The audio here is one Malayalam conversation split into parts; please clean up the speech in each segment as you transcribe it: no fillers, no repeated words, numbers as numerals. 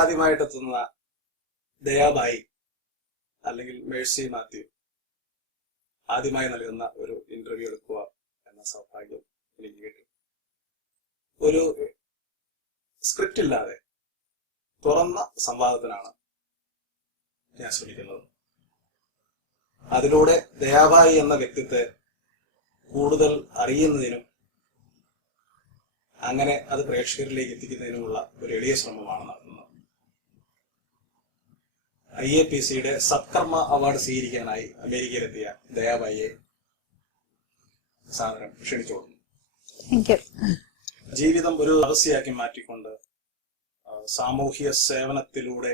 ആദ്യമായിട്ട് എത്തുന്ന ദയാബായി അല്ലെങ്കിൽ മേഴ്സി മാത്യു ആദ്യമായി നൽകുന്ന ഒരു ഇന്റർവ്യൂ എടുക്കുക എന്ന സൗഭാഗ്യം എനിക്ക് കിട്ടി. ഒരു സ്ക്രിപ്റ്റ് ഇല്ലാതെ തുറന്ന സംവാദത്തിനാണ് ഞാൻ ശ്രമിക്കുന്നത്. അതിലൂടെ ദയാബായി എന്ന വ്യക്തിത്വത്തെ കൂടുതൽ അറിയുന്നതിനും അങ്ങനെ അത് പ്രേക്ഷകരിലേക്ക് എത്തിക്കുന്നതിനുമുള്ള ഒരു എളിയ ശ്രമമാണ് നടത്തുന്നത്. IAPCയുടെ സത്കർമ്മ അവാർഡ് സ്വീകരിക്കാനായി അമേരിക്കയിലെത്തിയ ദയാബായിയെ സാദരം ക്ഷണിച്ചോളുന്നു. ജീവിതം ഒരു തപസ്യയാക്കി മാറ്റിക്കൊണ്ട് സാമൂഹ്യ സേവനത്തിലൂടെ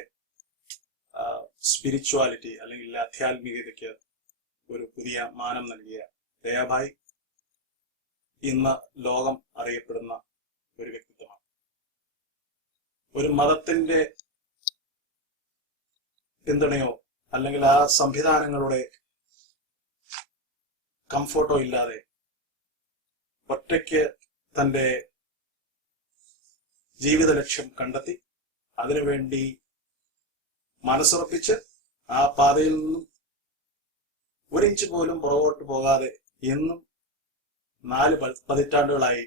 സ്പിരിച്വാലിറ്റി അല്ലെങ്കിൽ ആധ്യാത്മികതയ്ക്ക് ഒരു പുതിയ മാനം നൽകിയ ദയാബായി ഇന്ന് ലോകം അറിയപ്പെടുന്ന ഒരു വ്യക്തിത്വമാണ്. ഒരു മതത്തിന്റെ പിന്തുണയോ അല്ലെങ്കിൽ ആ സംവിധാനങ്ങളുടെ കംഫോർട്ടോ ഇല്ലാതെ ഒറ്റയ്ക്ക് തന്റെ ജീവിത ലക്ഷ്യം കണ്ടെത്തി അതിനുവേണ്ടി മനസ്സുറപ്പിച്ച് ആ പാതയിൽ നിന്നും ഒരിഞ്ച് പോലും പുറകോട്ട് പോകാതെ എന്നും 4 പതിറ്റാണ്ടുകളായി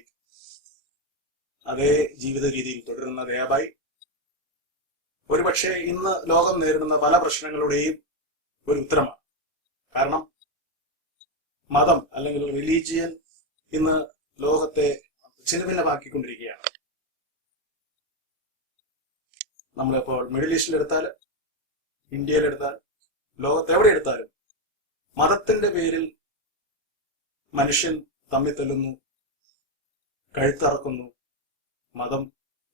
അതേ ജീവിത രീതിയിൽ തുടരുന്ന ദയാബായി ഒരുപക്ഷെ ഇന്ന് ലോകം നേരിടുന്ന പല പ്രശ്നങ്ങളുടെയും ഒരു ഉത്തരമാണ്. കാരണം മതം അല്ലെങ്കിൽ റിലീജിയൻ ഇന്ന് ലോകത്തെ ഛിന്നഭിന്നമാക്കിക്കൊണ്ടിരിക്കുകയാണ്. നമ്മളിപ്പോൾ മിഡിൽ ഈസ്റ്റിലെടുത്താൽ, ഇന്ത്യയിലെടുത്താൽ, ലോകത്ത് എവിടെ എടുത്താലും മതത്തിന്റെ പേരിൽ മനുഷ്യൻ തമ്മിൽ തല്ലുന്നു, കഴുത്തറക്കുന്നു. മതം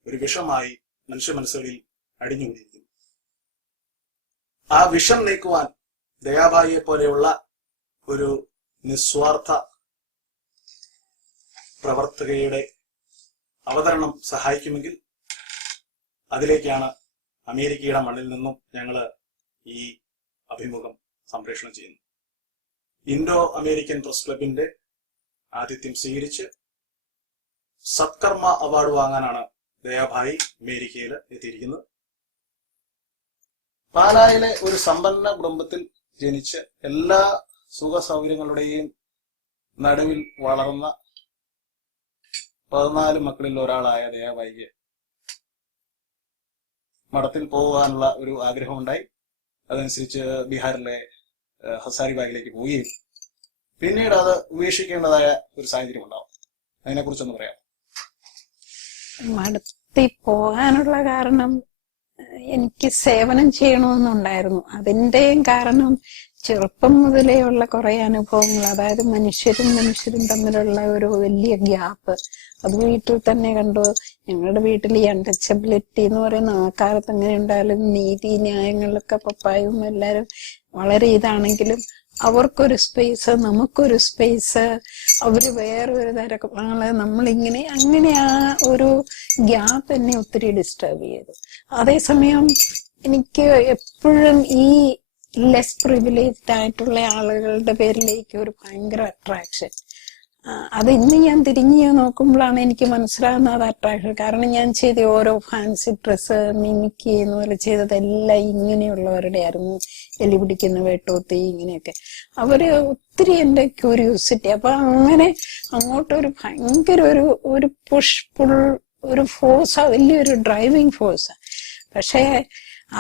ഒരു വിഷമായി മനുഷ്യ മനസ്സുകളിൽ അടിഞ്ഞുകൂടിയിരിക്കുന്നു. ആ വിഷം നീക്കുവാൻ ദയാബായിയെ പോലെയുള്ള ഒരു നിസ്വാർത്ഥ പ്രവർത്തകയുടെ അവതരണം സഹായിക്കുമെങ്കിൽ അതിലേക്കാണ് അമേരിക്കയുടെ മണ്ണിൽ നിന്നും ഞങ്ങൾ ഈ അഭിമുഖം സംപ്രേഷണം ചെയ്യുന്നത്. ഇൻഡോ അമേരിക്കൻ പ്രസ് ക്ലബിന്റെ ആതിഥ്യം സ്വീകരിച്ച് സത്കർമ്മ അവാർഡ് വാങ്ങാനാണ് ദയാബായി അമേരിക്കയിൽ എത്തിയിരിക്കുന്നത്. പാലായിലെ ഒരു സമ്പന്ന കുടുംബത്തിൽ ജനിച്ച് എല്ലാ സുഖ സൗകര്യങ്ങളുടെയും നടുവിൽ വളർന്ന 14 മക്കളിൽ ഒരാളായ ദയാബായിക്ക് മഠത്തിൽ പോകാനുള്ള ഒരു ആഗ്രഹമുണ്ടായി. അതനുസരിച്ച് ബീഹാറിലെ ഹസാരിബാഗിലേക്ക് പോവുകയും പിന്നീട് അത് ഉപേക്ഷിക്കേണ്ടതായ ഒരു സാഹചര്യം ഉണ്ടാവും. അതിനെക്കുറിച്ചൊന്ന് പറയാം. മഠത്തിൽ പോകാനുള്ള കാരണം എനിക്ക് സേവനം ചെയ്യണമെന്നുണ്ടായിരുന്നു. അതിന്റെയും കാരണം ചെറുപ്പം മുതലേ ഉള്ള കുറെ അനുഭവങ്ങൾ, അതായത് മനുഷ്യരും തമ്മിലുള്ള ഒരു വലിയ ഗ്യാപ്പ് അത് വീട്ടിൽ തന്നെ കണ്ടു. ഞങ്ങളുടെ വീട്ടിൽ ഈ അൺടച്ചബിലിറ്റി എന്ന് പറയുന്ന ആ കാലത്ത് എങ്ങനെ ഉണ്ടായാലും നീതി ന്യായങ്ങളിലൊക്കെ പപ്പായും എല്ലാരും വളരെ ഇതാണെങ്കിലും അവർക്കൊരു സ്പേസ്, നമുക്കൊരു സ്പേസ്, അവര് വേറൊരു തരം ആള്, നമ്മളിങ്ങനെ അങ്ങനെ ആ ഒരു ഗ്യാപ്പ് എന്നെ ഒത്തിരി ഡിസ്റ്റർബ് ചെയ്തു. അതേസമയം എനിക്ക് എപ്പോഴും ഈ ലെസ് പ്രിവിലേജ്ഡ് ആയിട്ടുള്ള ആളുകളുടെ പേരിലേക്ക് ഒരു ഭയങ്കര അട്രാക്ഷൻ. അത് ഇന്ന് ഞാൻ തിരിഞ്ഞു നോക്കുമ്പോഴാണ് എനിക്ക് മനസ്സിലാകുന്ന അത് അട്രാക്ഷൻ. കാരണം ഞാൻ ചെയ്ത ഓരോ ഫാൻസി ഡ്രസ്സ് മിമിക്ക് പോലെ ചെയ്തതെല്ലാം ഇങ്ങനെയുള്ളവരുടെ ആയിരുന്നു. എലി പിടിക്കുന്ന വേട്ടോത്തി ഇങ്ങനെയൊക്കെ അവര് ഒത്തിരി എന്റെ ക്യൂരിയോസിറ്റി. അപ്പൊ അങ്ങനെ അങ്ങോട്ടൊരു ഭയങ്കര ഒരു പുഷ് പുൾ, ഒരു ഫോഴ്സ്, വലിയൊരു ഡ്രൈവിംഗ് ഫോഴ്സ്. പക്ഷെ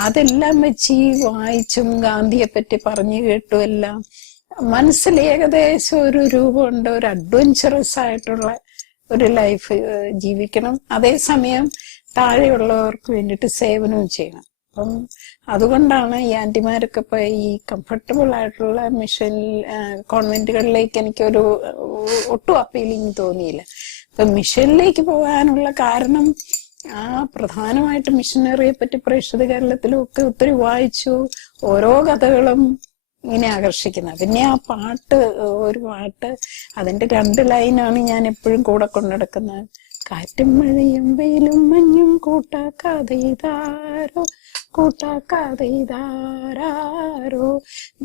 അതെല്ലാം വെച്ച് ഈ വായിച്ചും ഗാന്ധിയെ പറ്റി പറഞ്ഞു കേട്ടും എല്ലാം മനസ്സിൽ ഏകദേശം ഒരു രൂപമുണ്ട്. ഒരു അഡ്വഞ്ചറസ് ആയിട്ടുള്ള ഒരു ലൈഫ് ജീവിക്കണം, അതേസമയം താഴെയുള്ളവർക്ക് വേണ്ടിയിട്ട് സേവനവും ചെയ്യണം. അപ്പം അതുകൊണ്ടാണ് ഈ ആന്റിമാരൊക്കെ ഇപ്പൊ ഈ കംഫർട്ടബിൾ ആയിട്ടുള്ള മിഷൻ കോൺവെന്റുകളിലേക്ക് എനിക്കൊരു ഒട്ടും അപ്പീലിംഗ് തോന്നിയില്ല. ഇപ്പൊ മിഷനിലേക്ക് പോകാനുള്ള കാരണം പ്രധാനമായിട്ട് മിഷനറിയെ പറ്റി പ്രേക്ഷിത കേരളത്തിലും ഒക്കെ ഒത്തിരി വായിച്ചു. ഓരോ കഥകളും ഇങ്ങനെ ആകർഷിക്കുന്ന. പിന്നെ ആ പാട്ട്, ഒരു പാട്ട്, അതിന്റെ 2 ലൈനാണ് ഞാൻ എപ്പോഴും കൂടെ കൊണ്ടെടുക്കുന്നത്. കാറ്റും മഴയും വെയിലും മഞ്ഞും കൂട്ടാക്കാതെ ഇതാരോ കൂട്ടാക്കാതെ ഇതാരോ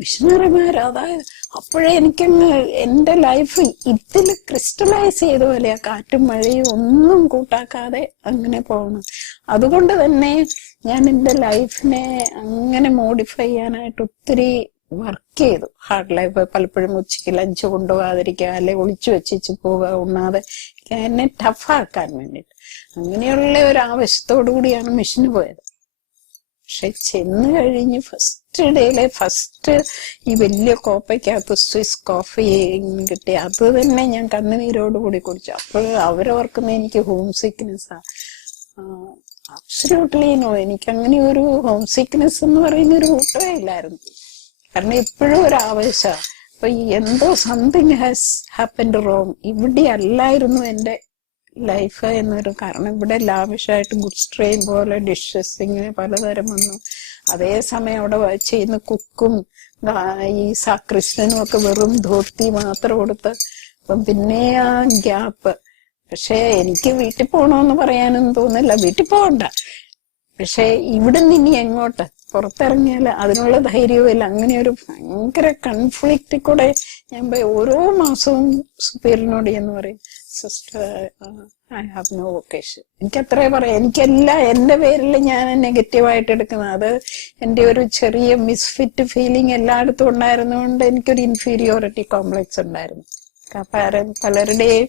മിഷണറിമാർ. അതായത് അപ്പോഴേ എനിക്കങ്ങ് എന്റെ ലൈഫ് ഇതില് ക്രിസ്റ്റലൈസ് ചെയ്ത പോലെയാ. കാറ്റും മഴയും ഒന്നും കൂട്ടാക്കാതെ അങ്ങനെ പോകണം. അതുകൊണ്ട് തന്നെ ഞാൻ എന്റെ ലൈഫിനെ അങ്ങനെ മോഡിഫൈ ചെയ്യാനായിട്ട് ഒത്തിരി വർക്ക് ചെയ്തു. ഹാർഡ് ലൈഫ് പലപ്പോഴും ഉച്ചയ്ക്ക് ലഞ്ച് കൊണ്ടുപോകാതിരിക്കുക, അല്ലെ ഒളിച്ചു വെച്ചിച്ച് പോവുക, ഉണ്ണാതെ എന്നെ ടഫാക്കാൻ വേണ്ടിട്ട്. അങ്ങനെയുള്ള ഒരു ആവശ്യത്തോടു കൂടിയാണ് മിഷന് പോയത്. പക്ഷെ ചെന്ന് കഴിഞ്ഞ് ഫസ്റ്റ് ഈ വലിയ കോപ്പയ്ക്കകത്ത് സ്വിസ് കോഫി കിട്ടി. അത് തന്നെ ഞാൻ കണ്ണുനീരോടുകൂടി കുടിച്ചു. അപ്പോൾ അവരോർക്കുന്ന എനിക്ക് ഹോം സിക്നെസ്സാ. Absolutely no. എനിക്ക് അങ്ങനെ ഒരു ഹോം സിക്നെസ് എന്ന് പറയുന്ന ഒരു കൂട്ടമേ ഇല്ലായിരുന്നു. കാരണം എപ്പോഴും ഒരു ആവേശ. അപ്പൊ എന്തോ സംതിങ് ഹാസ് ഹാപ്പൻഡ് റോങ്. ഇവിടെ അല്ലായിരുന്നു എന്റെ ലൈഫ് എന്നൊരു. കാരണം ഇവിടെ ലാവിഷായിട്ട് ഗുഡ്സ് ട്രെയിൻ പോലെ ഡിഷസ് ഇങ്ങനെ പലതരം വന്നു. അതേസമയം അവിടെ ചെയ്യുന്ന കുക്കും ഈ സാക്രിസ്റ്റനും ഒക്കെ വെറും ധോത്തി മാത്രം കൊടുത്ത്. അപ്പം പിന്നെ ആ ഗ്യാപ്പ്. പക്ഷെ എനിക്ക് വീട്ടിൽ പോകണമെന്ന് പറയാനൊന്നും തോന്നില്ല. വീട്ടിൽ പോകണ്ട, പക്ഷെ ഇവിടുന്ന് ഇനി എങ്ങോട്ട് പുറത്തിറങ്ങിയാൽ അതിനുള്ള ധൈര്യവും ഇല്ല. അങ്ങനെ ഒരു ഭയങ്കര കൺഫ്ലിക്റ്റ് കൂടെ ഞാൻ ഓരോ മാസവും സുപ്പീരിയറിനോട് എന്ന് പറയും, sister I have no vocation. എനിക്ക് അത്രേ പറയാം. എനിക്കെല്ലാം എന്റെ പേരിൽ ഞാൻ നെഗറ്റീവായിട്ട് എടുക്കുന്നത്. അത് എന്റെ ഒരു ചെറിയ മിസ്ഫിറ്റ് ഫീലിംഗ് എല്ലായിടത്തും ഉണ്ടായിരുന്നുകൊണ്ട് എനിക്കൊരു ഇൻഫീരിയോറിറ്റി കോംപ്ലക്സ് ഉണ്ടായിരുന്നു. പലരുടെയും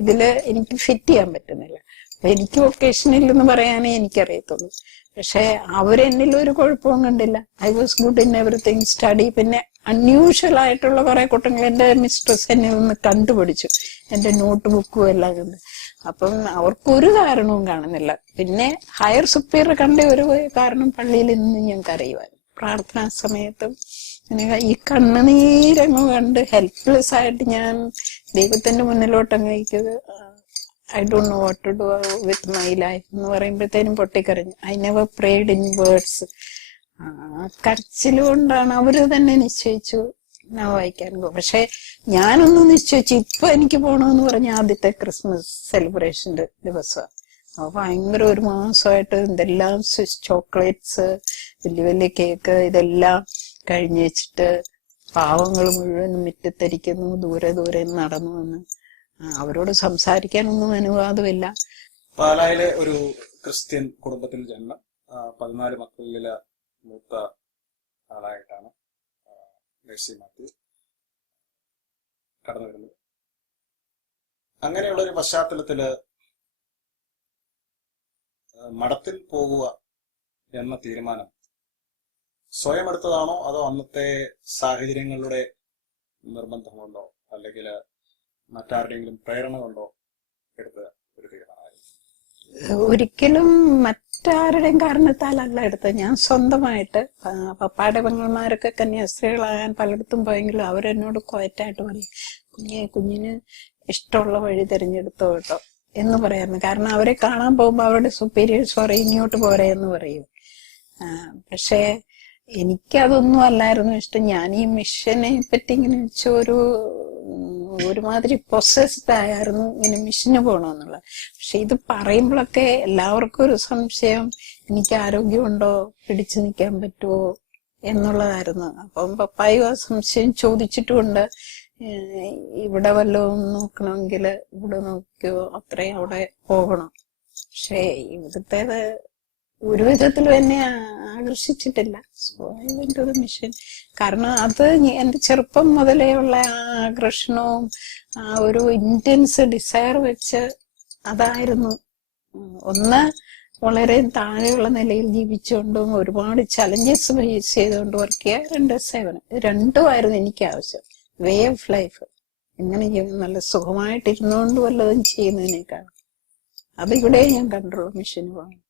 ഇതില് എനിക്ക് ഫിറ്റ് ചെയ്യാൻ പറ്റുന്നില്ല. അപ്പൊ എനിക്ക് വൊക്കേഷനില്ലെന്ന് പറയാനേ എനിക്കറിയത്തുള്ളൂ. പക്ഷെ അവരെന്നിൽ ഒരു കുഴപ്പവും കണ്ടില്ല. I was good in everything. Study, പിന്നെ അൺയൂഷ്വൽ ആയിട്ടുള്ള കുറെ കുട്ടങ്ങൾ എന്റെ മിസ്ട്രസ് എന്നിൽ നിന്ന് കണ്ടുപിടിച്ചു. എന്റെ നോട്ട് ബുക്കും എല്ലാം കണ്ട്. അപ്പം അവർക്കൊരു കാരണവും കാണുന്നില്ല. പിന്നെ ഹയർ സുപ്പീരിയർ കണ്ട ഒരു കാരണം പള്ളിയിൽ നിന്ന് ഞാൻ കരയുമായിരുന്നു. പ്രാർത്ഥനാ സമയത്തും ഈ കണ്ണുനീരങ്ങ് കണ്ട് ഹെൽപ്ലെസ് ആയിട്ട് ഞാൻ ദൈവത്തിന്റെ മുന്നിലോട്ട് അങ്ങേക്കത് I don't know what to do with my life എന്ന് പറയുമ്പോഴത്തേനും പൊട്ടിക്കരഞ്ഞു. I never prayed in words. കരച്ചിലുകൊണ്ടാണ് അവര് തന്നെ നിശ്ചയിച്ചു ഞാൻ വായിക്കാൻ പോകും. പക്ഷെ ഞാനൊന്ന് നിശ്ചയിച്ചു ഇപ്പൊ എനിക്ക് പോകണമെന്ന് പറഞ്ഞ ആദ്യത്തെ ക്രിസ്മസ് സെലിബ്രേഷന്റെ ദിവസമാണ്. അപ്പൊ ഭയങ്കര ഒരു മാസമായിട്ട് ഇതെല്ലാം സ്വിസ് ചോക്ലേറ്റ്സ്, വലിയ വലിയ കേക്ക്, ഇതെല്ലാം കഴിഞ്ഞ് വെച്ചിട്ട് പാവങ്ങൾ മുഴുവൻ മുറ്റത്തരിക്കുന്നു. ദൂരെ ദൂരെ നടന്നു വന്ന് അവരോട് സംസാരിക്കാനൊന്നും അനുവാദമില്ല. പാലായിലെ ഒരു ക്രിസ്ത്യൻ കുടുംബത്തിൽ ജന്മം. 14 മക്കളിലെ മൂത്ത ആളായിട്ടാണ് മേഴ്സി മാത്യു കടന്നു വരുന്നത്. അങ്ങനെയുള്ള ഒരു പശ്ചാത്തലത്തില് മഠത്തിൽ പോകുക എന്ന തീരുമാനം സ്വയം എടുത്തതാണോ അതോ അന്നത്തെ സാഹചര്യങ്ങളുടെ നിർബന്ധം കൊണ്ടോ അല്ലെങ്കിൽ മറ്റാരുടെയെങ്കിലും പ്രേരണ കൊണ്ടോ എടുത്ത ഒരു തീരുമാനമായിരുന്നു? ഒരിക്കലും മറ്റാരുടെയും കാരണത്താലല്ല എടുത്തത്. ഞാൻ സ്വന്തമായിട്ട്. പപ്പായുടെ പെങ്ങന്മാരൊക്കെ കന്യാസ്ത്രീകളാകാൻ പലയിടത്തും പോയെങ്കിലും അവരെന്നോട് ക്വയറ്റായിട്ട് പറയും, കുഞ്ഞിന് ഇഷ്ടമുള്ള വഴി തിരഞ്ഞെടുത്തോ കേട്ടോ എന്ന് പറയായിരുന്നു. കാരണം അവരെ കാണാൻ പോകുമ്പോ അവരുടെ സുപ്പീരിയേഴ്സ് പറയും ഇങ്ങോട്ട് പോരെ എന്ന് പറയും. പക്ഷെ എനിക്കതൊന്നും അല്ലായിരുന്നു ഇഷ്ടം. ഞാൻ ഈ മിഷനെ പറ്റി ഇങ്ങനെ ഒരുമാതിരി പൊസസ്ഡ് ആയിരുന്നു ഇങ്ങനെ മിഷന് പോകണമെന്നുള്ളത്. പക്ഷെ ഇത് പറയുമ്പോഴൊക്കെ എല്ലാവർക്കും ഒരു സംശയം, എനിക്ക് ആരോഗ്യമുണ്ടോ, പിടിച്ചു നിൽക്കാൻ പറ്റുമോ എന്നുള്ളതായിരുന്നു. അപ്പം പപ്പായും ആ സംശയം ചോദിച്ചിട്ടുമുണ്ട്. ഇവിടെ വല്ലതും നോക്കണമെങ്കിൽ ഇവിടെ നോക്കിയോ, അത്രയും അവിടെ പോകണം. പക്ഷെ ഇവിടുത്തേത് ഒരു വിധത്തിലും എന്നെ ആകർഷിച്ചിട്ടില്ല. So I went to the mission. കാരണം അത് എന്റെ ചെറുപ്പം മുതലേ ഉള്ള ആകർഷണവും ആ ഒരു ഇന്റൻസ് ഡിസയർ വെച്ച് അതായിരുന്നു. ഒന്ന്, വളരെ താഴെയുള്ള നിലയിൽ ജീവിച്ചുകൊണ്ടും ഒരുപാട് ചലഞ്ചസ് ഫേസ് ചെയ്തുകൊണ്ട് വർക്ക് ചെയ്യുക. 2, സേവനം. രണ്ടുമായിരുന്നു എനിക്ക് ആവശ്യം. വേ ഓഫ് ലൈഫ് എങ്ങനെ നല്ല സുഖമായിട്ടിരുന്നുകൊണ്ട് വല്ലതും ചെയ്യുന്നതിനേക്കാൾ അതിവിടെ ഞാൻ കണ്ടുള്ളൂ മിഷന് പോകണം.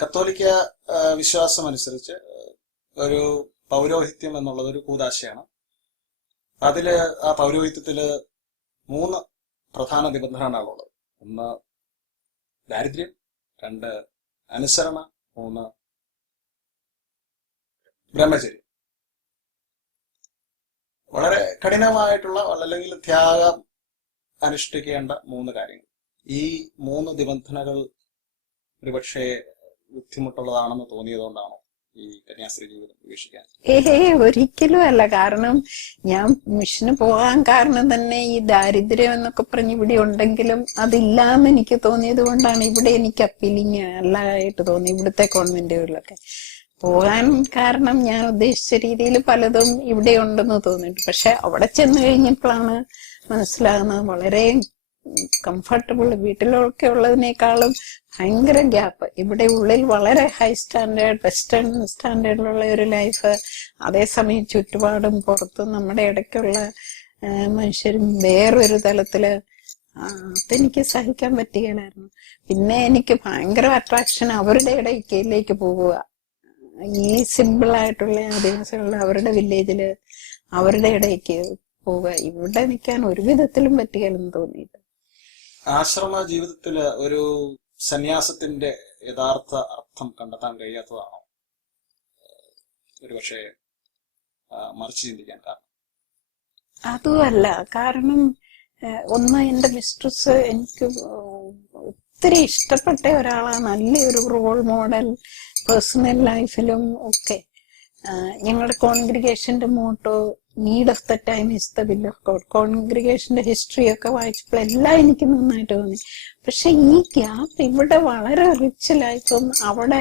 കത്തോലിക്ക വിശ്വാസം അനുസരിച്ച് ഒരു പൗരോഹിത്യം എന്നുള്ളത് ഒരു കൂദാശയാണ്. അതില് ആ പൗരോഹിത്യത്തില് 3 പ്രധാന നിബന്ധനകളാണുള്ളത്. 1 ദാരിദ്ര്യം, 2 അനുസരണ, 3 ബ്രഹ്മചര്യം. വളരെ കഠിനമായിട്ടുള്ള അല്ലെങ്കിൽ ത്യാഗം അനുഷ്ഠിക്കേണ്ട 3 കാര്യങ്ങൾ. ഈ 3 നിബന്ധനകൾ ഒരുപക്ഷെ ബുദ്ധിമുട്ടുള്ളതാണെന്ന് തോന്നിയതുകൊണ്ടാണോ ഈ കന്യാസ്ത്രീ ജീവിതം ഉപേക്ഷിക്കാൻ? ഒരിക്കലും അല്ല. കാരണം ഞാൻ മിഷന് പോകാൻ കാരണം തന്നെ ഈ ദാരിദ്ര്യം എന്നൊക്കെ പറഞ്ഞ് ഇവിടെ ഉണ്ടെങ്കിലും അതില്ലാന്ന് എനിക്ക് തോന്നിയത് കൊണ്ടാണ് ഇവിടെ എനിക്ക് അപ്പീലിങ് അല്ലായിട്ട് തോന്നി. ഇവിടുത്തെ കോൺവെന്റുകളിലൊക്കെ പോകാൻ കാരണം ഞാൻ ഉദ്ദേശിച്ച രീതിയിൽ പലതും ഇവിടെ ഉണ്ടെന്ന് തോന്നിയിട്ടുണ്ട്. പക്ഷെ അവിടെ ചെന്ന് കഴിഞ്ഞപ്പോഴാണ് മനസ്സിലാകുന്നത് വളരെ കംഫർട്ടബിൾ, വീട്ടിലൊക്കെ ഉള്ളതിനേക്കാളും ഭയങ്കര ഗ്യാപ്പ്. ഇവിടെ ഉള്ളിൽ വളരെ ഹൈ സ്റ്റാൻഡേർഡ്, വെസ്റ്റേൺ സ്റ്റാൻഡേർഡിലുള്ള ഒരു ലൈഫ്, അതേസമയം ചുറ്റുപാടും പുറത്തും നമ്മുടെ ഇടയ്ക്കുള്ള മനുഷ്യരും വേറൊരു തലത്തില്. അതെനിക്ക് സഹിക്കാൻ പറ്റുകയില്ലായിരുന്നു. പിന്നെ എനിക്ക് ഭയങ്കര അട്രാക്ഷൻ അവരുടെ ഇടയ്ക്കിലേക്ക് പോകുക, ഈ സിമ്പിൾ ആയിട്ടുള്ള ആദിവാസികളുടെ അവരുടെ വില്ലേജില് അവരുടെ ഇടയ്ക്ക് പോവുക. ഇവിടെ നിൽക്കാൻ ഒരു വിധത്തിലും പറ്റുകയെന്ന് തോന്നിയിട്ട്. ആശ്രമ ജീവിതത്തില് ഒരു സന്യാസത്തിന്റെ യഥാർത്ഥ അർത്ഥം കണ്ടെത്താൻ കഴിയാത്തതാണോ ഒരുപക്ഷെ മറിച്ച് ചിന്തിക്കാൻ കാരണം? അതുമല്ല. കാരണം ഒന്ന്, എന്റെ മിസ്ട്രസ് എനിക്ക് ഒത്തിരി ഇഷ്ടപ്പെട്ട ഒരാളാണ്, നല്ലൊരു റോൾ മോഡൽ പേഴ്സണൽ ലൈഫിലും ഒക്കെ. ഞങ്ങളുടെ കോൺഗ്രിഗേഷന്റെ motto need of the time is the will of God. കോൺഗ്രിഗേഷന്റെ ഹിസ്റ്ററി ഒക്കെ വായിച്ചപ്പോൾ എല്ലാം എനിക്ക് നന്നായിട്ട് തോന്നി. പക്ഷെ ഈ ഗ്യാപ്പ് ഇവിടെ വളരെ റിച്ച് ലൈഫും അവിടെ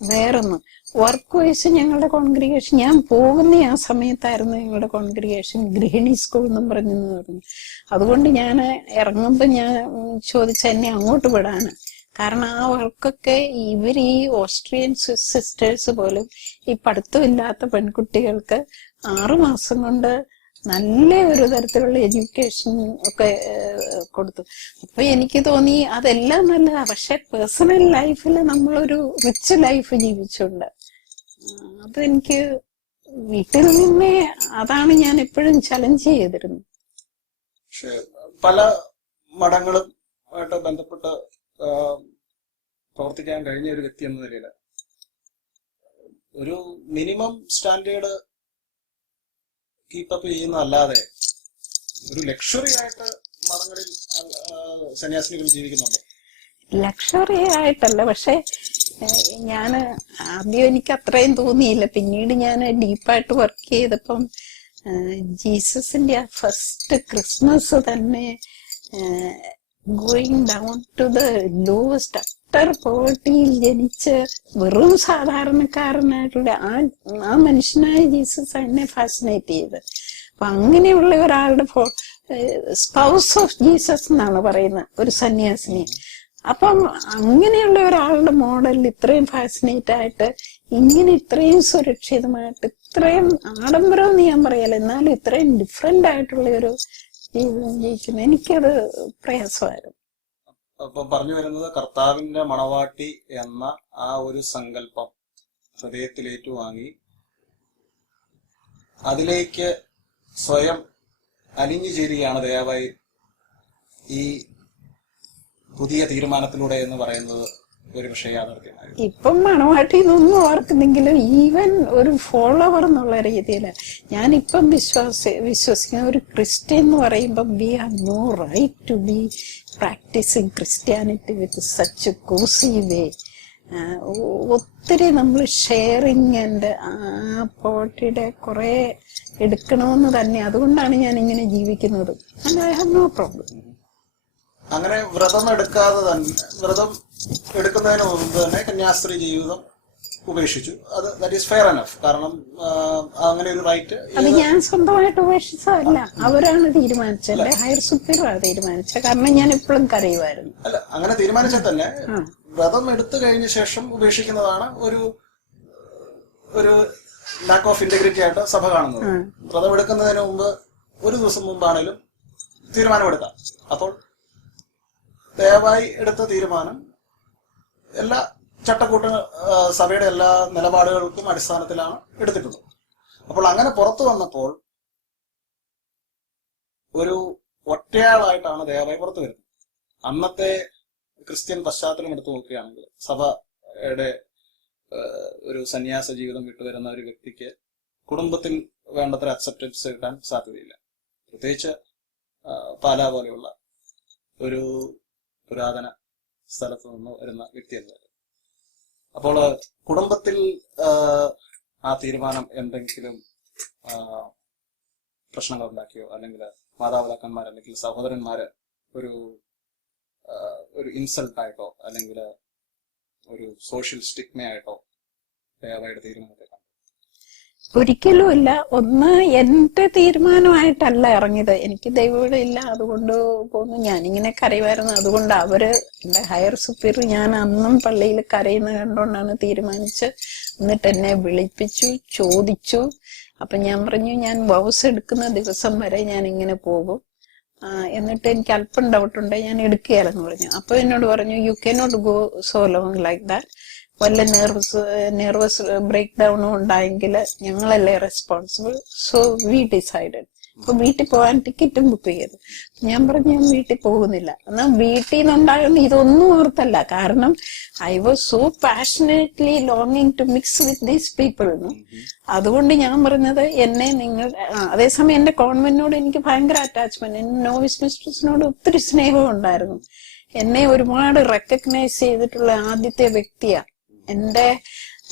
വേറൊന്നും. വർക്ക് വൈസ് ഞങ്ങളുടെ കോൺഗ്രിഗേഷൻ, ഞാൻ പോകുന്ന ആ സമയത്തായിരുന്നു ഞങ്ങളുടെ കോൺഗ്രിഗേഷൻ ഗൃഹിണി സ്കൂൾ എന്നും പറഞ്ഞു. അതുകൊണ്ട് ഞാൻ ഇറങ്ങുമ്പോൾ ഞാൻ ചോദിച്ച എന്നെ അങ്ങോട്ട് വിടാണ്. കാരണം ആ വർക്കൊക്കെ ഇവർ ഈ ഓസ്ട്രിയൻ സിസ്റ്റേഴ്സ് പോലും ഈ പഠിത്തമില്ലാത്ത പെൺകുട്ടികൾക്ക് 6 മാസം കൊണ്ട് നല്ല ഒരു തരത്തിലുള്ള എഡ്യൂക്കേഷൻ ഒക്കെ കൊടുത്തു. അപ്പൊ എനിക്ക് തോന്നി അതെല്ലാം നല്ലതാ. പക്ഷെ പേഴ്സണൽ ലൈഫിൽ നമ്മളൊരു റിച്ച് ലൈഫ് ജീവിച്ചുണ്ട്. അതെനിക്ക് വീട്ടിൽ നിന്നേ, അതാണ് ഞാൻ എപ്പോഴും ചലഞ്ച് ചെയ്തിരുന്നത്. പക്ഷെ പല മഠങ്ങളും ആയിട്ട് ബന്ധപ്പെട്ട് പ്രവർത്തിക്കാൻ കഴിഞ്ഞ ഒരു വ്യക്തി എന്ന നിലയിൽ ഒരു മിനിമം സ്റ്റാൻഡേർഡ് കീപ്പപ്പ് ചെയ്യുന്നതല്ലാതെ ഒരു ലക്ഷറി ആയിട്ട് മഠങ്ങളിൽ സന്യാസിനികൾ ജീവിക്കുന്നുണ്ട്. ലക്ഷറി ആയിട്ടല്ല, പക്ഷെ ഞാന് ആദ്യം എനിക്ക് അത്രയും തോന്നിയില്ല. പിന്നീട് ഞാൻ ഡീപ്പായിട്ട് വർക്ക് ചെയ്തപ്പം ജീസസിന്റെ ആ ഫസ്റ്റ് ക്രിസ്മസ് തന്നെ going down to the lowest utter പോവർട്ടിയിൽ ജനിച്ച് വെറും സാധാരണക്കാരനായിട്ടുള്ള ആ മനുഷ്യനായ ജീസസ് എന്നെ ഫാസിനേറ്റ് ചെയ്ത്. അപ്പൊ അങ്ങനെയുള്ള ഒരാളുടെ സ്പൗസ് ഓഫ് ജീസസ് എന്നാണ് പറയുന്നത് ഒരു സന്യാസിനി. അപ്പം അങ്ങനെയുള്ള ഒരാളുടെ മോഡൽ ഇത്രയും ഫാസിനേറ്റ് ആയിട്ട്, ഇങ്ങനെ ഇത്രയും സുരക്ഷിതമായിട്ട്, ഇത്രയും ആഡംബരം എന്ന് ഞാൻ പറയല, എന്നാലും ഇത്രയും ഡിഫറെന്റ് ആയിട്ടുള്ള ഒരു ജീവിതം ജീവിക്കുന്നത് എനിക്കത് പ്രയാസമായിരുന്നു. അപ്പൊ പറഞ്ഞു വരുന്നത് കർത്താവിന്റെ മണവാട്ടി എന്ന ആ ഒരു സങ്കല്പം ഹൃദയത്തിൽ ഏറ്റുവാങ്ങി അതിലേക്ക് സ്വയം അലിഞ്ഞു ചേരുകയാണ് ദയവായി ഈ പുതിയ തീരുമാനത്തിലൂടെ എന്ന് പറയുന്നത് ഒരു പക്ഷേ യാഥാർത്ഥ്യമായി. ഇപ്പം മണവാട്ടി എന്നൊന്നും ഓർക്കുന്നെങ്കിലും ഈവൻ ഒരു ഫോളോവർ എന്നുള്ള രീതിയിൽ ഞാനിപ്പം വിശ്വസിക്കുന്ന ഒരു ക്രിസ്ത്യൻ എന്ന് പറയുമ്പം we have no right to be practising Christianity with such cosy way. ഒത്തിരി നമ്മൾ ഷെയറിങ് ആൻഡ് ആ പോവർട്ടിയുടെ കുറെ എടുക്കണമെന്ന് തന്നെ. അതുകൊണ്ടാണ് ഞാൻ ഇങ്ങനെ ജീവിക്കുന്നത്. And I have no problem. അങ്ങനെ വ്രതം എടുക്കാതെ തന്നെ, വ്രതം എടുക്കുന്നതിന് മുമ്പ് തന്നെ കന്യാസ്ത്രീ ജീവിതം ഉപേക്ഷിച്ചു. അത് ദാറ്റ് ഈസ് ഫെയർ എനഫ്. കാരണം അങ്ങനെ ഒരു റൈറ്റ് അത് ഞാൻ സ്വന്തമായിട്ട് ഉപേക്ഷിച്ചതല്ല, അവരാണ് തീരുമാനിച്ചത്. എന്റെ ഹയർ സുപ്പീരിയറാണ് തീരുമാനിച്ചത്. കാരണം ഞാൻ എപ്പോഴും കരയുമായിരുന്നു. അല്ല, അങ്ങനെ തീരുമാനിച്ചാൽ തന്നെ വ്രതം എടുത്തു കഴിഞ്ഞ ശേഷം ഉപേക്ഷിക്കുന്നതാണ് ഒരു ലാക്ക് ഓഫ് ഇന്റഗ്രിറ്റി ആയിട്ട് സഭ കാണുന്നത്. വ്രതം എടുക്കുന്നതിന് മുമ്പ് ഒരു ദിവസം മുമ്പാണെങ്കിലും തീരുമാനമെടുക്കാം. അപ്പോൾ ദയവായി എടുത്ത തീരുമാനം എല്ലാ ചട്ടക്കൂട്ട സഭയുടെ എല്ലാ നിലപാടുകൾക്കും അടിസ്ഥാനത്തിലാണ് എടുത്തിട്ടുള്ളത്. അപ്പോൾ അങ്ങനെ പുറത്തു വന്നപ്പോൾ ഒരു ഒറ്റയാളായിട്ടാണ് ദയവായി പുറത്തു വരുന്നത്. അന്നത്തെ ക്രിസ്ത്യൻ പശ്ചാത്തലം എടുത്തു നോക്കുകയാണെങ്കിൽ സഭയുടെ ഒരു സന്യാസ ജീവിതം വിട്ടുവരുന്ന ഒരു വ്യക്തിക്ക് കുടുംബത്തിൽ വേണ്ടത്ര അക്സെപ്റ്റൻസ് കിട്ടാൻ സാധ്യതയില്ല. പ്രത്യേകിച്ച് പാലാ പോലെയുള്ള ഒരു പുരാതന സ്ഥലത്ത് നിന്ന് വരുന്ന വ്യക്തി എന്നത്. അപ്പോൾ കുടുംബത്തിൽ ആ തീരുമാനം എന്തെങ്കിലും പ്രശ്നങ്ങൾ ഉണ്ടാക്കിയോ, അല്ലെങ്കിൽ മാതാപിതാക്കന്മാർ അല്ലെങ്കിൽ സഹോദരന്മാര് ഒരു ഇൻസൾട്ടായിട്ടോ അല്ലെങ്കിൽ ഒരു സോഷ്യൽ സ്റ്റിഗ്മയായിട്ടോ ദയവായിട്ട് തീരുമാനത്തെ കണ്ടു? ഒരിക്കലും ഇല്ല. ഒന്ന്, എന്റെ തീരുമാനമായിട്ടല്ല ഇറങ്ങിയത്. എനിക്ക് ദൈവം ഇല്ല, അതുകൊണ്ട് പോന്നു. ഞാനിങ്ങനെ കരയുമായിരുന്നു. അതുകൊണ്ട് അവര്, എന്റെ ഹയർ സുപ്പീരിയർ, ഞാൻ അന്നും പള്ളിയിൽ കരയുന്ന കണ്ടുകൊണ്ടാണ് തീരുമാനിച്ച്. എന്നിട്ട് എന്നെ വിളിപ്പിച്ചു, ചോദിച്ചു. അപ്പൊ ഞാൻ പറഞ്ഞു, ഞാൻ വൗസ് എടുക്കുന്ന ദിവസം വരെ ഞാൻ ഇങ്ങനെ പോകും. എന്നിട്ട് എനിക്ക് അല്പം ഡൗട്ടുണ്ട്, ഞാൻ എടുക്കുകയല്ലെന്ന് പറഞ്ഞു. അപ്പൊ എന്നോട് പറഞ്ഞു, you cannot go so long like that. വല്ല നെർവസ് ബ്രേക്ക് ഡൗണും ഉണ്ടായെങ്കിൽ ഞങ്ങളല്ലേ റെസ്പോൺസിബിൾ. So we decided. അപ്പൊ വീട്ടിൽ പോകാൻ ടിക്കറ്റും ബുക്ക് ചെയ്തു. ഞാൻ പറഞ്ഞു, ഞാൻ വീട്ടിൽ പോകുന്നില്ല. എന്നാൽ വീട്ടിൽ നിന്നുണ്ടാകുന്ന ഇതൊന്നും ഓർത്തല്ല. കാരണം ഐ വാസ് സോ പാഷനേറ്റ്ലി ലോങ്ങിങ് to mix with these people. അതുകൊണ്ട് ഞാൻ പറഞ്ഞത്, എന്നെ നിങ്ങൾ, അതേസമയം എന്റെ കോൺവെന്റിനോട് എനിക്ക് ഭയങ്കര അറ്റാച്ച്മെന്റ്, എന്റെ നോവിസ് മിസ്ട്രസിനോട് ഒത്തിരി സ്നേഹവും ഉണ്ടായിരുന്നു. എന്നെ ഒരുപാട് റെക്കഗ്നൈസ് ചെയ്തിട്ടുള്ള ആദ്യത്തെ വ്യക്തിയാ. എന്റെ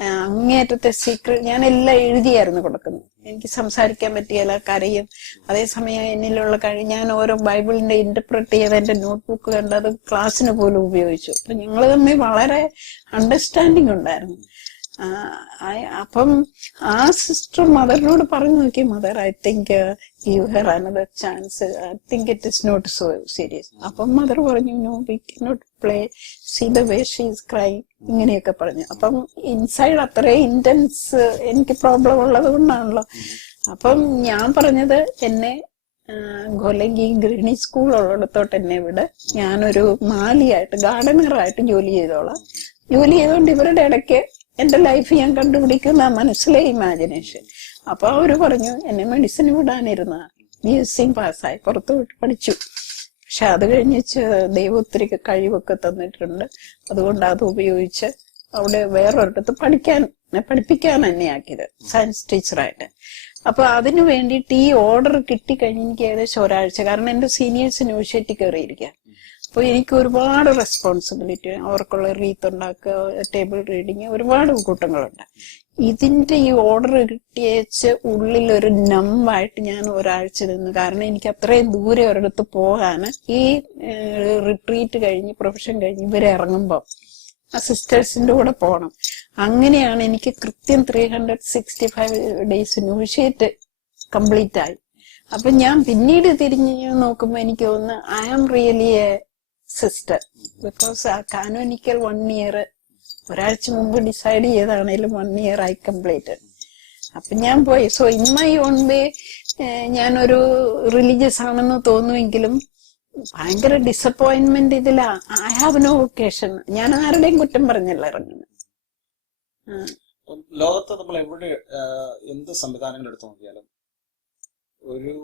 അങ്ങേയറ്റത്തെ സീക്രട്ട് ഞാൻ എല്ലാം എഴുതിയായിരുന്നു കൊടുക്കുന്നത്. എനിക്ക് സംസാരിക്കാൻ പറ്റിയല്ല, കരയും. അതേസമയം എന്നിലുള്ള ഞാൻ ഓരോ ബൈബിളിന്റെ ഇന്റർപ്രറ്റ് ചെയ്ത് എന്റെ നോട്ട്ബുക്ക് കണ്ടത് ക്ലാസ്സിന് പോലും ഉപയോഗിച്ചു. അപ്പൊ ഞങ്ങൾ തമ്മിൽ വളരെ അണ്ടർസ്റ്റാൻഡിങ് ഉണ്ടായിരുന്നു. അപ്പം ആ സിസ്റ്റർ മദറിനോട് പറഞ്ഞു നോക്കി, mother, I think give her another chance, I think it is not so serious. അപ്പം മദർ പറഞ്ഞു, no, we cannot play, see the way she is crying, ഇങ്ങനെയൊക്കെ പറഞ്ഞു. അപ്പം ഇൻസൈഡ് അത്രയും ഇന്റൻസ് എനിക്ക് പ്രോബ്ലം ഉള്ളത് കൊണ്ടാണല്ലോ. അപ്പം ഞാൻ പറഞ്ഞത്, എന്നെ ഗോലങ്കി ഗൃഹിണി സ്കൂൾ ഉള്ളിടത്തോട്ട് എന്നെ വിട്, ഞാനൊരു മാലിയായിട്ട് ഗാർഡനറായിട്ട് ജോലി ചെയ്തോളാം. ജോലി ചെയ്തോണ്ട് ഇവരുടെ ഇടയ്ക്ക് എന്റെ ലൈഫ് ഞാൻ കണ്ടുപിടിക്കുന്ന മനസ്സിലെ ഇമാജിനേഷൻ. അപ്പൊ അവര് പറഞ്ഞു, എന്നെ മെഡിസിന് വിടാനിരുന്ന BSc പാസ്സായി പുറത്തു വിട്ട് പഠിച്ചു. പക്ഷെ അത് കഴിഞ്ഞ് ദൈവം ഒത്തിരി കഴിവൊക്കെ തന്നിട്ടുണ്ട്. അതുകൊണ്ട് അത് ഉപയോഗിച്ച് അവിടെ വേറൊരിടത്ത് പഠിപ്പിക്കാൻ തന്നെയാക്കിയത്, സയൻസ് ടീച്ചറായിട്ട്. അപ്പൊ അതിനു വേണ്ടിയിട്ട് ഈ ഓർഡർ കിട്ടിക്കഴിഞ്ഞ് എനിക്ക് ഏകദേശം ഒരാഴ്ച, കാരണം എന്റെ സീനിയേഴ്സ് യൂണിവേഴ്സിറ്റി കയറിയിരിക്കുക. അപ്പൊ എനിക്ക് ഒരുപാട് റെസ്പോൺസിബിലിറ്റി, അവർക്കുള്ള റീത്ത് ഉണ്ടാക്കുക, ടേബിൾ റീഡിങ്, ഒരുപാട് കൂട്ടങ്ങളുണ്ട്. ഇതിന്റെ ഈ ഓർഡർ കിട്ടിയേച്ച് ഉള്ളിലൊരു നമ്പായിട്ട് ഞാൻ ഒരാഴ്ച നിന്നു. കാരണം എനിക്ക് അത്രയും ദൂരെ ഒരിടത്ത് പോകാന്, ഈ റിട്രീറ്റ് കഴിഞ്ഞ് പ്രൊഫഷൻ കഴിഞ്ഞ് ഇവരെ ഇറങ്ങുമ്പോ ആ സിസ്റ്റേഴ്സിന്റെ കൂടെ പോകണം. അങ്ങനെയാണ് എനിക്ക് കൃത്യം 365 ഡേയ്സ് ന്യൂഷ്യേറ്റ് കംപ്ലീറ്റ് ആയി. അപ്പൊ ഞാൻ പിന്നീട് തിരിഞ്ഞ് നോക്കുമ്പോ എനിക്ക് തോന്നുന്നു, I am really a sister. Because ആ കാനോനിക്കൽ 1 ഇയർ ഒരാഴ്ച മുമ്പ് ഡിസൈഡ് ചെയ്താണേലും 1 ഇയർ ആയി കംപ്ലീറ്റ്. അപ്പൊ ഞാൻ പോയി. So in my own way ഞാനൊരു റിലീജിയസ് ആണെന്ന് തോന്നുമെങ്കിലും ഭയങ്കര ഡിസപ്പോയിന്റ്മെന്റ് ഇതിലാ. I have no occasion. ഞാൻ ആരുടെയും കുറ്റം പറഞ്ഞല്ല ഇറങ്ങുന്നത്. ലോകത്ത് നമ്മൾ എവിടെ എന്ത് സംവിധാനങ്ങൾ എടുത്തു നോക്കിയാലും ഒരു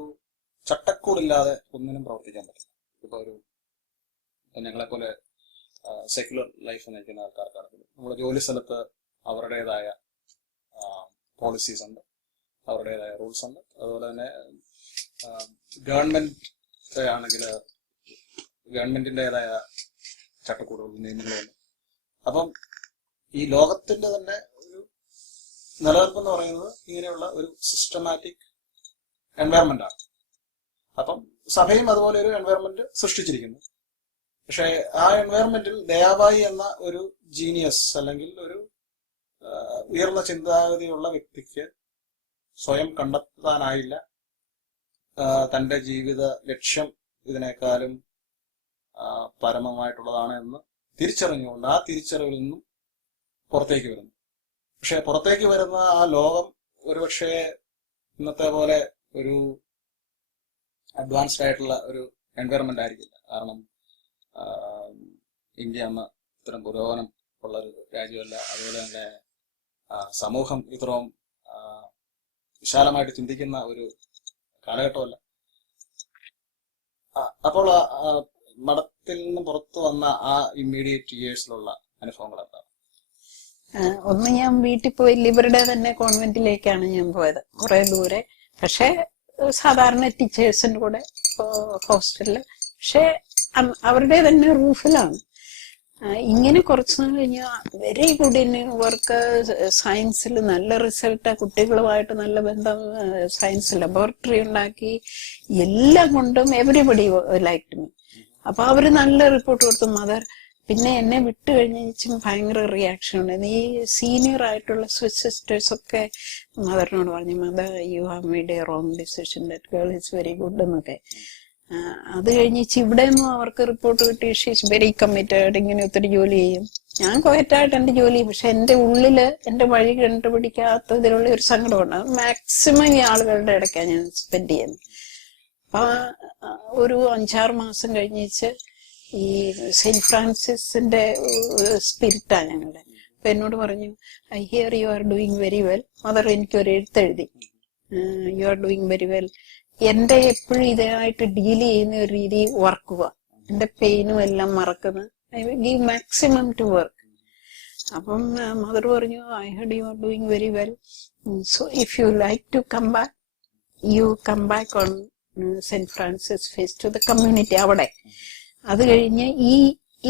ചട്ടക്കൂടില്ലാതെ ഒന്നിനും പ്രവർത്തിക്കാൻ പറ്റില്ല. ഇപ്പൊ ഞങ്ങളെ പോലെ സെക്യുലർ ലൈഫ് നയിക്കുന്ന ആൾക്കാർക്കാണെങ്കിൽ നമ്മുടെ ജോലി സ്ഥലത്ത് അവരുടേതായ പോളിസീസ് ഉണ്ട്, അവരുടേതായ റൂൾസ് ഉണ്ട്. അതുപോലെ തന്നെ ഗവൺമെന്റ് ആണെങ്കിൽ ഗവൺമെന്റിൻ്റെതായ ചട്ടക്കൂടുകളും നിയമങ്ങളുമുണ്ട്. അപ്പം ഈ ലോകത്തിന്റെ തന്നെ ഒരു നിലനിൽപ്പ് എന്ന് പറയുന്നത് ഇങ്ങനെയുള്ള ഒരു സിസ്റ്റമാറ്റിക് എൻവയറമെന്റ് ആണ്. അപ്പം സഭയും അതുപോലെ ഒരു എൻവയറമെന്റ് സൃഷ്ടിച്ചിരിക്കുന്നു. പക്ഷെ ആ എൻവയറമെന്റിൽ ദയാബായി എന്ന ഒരു ജീനിയസ് അല്ലെങ്കിൽ ഒരു ഉയർന്ന ചിന്താഗതിയുള്ള വ്യക്തിക്ക് സ്വയം കണ്ടെത്താനായില്ല. തന്റെ ജീവിത ലക്ഷ്യം ഇതിനേക്കാളും പരമമായിട്ടുള്ളതാണ് എന്ന് തിരിച്ചറിഞ്ഞുകൊണ്ട് ആ തിരിച്ചറിവിൽ നിന്നും പുറത്തേക്ക് വരുന്നു. പക്ഷെ പുറത്തേക്ക് വരുന്ന ആ ലോകം ഒരുപക്ഷെ ഇന്നത്തെ പോലെ ഒരു അഡ്വാൻസ്ഡ് ആയിട്ടുള്ള ഒരു എൻവയറമെന്റ് ആയിരിക്കില്ല. കാരണം ഇന്ത്യ എന്ന ഇത്തരം പുരോഗമനം ഉള്ള ഒരു രാജ്യമല്ല. അതുപോലെ തന്നെ സമൂഹം ഇത്രയും വിശാലമായിട്ട് ചിന്തിക്കുന്ന ഒരു കാലഘട്ടമല്ല. അപ്പോൾ മഠത്തിൽ നിന്ന് പുറത്തു വന്ന ആ ഇമ്മീഡിയറ്റ് ഇയേഴ്സിലുള്ള അനുഭവങ്ങൾ എന്താണ്? ഒന്ന്, ഞാൻ വീട്ടിൽ പോയി ഇവരുടെ തന്നെ കോൺവെന്റിലേക്കാണ് ഞാൻ പോയത്, കുറെ ദൂരെ. പക്ഷെ സാധാരണ ടീച്ചേഴ്സിന്റെ കൂടെ ഹോസ്റ്റലില്, പക്ഷെ അവരുടെ തന്നെ റൂഫിലാണ്. ഇങ്ങനെ കുറച്ചു നാൾ കഴിഞ്ഞാൽ വെരി ഗുഡ് ഇൻ വർക്ക്, സയൻസിൽ നല്ല റിസൾട്ട്, കുട്ടികളുമായിട്ട് നല്ല ബന്ധം, സയൻസ് ലബോറട്ടറി ഉണ്ടാക്കി, എല്ലാം കൊണ്ടും എവരിബഡി ലൈക്ക് മീ. അപ്പൊ അവര് നല്ല റിപ്പോർട്ട് കൊടുത്തു. മദർ പിന്നെ എന്നെ വിട്ടു കഴിഞ്ഞും ഭയങ്കര റിയാക്ഷൻ ഉണ്ടായിരുന്നു. ഈ സീനിയർ ആയിട്ടുള്ള സ്വിസ് സിസ്റ്റേഴ്സ് ഒക്കെ മദറിനോട് പറഞ്ഞു, mother you have made A wrong decision, that girl is very good എന്നൊക്കെ. അത് കഴിഞ്ഞ് ഇവിടെ നിന്നും അവർക്ക് റിപ്പോർട്ട് കിട്ടി, ഷീസ് വെരി കമ്മിറ്റഡ്, ഇങ്ങനെ ഒത്തിരി ജോലി ചെയ്യും. ഞാൻ ക്വയറ്റായിട്ട് എന്റെ ജോലി, പക്ഷെ എന്റെ ഉള്ളില് എന്റെ വഴി കണ്ടുപിടിക്കാത്തതിലുള്ള ഒരു സങ്കടമുണ്ട്. മാക്സിമം ഈ ആളുകളുടെ ഇടയ്ക്കാണ് ഞാൻ സ്പെൻഡ് ചെയ്യുന്നത്. അപ്പൊ ഒരു 5-6 മാസം കഴിഞ്ഞിച്ച് ഈ സെയിന്റ് ഫ്രാൻസിസിന്റെ സ്പിരിറ്റാ ഞങ്ങളുടെ. അപ്പൊ എന്നോട് പറഞ്ഞു, I hear you are doing very well. Mother എനിക്കൊരു എഴുത്തെഴുതി, you are doing very well. എന്റെ എപ്പോഴും ഇതായിട്ട് ഡീൽ ചെയ്യുന്ന ഒരു രീതി വർക്കുക, എന്റെ പെയിനും എല്ലാം മറക്കുന്നത്, I will give maximum to work. അപ്പം മദർ പറഞ്ഞു, I heard you are doing very well, so if you like to come back, you come back on Saint Francis face to the community അവിടെ. അത് കഴിഞ്ഞ്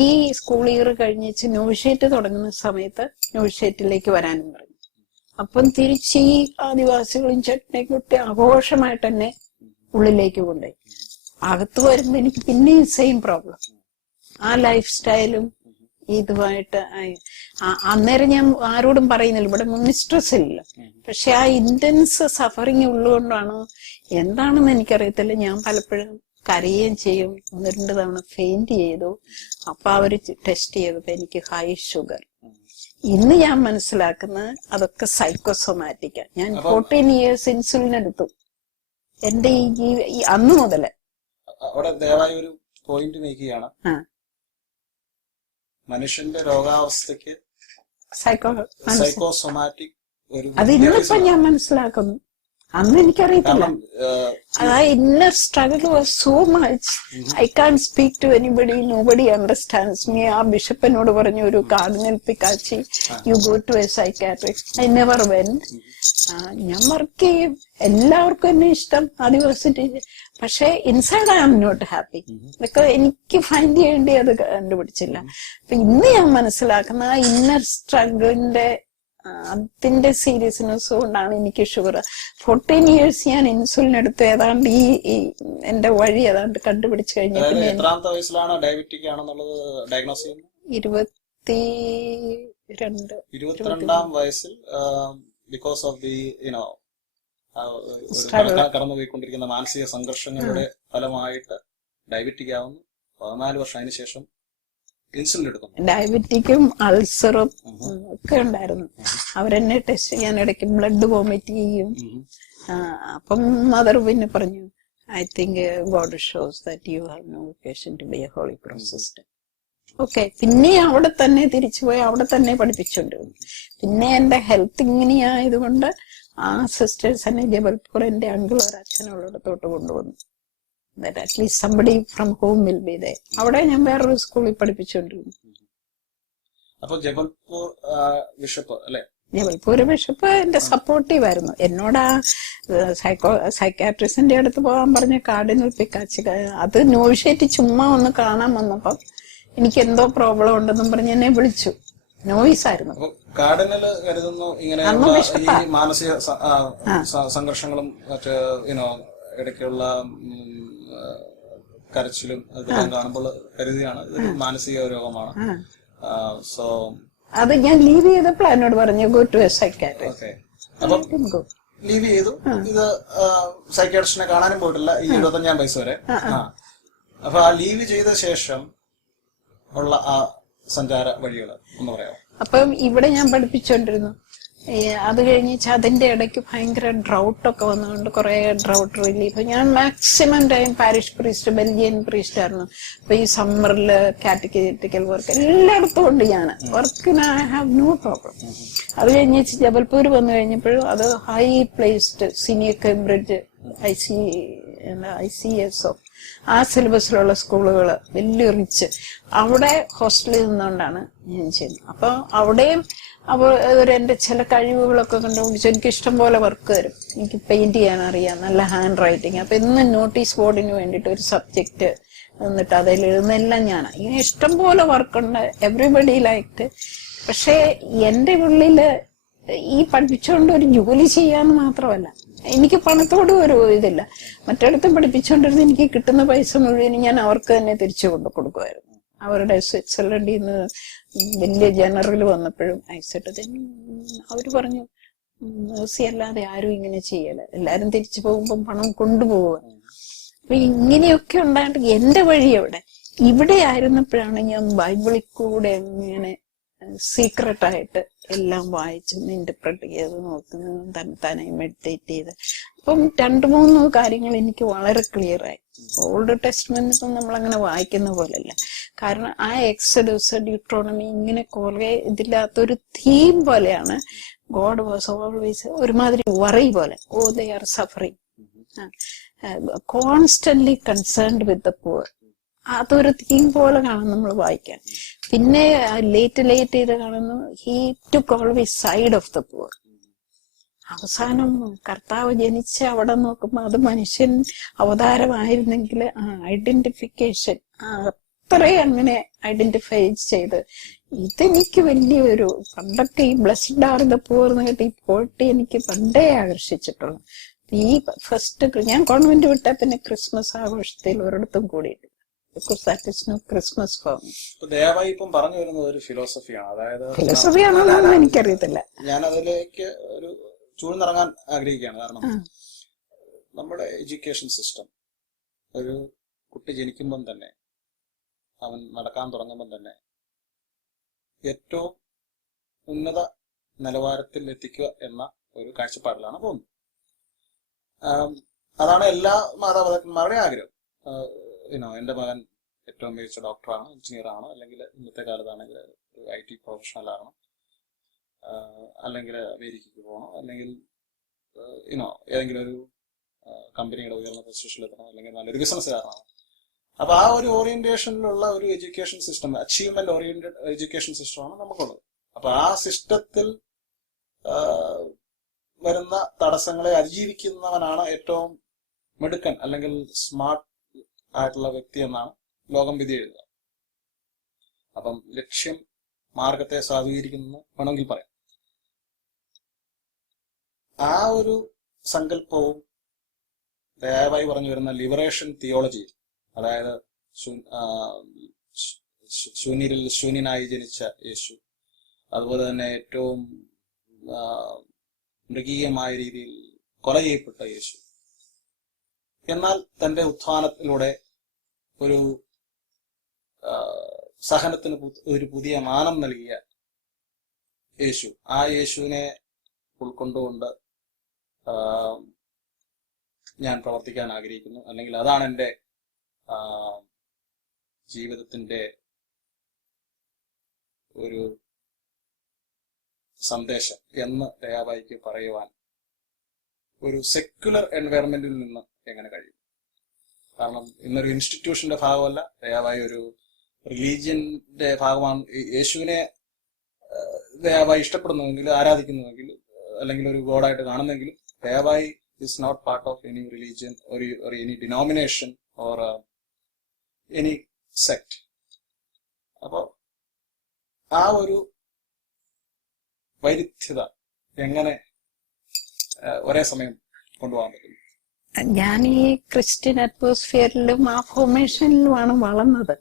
ഈ സ്കൂൾ ഇയർ കഴിഞ്ഞിച്ച് ന്യൂഷേറ്റ് തുടങ്ങുന്ന സമയത്ത് ന്യൂഷേറ്റിലേക്ക് വരാനും പറഞ്ഞു. അപ്പം തിരിച്ച് ഈ ആദിവാസികളും ചട്ടനെക്കുട്ടി ആഘോഷമായിട്ട് തന്നെ ഉള്ളിലേക്ക് കൊണ്ടുപോയി. അകത്ത് വരുമ്പോ എനിക്ക് പിന്നെയും സെയിം പ്രോബ്ലം, ആ ലൈഫ് സ്റ്റൈലും ഇതുമായിട്ട്. അന്നേരം ഞാൻ ആരോടും പറയുന്നില്ല, ഇവിടെ മിസ്ട്രസ് ഇല്ല. പക്ഷെ ആ ഇന്റൻസ് സഫറിങ് ഉള്ളതുകൊണ്ടാണോ എന്താണെന്ന് എനിക്കറിയത്തില്ല, ഞാൻ പലപ്പോഴും കരയുകയും ചെയ്യും. 1-2 തവണ ഫെയിന്റ് ചെയ്തു. അപ്പൊ അവര് ടെസ്റ്റ് ചെയ്തപ്പോ എനിക്ക് ഹൈ ഷുഗർ. ഇന്ന് ഞാൻ മനസ്സിലാക്കുന്നത് അതൊക്കെ സൈക്കോസൊമാറ്റിക്കാ. ഞാൻ 14 years ഇൻസുലിൻ എടുത്തു എന്റെ ഈ അന്ന് മുതല്. അവിടെ ദയവായി ഒരു പോയിന്റ് മേക്ക് ചെയ്യണം. മനുഷ്യന്റെ രോഗാവസ്ഥക്ക് സൈക്കോസൊമാറ്റിക് ഒരു, അത് ഇന്നിപ്പോ ഞാൻ മനസ്സിലാക്കുന്നു. അന്ന് എനിക്കറിയത്തില്ല. അതായത് inner struggle was so much, I can speak to anybody, nobody understands me. ആ ബിഷപ്പിനോട് പറഞ്ഞു, ഒരു കാർഡിനൽ പിക്കാച്ചി, you go to a psychiatrist. I never went. ഞാൻ വർക്ക് ചെയ്യും, എല്ലാവർക്കും എന്നെ ഇഷ്ടം, ആദിവാസി ടീച്ചർ. പക്ഷെ inside I am not happy. ഇതൊക്കെ എനിക്ക് ഫൈൻഡ് ചെയ്യേണ്ടി അത് കണ്ടുപിടിച്ചില്ല. അപ്പൊ ഇന്ന് ഞാൻ മനസ്സിലാക്കുന്ന ആ ഇന്നർ സ്ട്രഗിളിന്റെ അതിന്റെ സീരിയസ്നെസ് കൊണ്ടാണ് എനിക്ക് ഷുഗർ. 14 years ഞാൻ ഇൻസുലിൻ എടുത്തു. ഏതാണ്ട് ഈ എന്റെ വഴി ഏതാണ്ട് കണ്ടുപിടിച്ചു കഴിഞ്ഞ പിന്നെ 22-ാം വയസ്സിൽ ബിക്കോസ് ഓഫ് ദി കടന്നുപോയിക്കൊണ്ടിരിക്കുന്ന മാനസിക സംഘർഷങ്ങളുടെ ഫലമായിട്ട് ഡയബറ്റിക് ആവുന്നു. 14 വർഷം അതിന് ശേഷം ഇൻസുലിൻ എടുക്കുന്നു. ഡയബറ്റിക്കും അൾസറും ഒക്കെ ഉണ്ടായിരുന്നു. അവരെന്നെ ടെസ്റ്റ് ചെയ്യാൻ ഇടയ്ക്ക് ബ്ലഡ് വോമിറ്റ് ചെയ്യും. അപ്പം മദർ പിന്നെ പറഞ്ഞു, I think God shows that you have no vocation to be a holy processed. Okay, പിന്നെ അവിടെ തന്നെ തിരിച്ചുപോയി അവിടെ തന്നെ പഠിപ്പിച്ചുകൊണ്ടിരുന്നു. പിന്നെ എന്റെ ഹെൽത്ത് ഇങ്ങനെയായതുകൊണ്ട് ആ സിസ്റ്റേഴ്സ് എന്നെ ജബൽപൂർ എന്റെ അങ്കിൾ ഒരു അച്ഛനുള്ളിടത്തോട്ട് കൊണ്ടുവന്നു. At least somebody from home will be there. അവിടെ ഞാൻ വേറൊരു സ്കൂളിൽ പഠിപ്പിച്ചുകൊണ്ടിരുന്നു. അപ്പൊ ജബൽപൂർ ബിഷപ്പ് അല്ലെ? ജബൽപൂർ ബിഷപ്പ് എന്റെ സപ്പോർട്ടീവ് ആയിരുന്നു. എന്നോട് ആ സൈക്കാട്രിസ്റ്റിന്റെ അടുത്ത് പോകാൻ പറഞ്ഞ കാർഡിനൽ പിക്കാച്ചി, അത് നോയിഷേറ്റ് ചുമ്മാ ഒന്ന് കാണാൻ വന്നപ്പോ എനിക്ക് എന്തോ പ്രോബ്ലം ഉണ്ടെന്നും പറഞ്ഞ് എന്നെ വിളിച്ചു. നോയിസ് ആയിരുന്നു. കാർഡിനൽ കരുതുന്നു ഇങ്ങനെ ഈ മാനസിക സംഘർഷങ്ങളും മറ്റ് ഇടയ്ക്കുള്ള കരച്ചിലും അതെല്ലാം കാണുമ്പോൾ കരുതിയാണ് ഇതൊരു മാനസിക രോഗമാണ്. സോ അത് ഞാൻ ലീവ് ചെയ്തപ്പോൾ എന്നോട് പറഞ്ഞു, ഗോ ടു എ സൈക്കാട്രിസ്റ്റ്. അപ്പം ലീവ് ചെയ്തു. ഇത് സൈക്കാട്രിസ്റ്റിനെ കാണാനും പോയിട്ടില്ല ഈ 25-ാം വയസ്സ് വരെ. അപ്പൊ ആ ലീവ് ചെയ്ത ശേഷം ഉള്ള ആ സഞ്ചാര വഴികൾ ഒന്ന് പറയാമോ? അപ്പം ഇവിടെ ഞാൻ പഠിപ്പിച്ചോണ്ടിരുന്നു. അത് കഴിഞ്ഞ് അതിന്റെ ഇടയ്ക്ക് ഭയങ്കര ഡ്രൗട്ടൊക്കെ വന്നുകൊണ്ട് കുറെ ഡ്രൗട്ട് റിലീഫ്. ഞാൻ maximum time parish priest, Belgian priest ആയിരുന്നു. അപ്പൊ ഈ സമ്മറില് കാറ്റഗറ്റിക്കൽ വർക്ക് എല്ലായിടത്തും ഉണ്ട്. ഞാൻ വർക്കിന് ഐ ഹാവ് നോ പ്രോബ്ലം. അത് കഴിഞ്ഞ് ജബൽപൂർ വന്നു കഴിഞ്ഞപ്പോഴും അത് high placed senior Cambridge ICSO ആ സിലബസിലുള്ള സ്കൂളുകൾ വലിയ റിച്ച്, അവിടെ ഹോസ്റ്റലിൽ നിന്നുകൊണ്ടാണ് ഞാൻ ചെയ്യുന്നത്. അപ്പൊ അവിടെയും അപ്പോൾ എന്റെ ചില കഴിവുകളൊക്കെ കണ്ടുപിടിച്ച് എനിക്ക് ഇഷ്ടം പോലെ വർക്ക് തരും. എനിക്ക് പെയിന്റ് ചെയ്യാൻ അറിയാം, നല്ല ഹാൻഡ് റൈറ്റിങ്. അപ്പൊ ഇന്നും നോട്ടീസ് ബോർഡിന് വേണ്ടിയിട്ട് ഒരു സബ്ജക്റ്റ് എന്നിട്ട് അതിൽ എഴുതുന്നെല്ലാം ഞാനാണ്. ഇങ്ങനെ ഇഷ്ടം പോലെ വർക്കുണ്ട്, എവറിബഡി ലൈക്ട്. പക്ഷെ എന്റെ ഉള്ളില് ഈ പഠിപ്പിച്ചുകൊണ്ട് ഒരു ജോലി ചെയ്യാന്ന് മാത്രമല്ല, എനിക്ക് പണത്തോട് ഒരു ഇതില്ല. മറ്റിടത്തും പഠിപ്പിച്ചുകൊണ്ടിരുന്ന് എനിക്ക് കിട്ടുന്ന പൈസ മുഴുവൻ ഞാൻ അവർക്ക് തന്നെ തിരിച്ചു കൊണ്ടു കൊടുക്കുമായിരുന്നു. അവരുടെ സ്വിറ്റ്സർലൻഡിൽ നിന്ന് വലിയ ജനറൽ വന്നപ്പോഴും ഐസെട്ട് അവര് പറഞ്ഞു, മേഴ്സി അല്ലാതെ ആരും ഇങ്ങനെ ചെയ്യല, എല്ലാരും തിരിച്ചു പോകുമ്പോൾ പണം കൊണ്ടുപോവുക. അപ്പൊ ഇങ്ങനെയൊക്കെ ഉണ്ടായിട്ട് എന്റെ വഴി ഇവിടെ ആയിരുന്നപ്പോഴാണ് ഞാൻ ബൈബിളിൽ കൂടെ ഇങ്ങനെ സീക്രട്ടായിട്ട് എല്ലാം വായിച്ചും ഇന്റർപ്രറ്റ് ചെയ്ത് നോക്കുന്നതും തന്നെ മെഡിറ്റേറ്റ് ചെയ്ത്. അപ്പം 2-3 കാര്യങ്ങൾ എനിക്ക് വളരെ ക്ലിയർ ആയി. ഓൾഡ് ടെസ്റ്റ്മെന്റ് ഇപ്പം നമ്മളങ്ങനെ വായിക്കുന്ന പോലല്ല. കാരണം ആ എക്സഡസ്, ഡ്യൂട്രോണമി ഇങ്ങനെ കുറെ ഇതില്ലാത്തൊരു തീം പോലെയാണ്. ഗോഡ് വാസ് ഓൾവേസ് ഒരുമാതിരി വറി പോലെ, oh they are suffering, constantly concerned with the poor. അതൊരു തീം പോലെ കാണും നമ്മൾ വായിക്കാൻ. പിന്നെ ലേറ്റ് ചെയ്ത് കാണുന്നു, he took always side of the poor. അവസാനം കർത്താവ് ജനിച്ച അവിടെ നോക്കുമ്പോ അത് മനുഷ്യൻ അവതാരമായിരുന്നെങ്കിൽ ആ ഐഡന്റിഫിക്കേഷൻ അത്രയും അങ്ങനെ ഐഡന്റിഫൈ ചെയ്ത് ഇതെനിക്ക് വലിയൊരു, പണ്ടൊക്കെ ഈ ബ്ലെസ്ഡ് ആർ ദ പുവർ എന്ന് കേട്ട് ഈ പോട്ടി എനിക്ക് പണ്ടേ ആകർഷിച്ചിട്ടുള്ളു. ഈ ഫസ്റ്റ് ഞാൻ കോൺവെന്റ് വിട്ടാ പിന്നെ ക്രിസ്മസ് ആഘോഷത്തിൽ ഒരിടത്തും കൂടിയിട്ടില്ല. ക്രിസ്മസ് ഫോം ദയവായി ഇപ്പം പറഞ്ഞു വരുന്നത് ഒരു ഫിലോസഫിയാണ്. അതായത് ഫിലോസഫിയാണോ എനിക്കറിയത്തില്ല. ഞാൻ അതിലേക്ക് ഒരു ചൂഴ്ന്നിറങ്ങാൻ ആഗ്രഹിക്കുകയാണ്. കാരണം നമ്മുടെ എഡ്യൂക്കേഷൻ സിസ്റ്റം, ഒരു കുട്ടി ജനിക്കുമ്പം തന്നെ അവൻ നടക്കാൻ തുടങ്ങുമ്പം തന്നെ ഏറ്റവും ഉന്നത നിലവാരത്തിൽ എത്തിക്കുക എന്ന ഒരു കാഴ്ചപ്പാടിലാണ് പോകുന്നത്. അതാണ് എല്ലാ മാതാപിതാക്കന്മാരുടെയും ആഗ്രഹം. എന്റെ മകൻ ഏറ്റവും മികച്ച ഡോക്ടറാണ്, എഞ്ചിനീയറാണ്, അല്ലെങ്കിൽ ഇന്നത്തെ കാലത്താണെങ്കിൽ IT പ്രൊഫഷണലാണ്, അല്ലെങ്കിൽ അമേരിക്കയ്ക്ക് പോകണം, അല്ലെങ്കിൽ ഏതെങ്കിലും ഒരു കമ്പനിയുടെ ഉയർന്ന പൊസിഷനിലെത്തണം, അല്ലെങ്കിൽ നല്ലൊരു ബിസിനസ്സുകാരനാണ്. അപ്പൊ ആ ഒരു ഓറിയന്റേഷനിലുള്ള ഒരു education system, achievement oriented education സിസ്റ്റമാണ് നമുക്കുള്ളത്. അപ്പൊ ആ സിസ്റ്റത്തിൽ വരുന്ന തടസ്സങ്ങളെ അതിജീവിക്കുന്നവനാണ് ഏറ്റവും മിടുക്കൻ അല്ലെങ്കിൽ സ്മാർട്ട് ആയിട്ടുള്ള വ്യക്തി എന്നാണ് ലോകം വിധി എഴുതുക. അപ്പം ലക്ഷ്യം മാർഗത്തെ സ്വാധീനിക്കുന്നു വേണമെങ്കിൽ പറയാം. ആ ഒരു സങ്കല്പവും ദയവായി പറഞ്ഞു വരുന്ന ലിബറേഷൻ തിയോളജി, അതായത് ശൂന്യനായി ജനിച്ച യേശു, അതുപോലെ തന്നെ ഏറ്റവും മൃഗീയമായ രീതിയിൽ കൊല ചെയ്യപ്പെട്ട യേശു, എന്നാൽ തന്റെ ഉത്ഥാനത്തിലൂടെ ഒരു സഹനത്തിന് ഒരു പുതിയ മാനം നൽകിയ യേശു, ആ യേശുവിനെ ഉൾക്കൊണ്ടുകൊണ്ട് ഞാൻ പ്രവർത്തിക്കാൻ ആഗ്രഹിക്കുന്നു. അല്ലെങ്കിൽ അതാണ് എൻ്റെ ജീവിതത്തിന്റെ ഒരു സന്ദേശം എന്ന് ദയാബായിക്ക് പറയുവാൻ ഒരു സെക്യുലർ എൻവയറമെന്റിൽ നിന്ന് എങ്ങനെ കഴിയും? കാരണം ഇന്നൊരു ഇൻസ്റ്റിറ്റ്യൂഷന്റെ ഭാഗമല്ല, ദയാബായി ഒരു റിലീജിയന്റെ ഭാഗമാണ്. യേശുവിനെ ദയാബായി ഇഷ്ടപ്പെടുന്നുവെങ്കിൽ, ആരാധിക്കുന്നുവെങ്കിൽ, അല്ലെങ്കിൽ ഒരു ഗോഡായിട്ട് കാണുന്നെങ്കിലും Dayabai is not part of any religion or any denomination or any sect. അപ്പോ ആ ഒരു വൈരുദ്ധ്യത എങ്ങനെ ഒരേ സമയം കൊണ്ടുപോകാൻ പറ്റും? ഞാൻ ഈ ക്രിസ്ത്യൻ അറ്റ്മോസ്ഫിയറിലും ആ ഫോർമേഷനിലുമാണ് വളർന്നത്.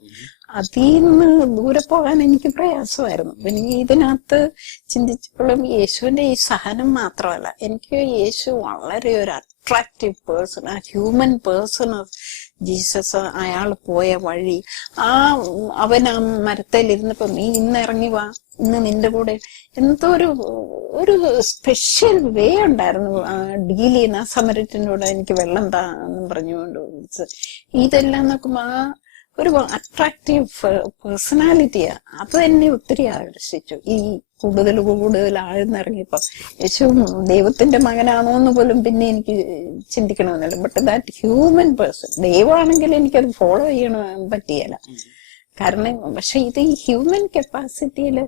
അതിൽ നിന്ന് ദൂരെ പോകാൻ എനിക്ക് പ്രയാസമായിരുന്നു. എനിക്ക് ഇതിനകത്ത് ചിന്തിച്ചപ്പോഴും യേശുവിന്റെ ഈ സഹനം മാത്രമല്ല, എനിക്ക് യേശു വളരെ ഒരു അട്രാക്റ്റീവ് പേഴ്സൺ, ആ ഹ്യൂമൻ പേഴ്സൺ ഓഫ് ജീസസ്, അയാൾ പോയ വഴി, അവൻ ആ മരത്തേലിരുന്നപ്പോ നീ ഇന്ന് ഇറങ്ങി വാ, ഇന്ന് നിന്റെ കൂടെ, എന്തോ ഒരു സ്പെഷ്യൽ വേ ഉണ്ടായിരുന്നു ഡീൽ ചെയ്യുന്ന. ആ സമരത്തിനോട് എനിക്ക് വെള്ളം താന്നും പറഞ്ഞുകൊണ്ട് ഇതെല്ലാം നോക്കുമ്പോ ആ ഒരു അട്രാക്റ്റീവ് പേഴ്സണാലിറ്റിയാ. അത് എന്നെ ഒത്തിരി ആകർഷിച്ചു. ഈ കൂടുതൽ ആഴ്ന്നിറങ്ങിയപ്പോ യേശു ദൈവത്തിന്റെ മകനാണോ എന്ന് പോലും പിന്നെ എനിക്ക് ചിന്തിക്കണമെന്നില്ല. ബട്ട് ദാറ്റ് ഹ്യൂമൻ പേഴ്സൺ, ദൈവമാണെങ്കിൽ എനിക്കത് ഫോളോ ചെയ്യണം പറ്റിയല്ല. കാരണം പക്ഷെ ഇത് ഈ ഹ്യൂമൻ കപ്പാസിറ്റിയിൽ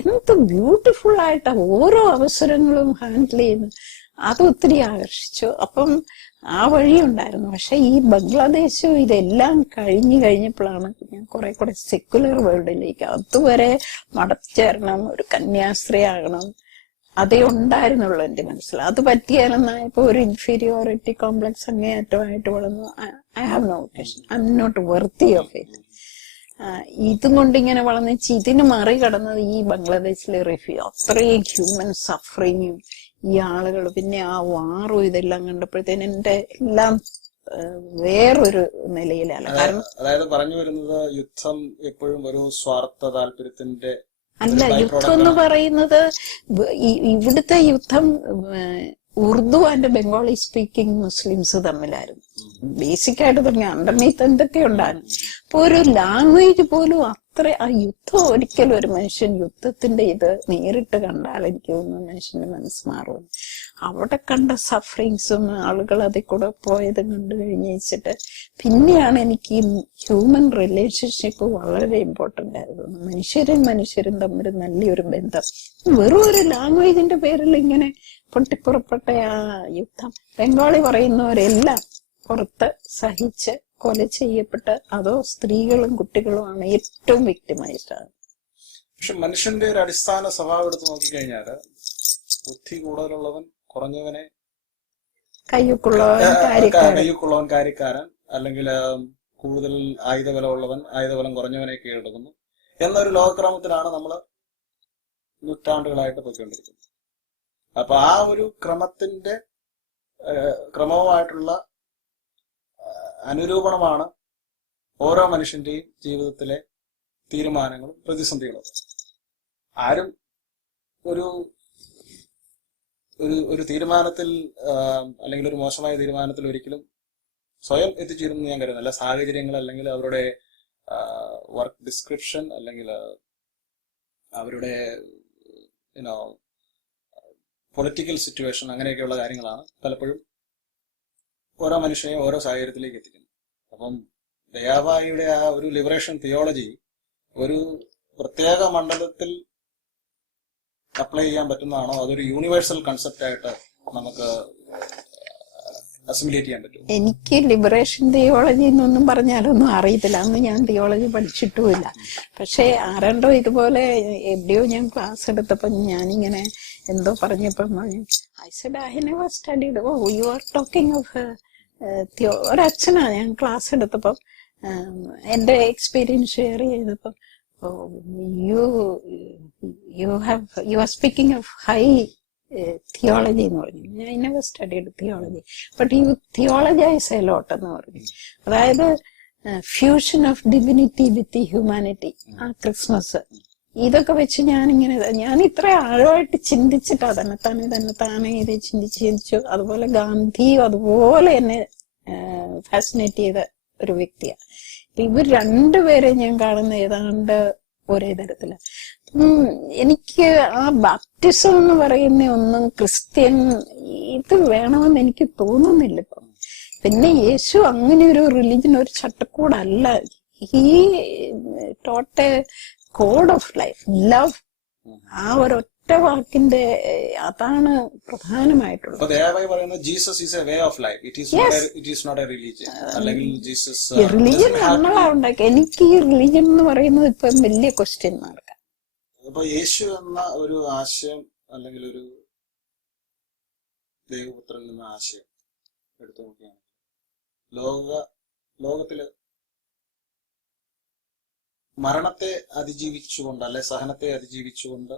എന്ത് ബ്യൂട്ടിഫുൾ ആയിട്ടാ ഓരോ അവസരങ്ങളും ഹാൻഡിൽ ചെയ്യുന്നു. അത് ഒത്തിരി ആകർഷിച്ചു. അപ്പം ആ വഴി ഉണ്ടായിരുന്നു. പക്ഷെ ഈ ബംഗ്ലാദേശും ഇതെല്ലാം കഴിഞ്ഞപ്പോഴാണ് ഞാൻ കുറെ കൂടെ സെക്യുലർ വേൾഡിലേക്ക്, അതുവരെ മടച്ചേരണം, ഒരു കന്യാസ്ത്രീ ആകണം, അതേ ഉണ്ടായിരുന്നുള്ളൂ എന്റെ മനസ്സിൽ. അത് പറ്റിയാലെന്നായപ്പോ ഒരു ഇൻഫീരിയോറിറ്റി കോംപ്ലക്സ് അങ്ങേയറ്റമായിട്ട് വളർന്നു. I have no occasion, I am not worthy of it. ഇതും കൊണ്ടിങ്ങനെ വളർന്നിച്ച് ഇതിന് മറികടന്നത് ഈ ബംഗ്ലാദേശിലെ അത്രയും ഹ്യൂമൻ സഫറിങ്ങും ഈ ആളുകൾ, പിന്നെ ആ വാറും ഇതെല്ലാം കണ്ടപ്പോഴത്തേന് എന്റെ എല്ലാം വേറൊരു നിലയിലല്ല. കാരണം അതായത് പറഞ്ഞു വരുന്നത് യുദ്ധം എപ്പോഴും ഒരു സ്വാർത്ഥ താല്പര്യത്തിന്റെ അല്ല. യുദ്ധം എന്ന് പറയുന്നത് ഇവിടുത്തെ യുദ്ധം Urdu and Bengali speaking Muslims തമ്മിലായിരുന്നു ബേസിക് ആയിട്ട് തുടങ്ങി. അണ്ടർനീത്ത് എന്തൊക്കെ ഉണ്ടായിരുന്നു. അപ്പൊ ഒരു ലാംഗ്വേജ് പോലും അത്ര, ആ യുദ്ധം ഒരിക്കലും ഒരു മനുഷ്യൻ യുദ്ധത്തിന്റെ ഇത് നേരിട്ട് കണ്ടാൽ എനിക്ക് തോന്നുന്നു മനുഷ്യന്റെ മനസ്സ് മാറും. അവിടെ കണ്ട സഫറിങ്സും ആളുകൾ അതിൽ കൂടെ പോയത് കണ്ടു കഴിഞ്ഞ് വെച്ചിട്ട് പിന്നെയാണ് എനിക്ക് ഈ ഹ്യൂമൻ റിലേഷൻഷിപ്പ് വളരെ ഇമ്പോർട്ടന്റ് ആയിരുന്നു. മനുഷ്യരും തമ്മിൽ നല്ലൊരു ബന്ധം. വെറും ഒരു ലാംഗ്വേജിന്റെ പേരിൽ ഇങ്ങനെ പൊട്ടിപ്പുറപ്പെട്ട ആ യുദ്ധം, ബംഗാളി പറയുന്നവരെല്ലാം പുറത്ത് സഹിച്ച് കൊല ചെയ്യപ്പെട്ട്, അതോ സ്ത്രീകളും കുട്ടികളുമാണ് ഏറ്റവും വിക്ടിമൈസ്ഡ് ആണ്. പക്ഷെ മനുഷ്യന്റെ ഒരു അടിസ്ഥാന സ്വഭാവം എടുത്ത് നോക്കിക്കഴിഞ്ഞാല് ബുദ്ധി കൂടുതലുള്ളവൻ കുറഞ്ഞവനെ, കയ്യൂക്കുള്ളവൻ കാര്യക്കാരൻ, അല്ലെങ്കിൽ കൂടുതൽ ആയുധബലമുള്ളവൻ ആയുധബലം കുറഞ്ഞവനെ കീഴടക്കുന്നു എന്നൊരു ലോകക്രമത്തിലാണ് നമ്മൾ നൂറ്റാണ്ടുകളായിട്ട് പോയിക്കൊണ്ടിരിക്കുന്നത്. അപ്പൊ ആ ഒരു ക്രമവുമായിട്ടുള്ള അനുരൂപണമാണ് ഓരോ മനുഷ്യന്റെയും ജീവിതത്തിലെ തീരുമാനങ്ങളും പ്രതിസന്ധികളും. ആരും ഒരു തീരുമാനത്തിൽ അല്ലെങ്കിൽ ഒരു മോശമായ തീരുമാനത്തിൽ ഒരിക്കലും സ്വയം എത്തിച്ചേരുന്നു ഞാൻ കരുതുന്നില്ല. സാഹചര്യങ്ങൾ, അല്ലെങ്കിൽ അവരുടെ വർക്ക് ഡിസ്ക്രിപ്ഷൻ, അല്ലെങ്കിൽ അവരുടെ പൊളിറ്റിക്കൽ സിറ്റുവേഷൻ, അങ്ങനെയൊക്കെയുള്ള കാര്യങ്ങളാണ് പലപ്പോഴും ഓരോ മനുഷ്യനെയും ഓരോ സാഹചര്യത്തിലേക്ക് എത്തിക്കുന്നത്. അപ്പം ദയാബായിയുടെ ആ ഒരു ലിബറേഷൻ തിയോളജി ഒരു പ്രത്യേക മണ്ഡലത്തിൽ അപ്ലൈ ചെയ്യാൻ പറ്റുന്നതാണോ, അതൊരു യൂണിവേഴ്സൽ കൺസെപ്റ്റ് ആയിട്ട് നമുക്ക് അസിമുലേറ്റ് ചെയ്യാൻ പറ്റും? എനിക്ക് ലിബറേഷൻ തിയോളജി എന്നൊന്നും പറഞ്ഞാലൊന്നും അറിയത്തില്ല. അന്ന് ഞാൻ തിയോളജി പഠിച്ചിട്ടുമില്ല. പക്ഷെ ആരണ്ടോ ഇതുപോലെ എവിടെയോ ഞാൻ ക്ലാസ് എടുത്തപ്പോ ഞാനിങ്ങനെ എന്തോ പറഞ്ഞപ്പം I said I never studied. Oh you are talking of ഒരച്ഛനാ ഞാൻ ക്ലാസ് എടുത്തപ്പം എന്റെ എക്സ്പീരിയൻസ് ഷെയർ ചെയ്തപ്പം, you are speaking of high theology എന്ന് പറഞ്ഞു. I never studied theology but you theologize a lot എന്ന് പറഞ്ഞു. അതായത് fusion of divinity with humanity. ആ ക്രിസ്മസ് ഇതൊക്കെ വെച്ച് ഞാൻ ഇത്ര ആഴമായിട്ട് ചിന്തിച്ചിട്ടാ തന്നെത്താനെ ഇത് ചിന്തിച്ചു. അതുപോലെ ഗാന്ധിയും അതുപോലെ എന്നെ ഫാസിനേറ്റ് ചെയ്ത ഒരു വ്യക്തിയാണ്. ഇവർ രണ്ടുപേരെ ഞാൻ കാണുന്ന ഏതാണ്ട് ഒരേ തരത്തില്. എനിക്ക് ആ ബാപ്റ്റിസം എന്ന് പറയുന്ന ഒന്നും ക്രിസ്ത്യൻ ഇത് വേണമെന്ന് എനിക്ക് തോന്നുന്നില്ല ഇപ്പം. പിന്നെ യേശു അങ്ങനെ ഒരു റിലിജൻ, ഒരു ചട്ടക്കൂടല്ല. He taught a code of life, love. ആ ഒരൊറ്റ വാക്കിന്റെ അതാണ് പ്രധാനമായിട്ടുള്ളത്. റിലിജൻ നമ്മളാ ഉണ്ടാക്കി. എനിക്ക് ഈ റിലിജൻ എന്ന് പറയുന്നത് ഇപ്പൊ വലിയ ക്വസ്റ്റ്യൻ മാർക്കാണ്. അപ്പൊ യേശു എന്ന ഒരു ആശയം, അല്ലെങ്കിൽ ഒരു ദൈവപുത്രൻ എന്ന ആശയം എടുത്തു നോക്കിയാണ് ലോകത്തില് മരണത്തെ അതിജീവിച്ചുകൊണ്ട്, അല്ലെ സഹനത്തെ അതിജീവിച്ചുകൊണ്ട്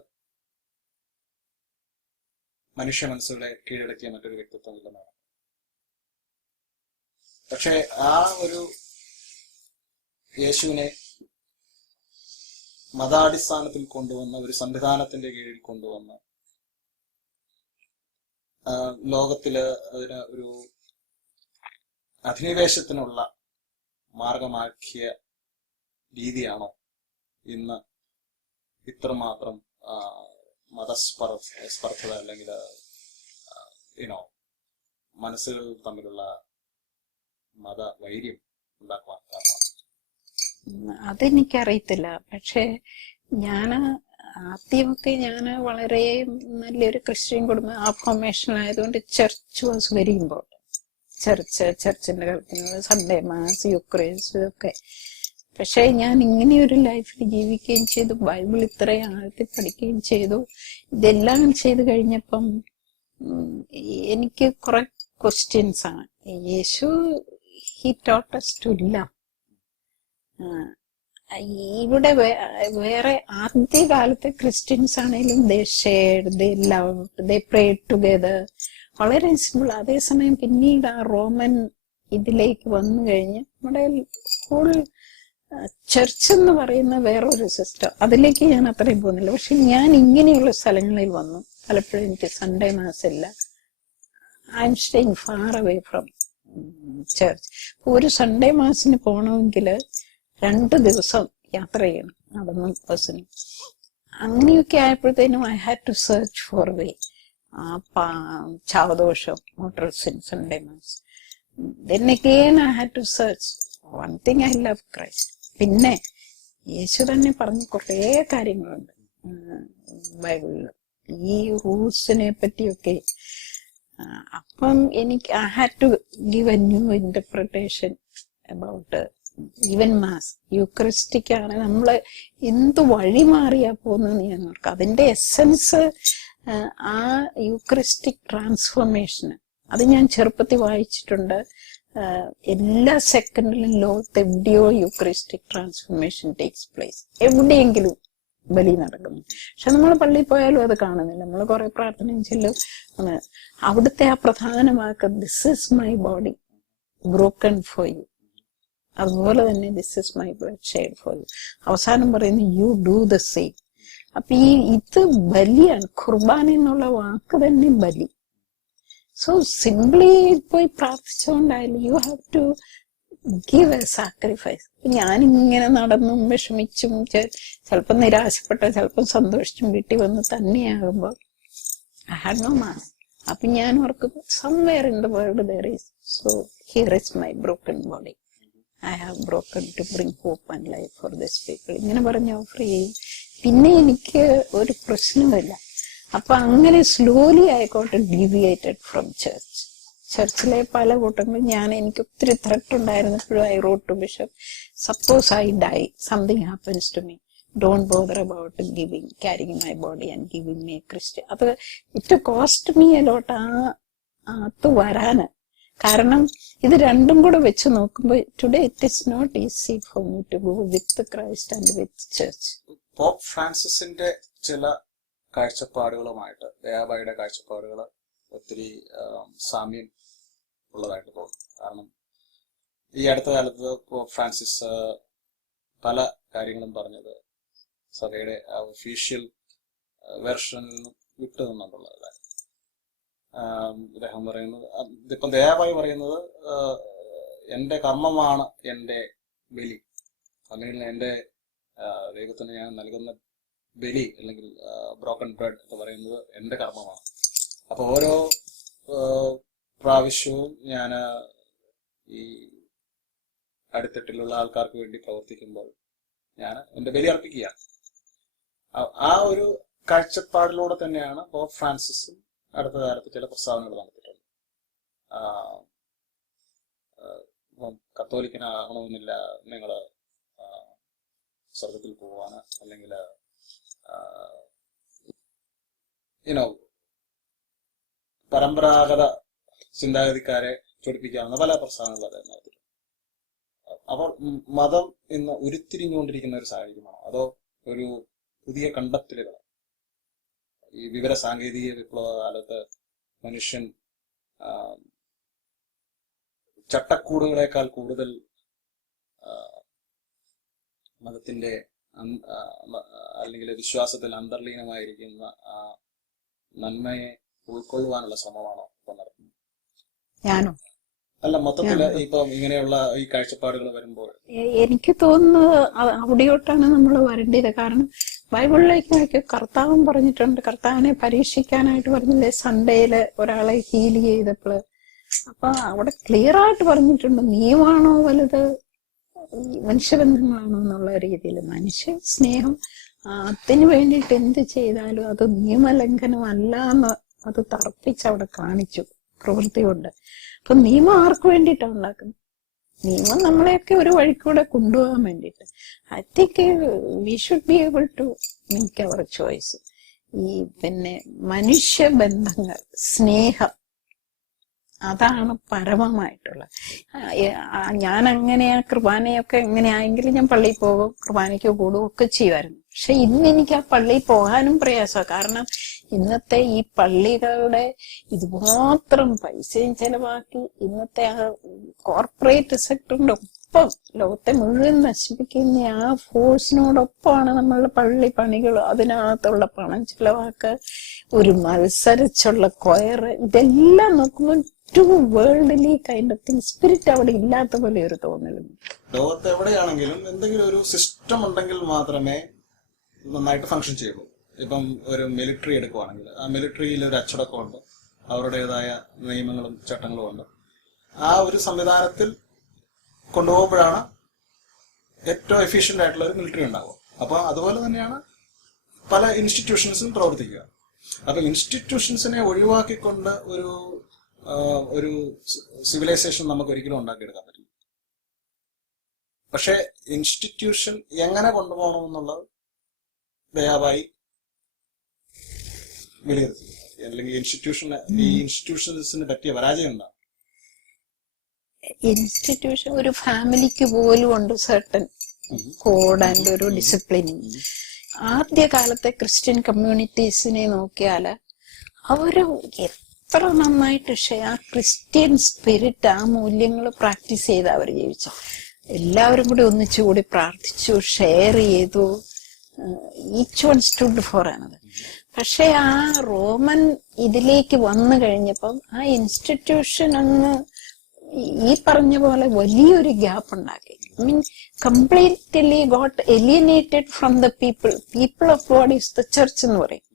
മനുഷ്യ മനസ്സുകളെ കീഴടക്കിയ മറ്റൊരു വ്യക്തിത്വം ഇല്ലെന്നാണ്. പക്ഷെ ആ ഒരു യേശുവിനെ മതാടിസ്ഥാനത്തിൽ കൊണ്ടുവന്ന, ഒരു സംവിധാനത്തിന്റെ കീഴിൽ കൊണ്ടുവന്ന, ലോകത്തില് അതിന് ഒരു അധിനിവേശത്തിനുള്ള മാർഗമാക്കിയ രീതിയാണോ ഇന്ന് ഇത്രമാത്രം മതസ്പർദ്ധത, അല്ലെങ്കിൽ മനസ്സുകൾ തമ്മിലുള്ള മതവൈര്യം ഉണ്ടാക്കുവാൻ കാരണം? അതെനിക്കറിയത്തില്ല. പക്ഷെ ഞാന് ആദ്യമൊക്കെ ഞാൻ വളരെ നല്ലൊരു ക്രിസ്ത്യൻ കുടുംബം, ആ ഫോർമേഷൻ ആയതുകൊണ്ട് ചർച്ച് വാസ് വെരി ഇമ്പോർട്ടൻറ്റ്. ചർച്ചിന്റെ കളിക്കുന്നത്, സൺഡേ മാസ്, യുക്രൈൻസ് ഒക്കെ. പക്ഷെ ഞാൻ ഇങ്ങനെയൊരു ലൈഫിൽ ജീവിക്കുകയും ചെയ്തു, ബൈബിൾ ഇത്രയും ആഴത്തിൽ പഠിക്കുകയും ചെയ്തു. ഇതെല്ലാം ചെയ്തു കഴിഞ്ഞപ്പം എനിക്ക് കുറെ ക്വസ്റ്റ്യൻസ് ആണ്. Yeshu he taught us to love. ഇവിടെ വേറെ ആദ്യകാലത്തെ ക്രിസ്ത്യൻസ് ആണെങ്കിലും they shared, they loved, they prayed together, വളരെ സിമ്പിൾ. അതേസമയം പിന്നീട് ആ റോമൻ ഇതിലേക്ക് വന്നു കഴിഞ്ഞ് നമ്മുടെ ഹോൾ ചർച്ച് എന്ന് പറയുന്ന വേറൊരു സിസ്റ്റം, അതിലേക്ക് ഞാൻ അത്രയും പോകുന്നില്ല. പക്ഷെ ഞാൻ ഇങ്ങനെയുള്ള സ്ഥലങ്ങളിൽ വന്നു. പലപ്പോഴും എനിക്ക് സൺഡേ മാസ് ഇല്ല, I am staying far away from church. ഒരു സൺഡേ മാസിന് പോകണമെങ്കിൽ 2 ദിവസം യാത്ര ചെയ്യണം നടന്നും ബസ്സിന്. അങ്ങനെയൊക്കെ ആയപ്പോഴത്തേനും I had to search for way. ചാവദോഷം, motors in Sunday mass. Then again I had to search. One thing I love Christ. പിന്നെ യേശു തന്നെ പറഞ്ഞ കുറേ കാര്യങ്ങളുണ്ട് ബൈബിളിൽ ഈ റൂൾസിനെ പറ്റിയൊക്കെ. അപ്പം എനിക്ക് I had to give a new interpretation about even mass. Eucharistic ആണ് നമ്മള് എന്ത് വഴി മാറിയാ പോകുന്നതെന്ന് ഞാൻ ഓർക്കാം. അതിന്റെ എസൻസ് ആ യൂക്രിസ്റ്റിക് ട്രാൻസ്ഫോർമേഷന് അത് ഞാൻ ചെറുപ്പത്തിൽ വായിച്ചിട്ടുണ്ട്. എല്ലാ സെക്കൻഡിലും ലോകത്ത് എവിടെയോ യൂക്രിസ്റ്റിക് ട്രാൻസ്ഫോർമേഷൻ ടേക്സ് പ്ലേസ്. എവിടെയെങ്കിലും ബലി നടക്കുന്നു. പക്ഷെ നമ്മൾ പള്ളിയിൽ പോയാലും അത് കാണുന്നില്ല. നമ്മൾ കുറെ പ്രാർത്ഥനയും ചെല്ലും. അവിടുത്തെ ആ പ്രധാന വാക്ക് this is my body broken for you. അതുപോലെ തന്നെ this is my blood shed for you. അവസാനം പറയുന്നു യു ഡു ദ സെയിം. അപ്പൊ ഇത് ബലിയാണ്. ഖുർബാന എന്നുള്ള വാക്ക് തന്നെ ബലി. സോ സിംപ്ലി പോയി പ്രാർത്ഥിച്ചുകൊണ്ടായാലും you have to give a sacrifice. ഞാനിങ്ങനെ നടന്നും വിഷമിച്ചും ചിലപ്പം നിരാശപ്പെട്ട ചിലപ്പം സന്തോഷിച്ചും വീട്ടിൽ വന്ന് തന്നെയാകുമ്പോൾ ഐ ഹാഡ് നോ മാസ്. അപ്പൊ ഞാൻ ഓർക്കും somewhere in the world there is. So here is my broken body. I have broken to bring hope and life for this people. ഇങ്ങനെ പറഞ്ഞ് ഓഫർ ചെയ്യും. പിന്നെ എനിക്ക് ഒരു പ്രശ്നമില്ല. അപ്പൊ അങ്ങനെ സ്ലോലി ആയിക്കോട്ടെ ഡീവിയേറ്റഡ് ഫ്രം ചർച്ച്. ചർച്ചിലെ പല കൂട്ടങ്ങളും എനിക്ക് ഒത്തിരി ത്രെറ്റ് ഉണ്ടായിരുന്നപ്പോഴും I wrote to bishop, suppose I die, something happens to me, don't bother about giving, caring my body and giving me a Christian. അത് ഇറ്റ് കോസ്റ്റ് മീ അലോട്ട് അത് വരാന്. കാരണം ഇത് രണ്ടും കൂടെ വെച്ച് നോക്കുമ്പോൾ today it is not easy for me to go with Christ and with church. Pope ഫ്രാൻസിസിന്റെ ചില കാഴ്ചപ്പാടുകളുമായിട്ട് ദയാബായിയുടെ കാഴ്ചപ്പാടുകൾ ഒത്തിരി സാമ്യം ഉള്ളതായിട്ട് തോന്നുന്നു. കാരണം ഈ അടുത്ത കാലത്ത് പോപ്പ് ഫ്രാൻസിസ് പല കാര്യങ്ങളും പറഞ്ഞത് സഭയുടെ ഒഫീഷ്യൽ വെർഷനിൽ നിന്ന് വിട്ടു നിന്നുള്ളതാണ്. അദ്ദേഹം പറയുന്നത്, ഇതിപ്പം ദയാബായി പറയുന്നത് എന്റെ കർമ്മമാണ് എന്റെ ബലി, അല്ലെങ്കിൽ എന്റെ ദൈവത്തിന് ഞാൻ നൽകുന്ന ബലി അല്ലെങ്കിൽ ബ്രോക്കൺ ബ്രെഡ് എന്ന് പറയുന്നത് എന്റെ കർമ്മമാണ്. അപ്പൊ ഓരോ പ്രാവശ്യവും ഞാൻ ഈ അടിത്തട്ടിലുള്ള ആൾക്കാർക്ക് വേണ്ടി പ്രവർത്തിക്കുമ്പോൾ ഞാൻ എന്റെ ബലി അർപ്പിക്കുകയാണ്. ആ ഒരു കാഴ്ചപ്പാടിലൂടെ തന്നെയാണ് പോപ്പ് ഫ്രാൻസിസും അടുത്ത കാലത്ത് ചില പ്രസ്താവനകൾ നടത്തിയിട്ടുണ്ട്. കത്തോലിക്കനാകണമെന്നില്ല നിങ്ങൾ സ്വർഗത്തിൽ പോവാണ്, അല്ലെങ്കിൽ പരമ്പരാഗത ചിന്താഗതിക്കാരെ ചൊടിപ്പിക്കാവുന്ന പല പ്രസ്താവനകൾ അദ്ദേഹം നടത്തിയിട്ടുണ്ട്. അപ്പോൾ മതം ഇന്ന് ഉരുത്തിരിഞ്ഞുകൊണ്ടിരിക്കുന്ന ഒരു സാഹചര്യമാണോ, അതോ ഒരു പുതിയ കണ്ടെത്തലുകൾ? ഈ വിവര സാങ്കേതിക വിപ്ലവ കാലത്ത് മനുഷ്യൻ ചട്ടക്കൂടുകളെക്കാൾ കൂടുതൽ മതത്തിന്റെ അല്ലെങ്കിൽ വിശ്വാസത്തിൽ അന്തർലീനമായിരിക്കുന്ന ആ നന്മയെ ഉൾക്കൊള്ളുവാനുള്ള ശ്രമമാണോ ഇപ്പൊ നടത്തുന്നത്? ഞാനോ? അല്ല, മൊത്തത്തില് ഇപ്പം ഇങ്ങനെയുള്ള ഈ കാഴ്ചപ്പാടുകൾ വരുമ്പോൾ എനിക്ക് തോന്നുന്നത് അവിടെയോട്ടാണ് നമ്മൾ വരേണ്ടത്. കാരണം ബൈബിളിലേക്ക് കർത്താവും പറഞ്ഞിട്ടുണ്ട്, കർത്താവിനെ പരീക്ഷിക്കാനായിട്ട് പറഞ്ഞില്ലേ സൺഡേയില് ഒരാളെ ഹീൽ ചെയ്തപ്പോൾ. അപ്പൊ അവിടെ ക്ലിയർ ആയിട്ട് പറഞ്ഞിട്ടുണ്ട്, നീവാണോ വലുത് മനുഷ്യബന്ധങ്ങളാണോ എന്നുള്ള രീതിയിൽ. മനുഷ്യ സ്നേഹം അതിന് വേണ്ടിയിട്ട് എന്ത് ചെയ്താലും അത് നിയമലംഘനം അല്ല എന്ന് അത് തറപ്പിച്ച് അവിടെ കാണിച്ചു പ്രവൃത്തി കൊണ്ട്. അപ്പൊ നിയമം ആർക്ക് വേണ്ടിയിട്ടാണ് ഉണ്ടാക്കുന്നത്? നിയമം നമ്മളെയൊക്കെ ഒരു വഴിക്കൂടെ കൊണ്ടുപോകാൻ വേണ്ടിയിട്ട്. I think we should be able to make our choice. ഈ പിന്നെ മനുഷ്യബന്ധങ്ങൾ, സ്നേഹം, അതാണ് പരമമായിട്ടുള്ളത്. ഞാൻ അങ്ങനെയാ കുർബാനയൊക്കെ എങ്ങനെയായെങ്കിലും ഞാൻ പള്ളിയിൽ പോകും, കുർബാനയ്ക്ക് കൂടും ഒക്കെ ചെയ്യുമായിരുന്നു. പക്ഷെ ഇന്ന് എനിക്ക് ആ പള്ളിയിൽ പോകാനും പ്രയാസമാണ്. കാരണം ഇന്നത്തെ ഈ പള്ളികളുടെ ഇതുമാത്രം പൈസയും ചെലവാക്കി ഇന്നത്തെ ആ കോർപ്പറേറ്റ് സെക്ടറിന്റെ ഒപ്പം ലോകത്തെ മുഴുവൻ നശിപ്പിക്കുന്ന ആ ഫോഴ്സിനോടൊപ്പമാണ് നമ്മളുടെ പള്ളി പണികൾ. അതിനകത്തുള്ള പണം ചെലവാക്കുക, ഒരു മത്സരിച്ചുള്ള കൊയർ, ഇതെല്ലാം നോക്കുമ്പോൾ to worldly kind of thing. Spirit അവിടെ ഇല്ലാത്ത പോലെ ഒരു തോന്നലുണ്ട്. ലോകത്ത് എവിടെയാണെങ്കിലും എന്തെങ്കിലും ഒരു സിസ്റ്റം ഉണ്ടെങ്കിൽ മാത്രമേ നന്നായിട്ട് ഫങ്ഷൻ ചെയ്യുള്ളൂ. ഇപ്പം ഒരു മിലിറ്ററി എടുക്കുവാണെങ്കിൽ ആ മിലിറ്ററിയിൽ ഒരു അച്ചടക്കമുണ്ട്, അവരുടേതായ നിയമങ്ങളും ചട്ടങ്ങളും ഉണ്ട്. ആ ഒരു സംവിധാനത്തിൽ കൊണ്ടുപോകുമ്പോഴാണ് ഏറ്റവും എഫിഷ്യന്റ് ആയിട്ടുള്ള ഒരു മിലിറ്ററി ഉണ്ടാവുക. അപ്പൊ അതുപോലെ തന്നെയാണ് പല ഇൻസ്റ്റിറ്റ്യൂഷൻസും പ്രവർത്തിക്കുക. അപ്പൊ ഇൻസ്റ്റിറ്റ്യൂഷൻസിനെ ഒഴിവാക്കിക്കൊണ്ട് ഒരു സിവിലൈസേഷൻ നമുക്ക് ഒരിക്കലും ഉണ്ടാക്കിയെടുക്കാൻ പറ്റില്ല. പക്ഷെ ഇൻസ്റ്റിറ്റ്യൂഷൻ എങ്ങനെ കൊണ്ടുപോകണമെന്നുള്ളത് ദയാവായി വിലയിരുത്തി, അല്ലെങ്കിൽ ഇൻസ്റ്റിറ്റ്യൂഷൻസിന് പറ്റിയ പരാജയം ഉണ്ടാകും. ഇൻസ്റ്റിറ്റ്യൂഷൻ ഒരു ഫാമിലിക്ക് പോലും ഉണ്ട് സർട്ടൻ കോഡ് ആൻഡ് ഒരു ഡിസിപ്ലിനിങ്. ആദ്യകാലത്തെ ക്രിസ്ത്യൻ കമ്മ്യൂണിറ്റീസിനെ നോക്കിയാല് അവര് എത്ര നന്നായിട്ട് ആ ക്രിസ്ത്യൻ സ്പിരിറ്റ്, ആ മൂല്യങ്ങൾ പ്രാക്ടീസ് ചെയ്ത് അവർ ജീവിച്ചു. എല്ലാവരും കൂടി ഒന്നിച്ചുകൂടി പ്രാർത്ഥിച്ചു, ഷെയർ ചെയ്തു, each one stood for another. പക്ഷെ ആ റോമൻ ഇതിലേക്ക് വന്നു കഴിഞ്ഞപ്പം ആ ഇൻസ്റ്റിറ്റ്യൂഷൻ അങ്ങ് ഈ പറഞ്ഞ പോലെ വലിയൊരു ഗ്യാപ്പ് ഉണ്ടാക്കി. I mean completely got alienated from the people of God is the church എന്ന് പറയും.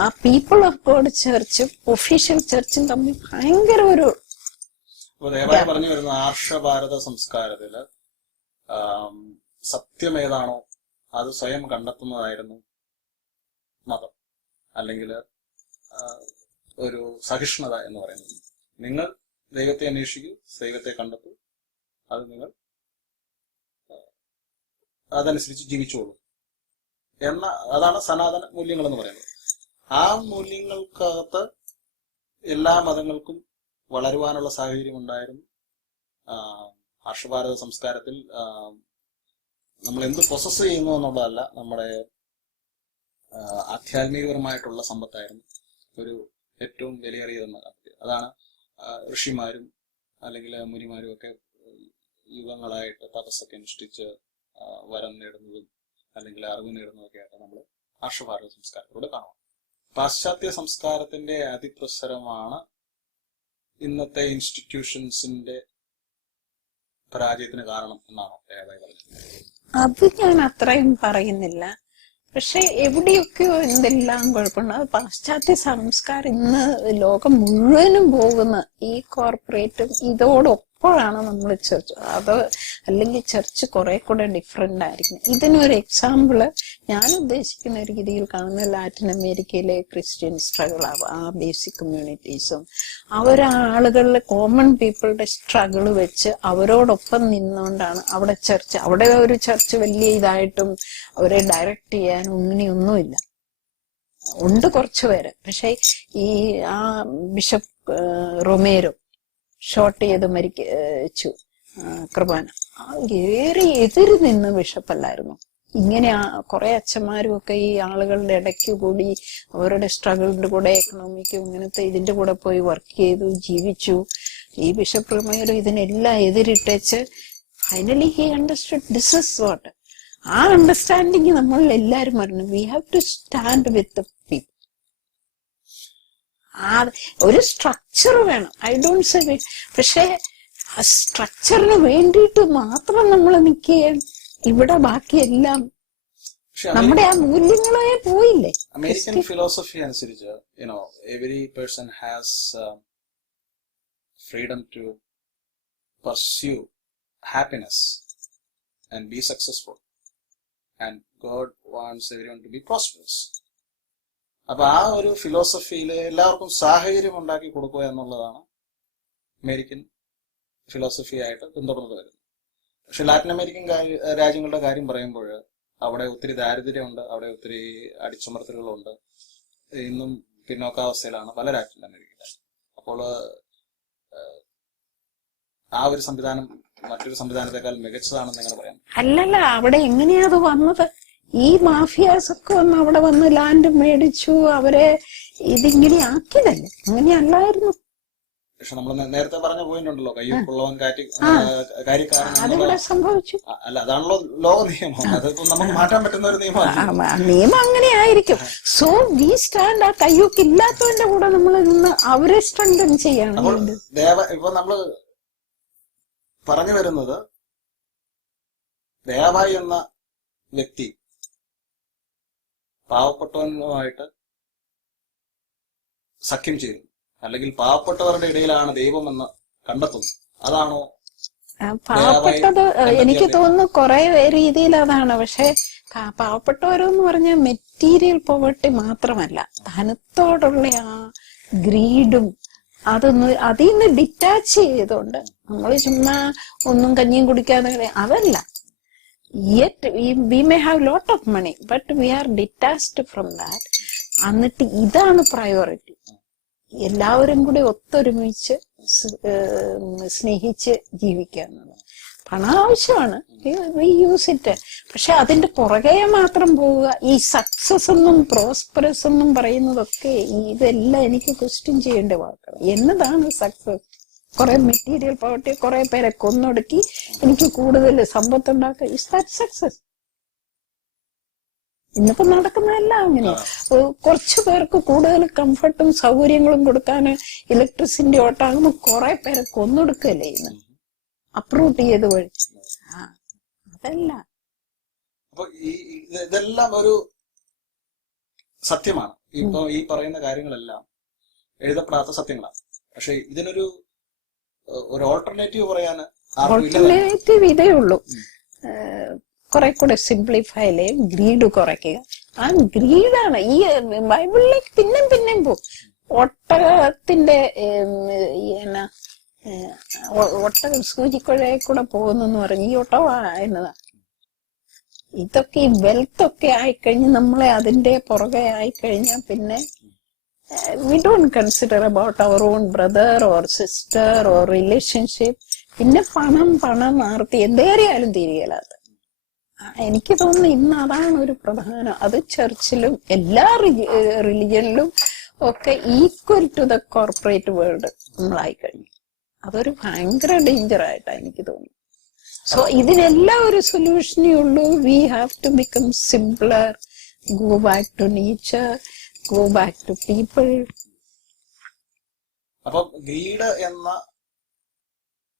ആ പീപ്പിൾ ഓഫ് ഗോഡ് ചർച്ചും ഒഫീഷ്യൽ ചർച്ചും തമ്മിൽ ഭയങ്കര ഒരു പറഞ്ഞു വരുന്ന ആർഷഭാരത സംസ്കാരത്തില് സത്യം ഏതാണോ അത് സ്വയം കണ്ടെത്തുന്നതായിരുന്നു മതം, അല്ലെങ്കിൽ ഒരു സഹിഷ്ണുത എന്ന് പറയുന്നത്. നിങ്ങൾ ദൈവത്തെ അന്വേഷിക്കൂ, ദൈവത്തെ കണ്ടെത്തൂ, അത് നിങ്ങൾ അതനുസരിച്ച് ജീവിച്ചോളൂ അതാണ് സനാതന മൂല്യങ്ങൾ എന്ന് പറയുന്നത്. ആ മൂല്യങ്ങൾക്കകത്ത് എല്ലാ മതങ്ങൾക്കും വളരുവാനുള്ള സാഹചര്യം ഉണ്ടായിരുന്നു. ആർഷഭാരത സംസ്കാരത്തിൽ നമ്മൾ എന്ത് പ്രൊസസ് ചെയ്യുന്നു എന്നുള്ളതല്ല, നമ്മുടെ ആധ്യാത്മികപരമായിട്ടുള്ള സമ്പത്തായിരുന്നു ഒരു ഏറ്റവും വിലയേറിയതെന്ന് കണ്ടെത്തിയത്. അതാണ് ഋഷിമാരും അല്ലെങ്കിൽ മുനിമാരും ഒക്കെ യുഗങ്ങളായിട്ട് തപസ്സൊക്കെ അനുഷ്ഠിച്ച് വരം നേടുന്നതും അല്ലെങ്കിൽ അറിവ് നേടുന്നതൊക്കെ ആയിട്ട് നമ്മൾ ആർഷഭാരത സംസ്കാരത്തിലൂടെ കാണാം. പാശ്ചാത്യ സംസ്കാരത്തിന്റെ അതിപ്രസരമാണ് ഇന്നത്തെ ഇൻസ്റ്റിറ്റ്യൂഷൻസിന്റെ പരാജയത്തിന് കാരണം എന്നാണ് ദയവായി പറഞ്ഞത്. അത് ഞാൻ അത്രയും പറയുന്നില്ല. പക്ഷെ എവിടെയൊക്കെയോ എന്തെല്ലാം കുഴപ്പമുണ്ട്. അത് പാശ്ചാത്യ സംസ്കാരം ഇന്ന് ലോകം മുഴുവനും പോകുന്ന ഈ കോർപ്പറേറ്റും ഇതോടൊപ്പമാണ് നമ്മൾ ചർച്ച്. അത് അല്ലെങ്കിൽ ചർച്ച് കുറെ കൂടെ ഡിഫറെന്റ് ആയിരിക്കും. ഇതിനൊരു എക്സാമ്പിള് ഞാൻ ഉദ്ദേശിക്കുന്ന ഒരു രീതിയിൽ കാണുന്ന ലാറ്റിൻ അമേരിക്കയിലെ ക്രിസ്ത്യൻ സ്ട്രഗിൾ ആവും. ആ ബേസിക് കമ്മ്യൂണിറ്റീസും അവരാളുകളിലെ കോമൺ പീപ്പിളുടെ സ്ട്രഗിള് വെച്ച് അവരോടൊപ്പം നിന്നുകൊണ്ടാണ് അവിടെ ഒരു ചർച്ച് വലിയ ഇതായിട്ടും അവരെ ഡയറക്റ്റ് ചെയ്യാൻ അങ്ങനെയൊന്നുമില്ല. ഉണ്ട് കുറച്ചു പേര്. പക്ഷെ ഈ ആ ബിഷപ്പ് റൊമേരോ ഷോർട്ട് ചെയ്ത് മരിച്ചു കുർബാന, ഏറെ എതിര് നിന്ന് ബിഷപ്പല്ലായിരുന്നു. ഇങ്ങനെ കുറെ അച്ഛന്മാരും ഒക്കെ ഈ ആളുകളുടെ ഇടയ്ക്ക് കൂടി അവരുടെ സ്ട്രഗിളിന്റെ കൂടെ എക്കണോമിക്കും ഇങ്ങനത്തെ ഇതിന്റെ കൂടെ പോയി വർക്ക് ചെയ്തു ജീവിച്ചു. ഈ ബിഷപ്പ് റൊമേരോ ഇതിനെല്ലാം എതിരിട്ടേച്ച് finally he understood this is what. ആ അണ്ടർസ്റ്റാൻഡിങ് നമ്മൾ എല്ലാരും പറഞ്ഞു. We have to stand with the people. ഒരു സ്ട്രക്ചർ വേണം. I don't say. പക്ഷെ ആ സ്ട്രക്ചറിന് വേണ്ടിയിട്ട് മാത്രം നമ്മൾ നിൽക്കുകയാണ്. ഇവിടെ ബാക്കിയെല്ലാം നമ്മുടെ ആ മൂല്യങ്ങളെ പോയില്ലേ. അമേരിക്കൻ ഫിലോസഫി അനുസരിച്ച് every person has freedom to pursue happiness and be successful. And God wants everyone to be prosperous. അപ്പൊ ആ ഒരു ഫിലോസഫിയിൽ എല്ലാവർക്കും സാഹചര്യം ഉണ്ടാക്കി കൊടുക്കുക എന്നുള്ളതാണ് അമേരിക്കൻ ഫിലോസഫി ആയിട്ട് പിന്തുടർന്നു വരുന്നത്. പക്ഷെ ലാറ്റിൻ അമേരിക്കൻ രാജ്യങ്ങളുടെ കാര്യം പറയുമ്പോൾ അവിടെ ഒത്തിരി ദാരിദ്ര്യമുണ്ട്, അവിടെ ഒത്തിരി അടിച്ചമർത്തലുകളുണ്ട്. ഇന്നും പിന്നോക്കാവസ്ഥയിലാണ് പല ലാറ്റിൻ അമേരിക്കൻ രാജ്യം. അപ്പോൾ ആ ഒരു സംവിധാനം മറ്റൊരു സംവിധാനത്തെക്കാൾ മികച്ചതാണെന്ന് എങ്ങനെ പറയാം? അല്ലല്ല, അവിടെ എങ്ങനെയാ അത് വന്നത്? ഈ മാഫിയാസ് ഒക്കെ വന്ന് അവിടെ വന്ന് ലാൻഡ് മേടിച്ചു, അവരെ ഇതിങ്ങനെ ആക്കിയതല്ലേ, അങ്ങനെയല്ലായിരുന്നു. പക്ഷെ നമ്മൾ നേരത്തെ പറഞ്ഞ പോയിന്റ് ഉണ്ടല്ലോ, കയ്യൊപ്പുള്ളവൻ കാര്യക്കാരൻ. അതിവിടെ സംഭവിച്ചു. അല്ല, അതാണല്ലോ ലോക നിയമം. അതിപ്പോ നമുക്ക് മാറ്റാൻ പറ്റുന്ന ഒരു നിയമമാണ്. നിയമം അങ്ങനെ ആയിരിക്കും. So we stand. ആ കയ്യൊക്കെ ഇല്ലാത്തവന്റെ കൂടെ നമ്മൾ നിന്ന് അവരെ സ്ട്രെങ്തൻ ചെയ്യാണ്. ഇപ്പൊ നമ്മള് പറഞ്ഞു വരുന്നത്, ദയാബായി എന്ന വ്യക്തി പാവപ്പെട്ടവനുമായിട്ട് സഖ്യം ചെയ്തു, അല്ലെങ്കിൽ പാവപ്പെട്ടവരുടെ ഇടയിലാണ് ദൈവമെന്ന് കണ്ടെത്തുന്നു. അതാണോ പാവപ്പെട്ടത്? എനിക്ക് തോന്നുന്നു കുറെ രീതിയിൽ അതാണ്. പക്ഷെ പാവപ്പെട്ടവരെന്ന് പറഞ്ഞാൽ മെറ്റീരിയൽ പോവർട്ടി മാത്രമല്ല, ധനത്തോടുള്ള ആ ഗ്രീഡും അതൊന്ന് അതിൽ നിന്ന് ഡിറ്റാച്ച് ചെയ്തുകൊണ്ട് നമ്മൾ ചുമ്മാ ഒന്നും കഞ്ഞിയും കുടിക്കാതെ അതല്ല. Yet we may have lot of money, but we are detached from that. എന്നിട്ട് ഇതാണ് പ്രയോറിറ്റി. എല്ലാവരും കൂടി ഒത്തൊരുമിച്ച് സ്നേഹിച്ച് ജീവിക്കുക എന്നുള്ളത്. പണം ആവശ്യമാണ്, യൂസ് ഇറ്റ്. പക്ഷെ അതിന്റെ പുറകെ മാത്രം പോവുക. ഈ സക്സസ് എന്നും പ്രോസ്പെറസ് എന്നും പറയുന്നതൊക്കെ ഇതെല്ലാം എനിക്ക് ക്വസ്റ്റ്യൻ ചെയ്യേണ്ട വാക്കാണ്. എന്നതാണ് സക്സസ്? കുറെ മെറ്റീരിയൽ പോവർട്ടി, കുറെ പേരെ കൊന്നൊടുക്കി എനിക്ക് കൂടുതൽ സമ്പത്തുണ്ടാക്കുക, ഇസ് ദാറ്റ് സക്സസ്? ഇന്നിപ്പോ നടക്കുന്നതല്ല അങ്ങനെയാ. കുറച്ചു പേർക്ക് കൂടുതൽ കംഫർട്ടും സൗകര്യങ്ങളും കൊടുക്കാൻ ഇലക്ട്രിസിറ്റി ഓട്ടാകുമ്പോ കുറെ പേരെ കൊന്നൊടുക്കല്ലേ ഇന്ന് അപ്രൂട്ട് ചെയ്ത് വഴി. അതല്ല. അപ്പൊ ഇതെല്ലാം ഒരു സത്യമാണ്. ഇപ്പൊ ഈ പറയുന്ന കാര്യങ്ങളെല്ലാം എഴുതപ്പെടാത്ത സത്യങ്ങളാണ്. പക്ഷെ ഇതിനൊരു ഓൾട്ടർനേറ്റീവ് പറയാൻ ഓൾട്ടർനേറ്റീവ് ഇതേ ഉള്ളൂ. കുറെ കൂടെ സിംപ്ലിഫൈ ചെയ്യും, ഗ്രീഡ് കുറയ്ക്കുക. ആ ഗ്രീഡാണ് ഈ ബൈബിളിലേക്ക് പിന്നെയും പോകും. ഒട്ടകത്തിന്റെ ഒട്ടകം സൂചിക്കുഴയെ കൂടെ പോകുന്നെന്ന് പറഞ്ഞ് ഈ ഒട്ടകം എന്നതാ. ഇതൊക്കെ ഈ വെൽത്ത് ഒക്കെ ആയിക്കഴിഞ്ഞ് നമ്മളെ അതിന്റെ പുറകെ ആയിക്കഴിഞ്ഞാൽ പിന്നെ we don't consider about our own brother or sister or relationship. പിന്നെ പണം ആർത്തി എന്തേറിയാലും തിരികലാത്ത. എനിക്ക് തോന്നുന്നു ഇന്ന് അതാണ് ഒരു പ്രധാനം. അത് ചർച്ചിലും എല്ലാ റിലിജനിലും ഒക്കെ equal to the corporate world നമ്മളായിക്കഴിഞ്ഞു. അതൊരു ഭയങ്കര ഡേഞ്ചർ ആയിട്ടാണ് എനിക്ക് തോന്നുന്നു. സോ ഇതിനെല്ലാം ഒരു സൊല്യൂഷനേ ഉള്ളൂ. We have to become simpler, go back to nature, go back to people. അപ്പൊ ഗ്രീഡ് എന്ന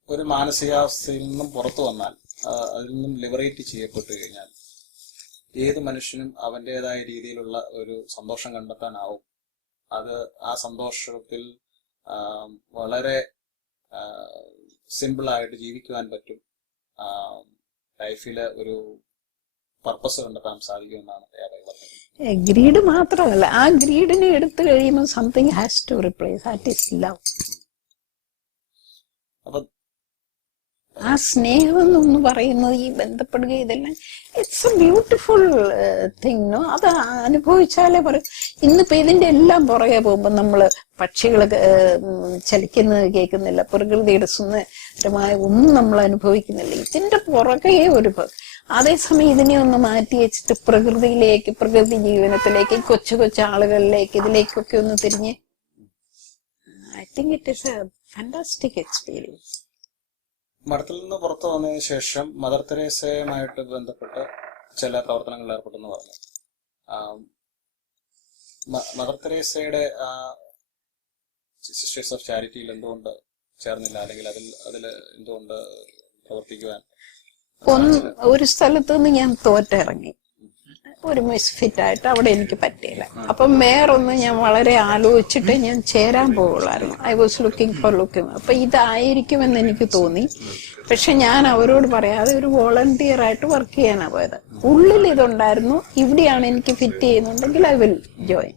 ഒരു മാനസികാവസ്ഥയിൽ നിന്നും പുറത്തു വന്നാൽ, അതിൽ നിന്നും ലിബറേറ്റ് ചെയ്യപ്പെട്ടു കഴിഞ്ഞാൽ ഏത് മനുഷ്യനും അവൻ്റെതായ രീതിയിലുള്ള ഒരു സന്തോഷം കണ്ടെത്താനാവും. അത് ആ സന്തോഷത്തിൽ വളരെ സിമ്പിളായിട്ട് ജീവിക്കുവാൻ പറ്റും. ലൈഫില് ഒരു പർപ്പസ് കണ്ടെത്താൻ സാധിക്കുമെന്നാണ് പറഞ്ഞത്. ഗ്രീഡ് മാത്രമല്ല, ആ ഗ്രീഡിനെ എടുത്തു കഴിയുമ്പോൾ something has to replace. That is love. ആ സ്നേഹം എന്നൊന്ന് പറയുന്നത്, ഈ ബന്ധപ്പെടുക, ഇതെല്ലാം it's a beautiful thing. No, അത് അനുഭവിച്ചാലേ പറയും. ഇന്നിപ്പോ ഇതിന്റെ എല്ലാം പുറകെ പോകുമ്പോ നമ്മള് പക്ഷികൾ ചലിക്കുന്നത് കേൾക്കുന്നില്ല, പ്രകൃതിയുടെ സുന്ദരമായ ഒന്നും നമ്മൾ അനുഭവിക്കുന്നില്ല. ഇതിന്റെ പുറകെ ഒരു അതേസമയം ഇതിനെ ഒന്ന് മാറ്റി വെച്ചിട്ട് പ്രകൃതിയിലേക്ക്, പ്രകൃതി ജീവനത്തിലേക്ക്, കൊച്ചു കൊച്ചു ആളുകളിലേക്ക്, ഇതിലേക്കൊക്കെ ഒന്ന് തിരിഞ്ഞ്, I think it is A fantastic experience. മഠത്തിൽ നിന്ന് പുറത്തു വന്നതിന് ശേഷം മദർ തെരേസയുമായിട്ട് ബന്ധപ്പെട്ട് ചില പ്രവർത്തനങ്ങളിൽ ഏർപ്പെട്ടെന്ന് പറഞ്ഞു. മദർ തെരേസയുടെ സിസ്റ്റേഴ്സ് ഓഫ് ചാരിറ്റിയിൽ എന്തുകൊണ്ട് ചേർന്നില്ല, അല്ലെങ്കിൽ അതിൽ എന്തുകൊണ്ട് പ്രവർത്തിക്കുവാൻ? ഒരു സ്ഥലത്ത് നിന്ന് ഞാൻ തോറ്റിറങ്ങി, ഒരു മിസ്ഫിറ്റ് ആയിട്ട് അവിടെ എനിക്ക് പറ്റിയില്ല. അപ്പം വേറൊന്ന് ഞാൻ വളരെ ആലോചിച്ചിട്ട് ഞാൻ ചേരാൻ പോകുള്ളായിരുന്നു. I was looking. അപ്പൊ ഇതായിരിക്കുമെന്ന് എനിക്ക് തോന്നി. പക്ഷെ ഞാൻ അവരോട് പറയാതെ ഒരു വോളണ്ടിയർ ആയിട്ട് വർക്ക് ചെയ്യാനാ പോയത്. ഉള്ളിൽ ഇതുണ്ടായിരുന്നു, ഇവിടെയാണ് എനിക്ക് ഫിറ്റ് ചെയ്യുന്നുണ്ടെങ്കിൽ ഐ വിൽ ജോയിൻ.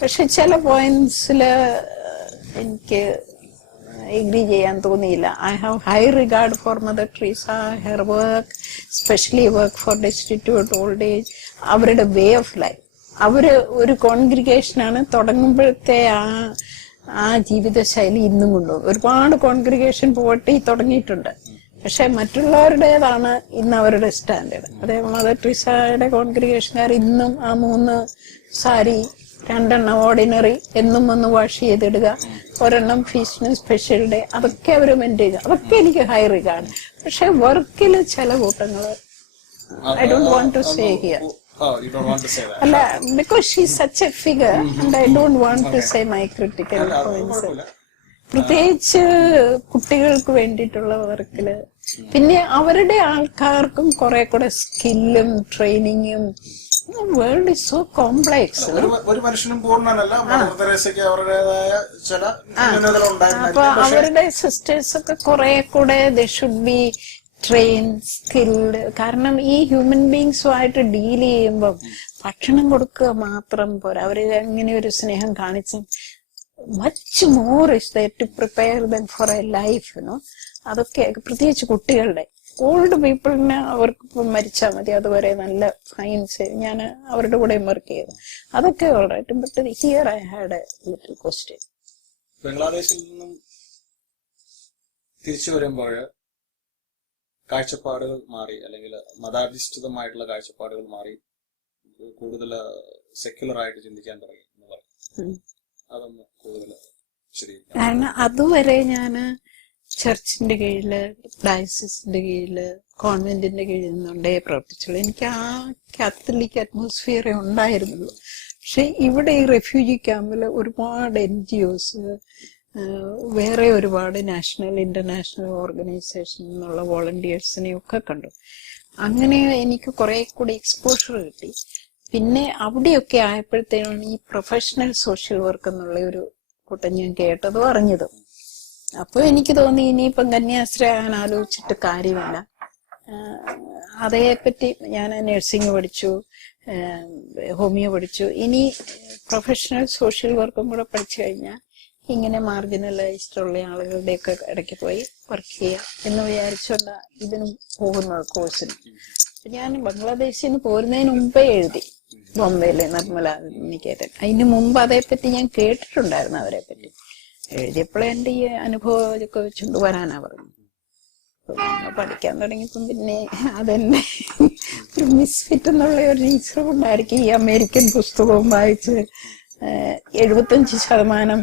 പക്ഷെ ചില പോയിന്റ്സിൽ എനിക്ക് എഗ്രി ചെയ്യാൻ തോന്നിയില്ല. I have high regard four mother Treesa, her work, specially work for destitute old age, അവരുടെ വേ ഓഫ് ലൈഫ്. അവര് ഒരു കോൺഗ്രിഗേഷനാണ്, തുടങ്ങുമ്പോഴത്തെ ആ ജീവിതശൈലി ഇന്നും കൊണ്ടുപോകും. ഒരുപാട് കോൺഗ്രിഗേഷൻ പോവർട്ടി തുടങ്ങിയിട്ടുണ്ട്, പക്ഷെ മറ്റുള്ളവരുടേതാണ് ഇന്ന് അവരുടെ സ്റ്റാൻഡേർഡ്. അതേ മദർ ട്രീസയുടെ കോൺഗ്രിഗേഷൻകാർ ഇന്നും ആ 3 സാരി, 2 ഓർഡിനറി എന്നും ഒന്ന് വാഷ് ചെയ്തിടുക, 1 ഫീസ്റ്റിന് സ്പെഷ്യൽ ഡേ, അതൊക്കെ അവർ മെയിൻറ്റെയിൻ ചെയ്യും. അതൊക്കെ എനിക്ക് ഹൈ റിഗാർഡ്. പക്ഷെ വർക്കിൽ ചില കൂട്ടങ്ങള് I don't want to say here. You don't want to say that. അല്ല, because she is such a figure and I don't want to say my critical points. പ്രത്യേകിച്ച് കുട്ടികൾക്ക് വേണ്ടിയിട്ടുള്ള വർക്കില്. പിന്നെ അവരുടെ ആൾക്കാർക്കും കുറെ കൂടെ സ്കില്ലും ട്രെയിനിങ്ങും. World is so complex. ഒരു മനുഷ്യനും പൂർണ്ണനല്ല. മദർ തെരേസയ്ക്ക് അവരുടേതായ ചില ന്യൂനതകൾ ഉണ്ടായിരുന്നു. അപ്പൊ അവരുടെ സിസ്റ്റേഴ്സ് ഒക്കെ കുറെ കൂടെ they should be train, skilled. കാരണം ഈ ഹ്യൂമൻ ബീങ്സുമായിട്ട് ഡീൽ ചെയ്യുമ്പം ഭക്ഷണം കൊടുക്കുക മാത്രം പോരാ, അവര് എങ്ങനെ ഒരു സ്നേഹം കാണിച്ചു. Much more is there to prepare them for a life. അതൊക്കെ പ്രത്യേകിച്ച് കുട്ടികളുടെ. ഓൾഡ് പീപ്പിളിന് അവർക്ക് ഇപ്പം മരിച്ചാൽ മതി, അതുവരെ നല്ല ഫൈൻസ്. ഞാൻ അവരുടെ കൂടെ വർക്ക് ചെയ്തു, അതൊക്കെ alright. But here I had a little question. ബംഗ്ലാദേശിൽ നിന്നും തിരിച്ചു വരുമ്പോൾ കാഴ്ചപ്പാടുകൾ മാറി, അല്ലെങ്കിൽ മതാധിഷ്ഠിതമായിട്ടുള്ള കാഴ്ചപ്പാടുകൾ മാറി, കൂടുതൽ സെക്യുലർ ആയിട്ട് ചിന്തിക്കാൻ തുടങ്ങി എന്ന് പറയും. അതൊന്ന് കൂടുതൽ ശരി. കാരണം അതുവരെ ഞാന് ചർച്ചിന്റെ കീഴില്, ഡയസിന്റെ കീഴില്, കോൺവെന്റിന്റെ കീഴിൽ നിന്നുണ്ടേ പ്രവർത്തിച്ചുള്ളൂ. എനിക്ക് ആ കാത്തലിക് അറ്റ്മോസ്ഫിയറേ ഉണ്ടായിരുന്നുള്ളൂ. പക്ഷെ ഇവിടെ ഈ റെഫ്യൂജി ക്യാമ്പില് ഒരുപാട് NGOs, വേറെ ഒരുപാട് നാഷണൽ ഇന്റർനാഷണൽ ഓർഗനൈസേഷൻ എന്നുള്ള വോളണ്ടിയേഴ്സിനെ ഒക്കെ കണ്ടു. അങ്ങനെ എനിക്ക് കുറെ കൂടി എക്സ്പോഷർ കിട്ടി. പിന്നെ അവിടെയൊക്കെ ആയപ്പോഴത്തേനാണ് ഈ പ്രൊഫഷണൽ സോഷ്യൽ വർക്ക് എന്നുള്ള ഒരു കൂട്ടം ഞാൻ കേട്ടതും അറിഞ്ഞതും. അപ്പൊ എനിക്ക് തോന്നി ഇനിയിപ്പം കന്യാസ്ത്രീ ആകാൻ ആലോചിച്ചിട്ട് കാര്യമില്ല. അതേപ്പറ്റി ഞാൻ നഴ്സിംഗ് പഠിച്ചു, ഹോമിയോ പഠിച്ചു. ഇനി പ്രൊഫഷണൽ സോഷ്യൽ വർക്കും കൂടെ പഠിച്ചു കഴിഞ്ഞാൽ ഇങ്ങനെ മാർജിനലൈസ്ഡ് ഉള്ള ആളുകളുടെയൊക്കെ ഇടയ്ക്ക് പോയി വർക്ക് ചെയ്യാം എന്ന് വിചാരിച്ചുകൊണ്ട് ഇതിന് പോകുന്നത് കോഴ്സിന്. ഞാൻ ബംഗ്ലാദേശിൽ നിന്ന് പോരുന്നതിന് മുമ്പേ എഴുതി ബോംബെയിലെ നിർമ്മല നികേതൻ. അതിന് മുമ്പ് അതേപ്പറ്റി ഞാൻ കേട്ടിട്ടുണ്ടായിരുന്നു, അവരെ പറ്റി. എഴുതിയപ്പോഴേ എന്റെ ഈ അനുഭവമൊക്കെ വെച്ചുകൊണ്ട് വരാനാ പറഞ്ഞു. പഠിക്കാൻ തുടങ്ങിയപ്പം പിന്നെ അതെന്നെ ഒരു മിസ്ഫിറ്റ് എന്നുള്ള ഒരു നേച്ചർ കൊണ്ടായിരിക്കും ഈ അമേരിക്കൻ പുസ്തകവും വായിച്ച് 75%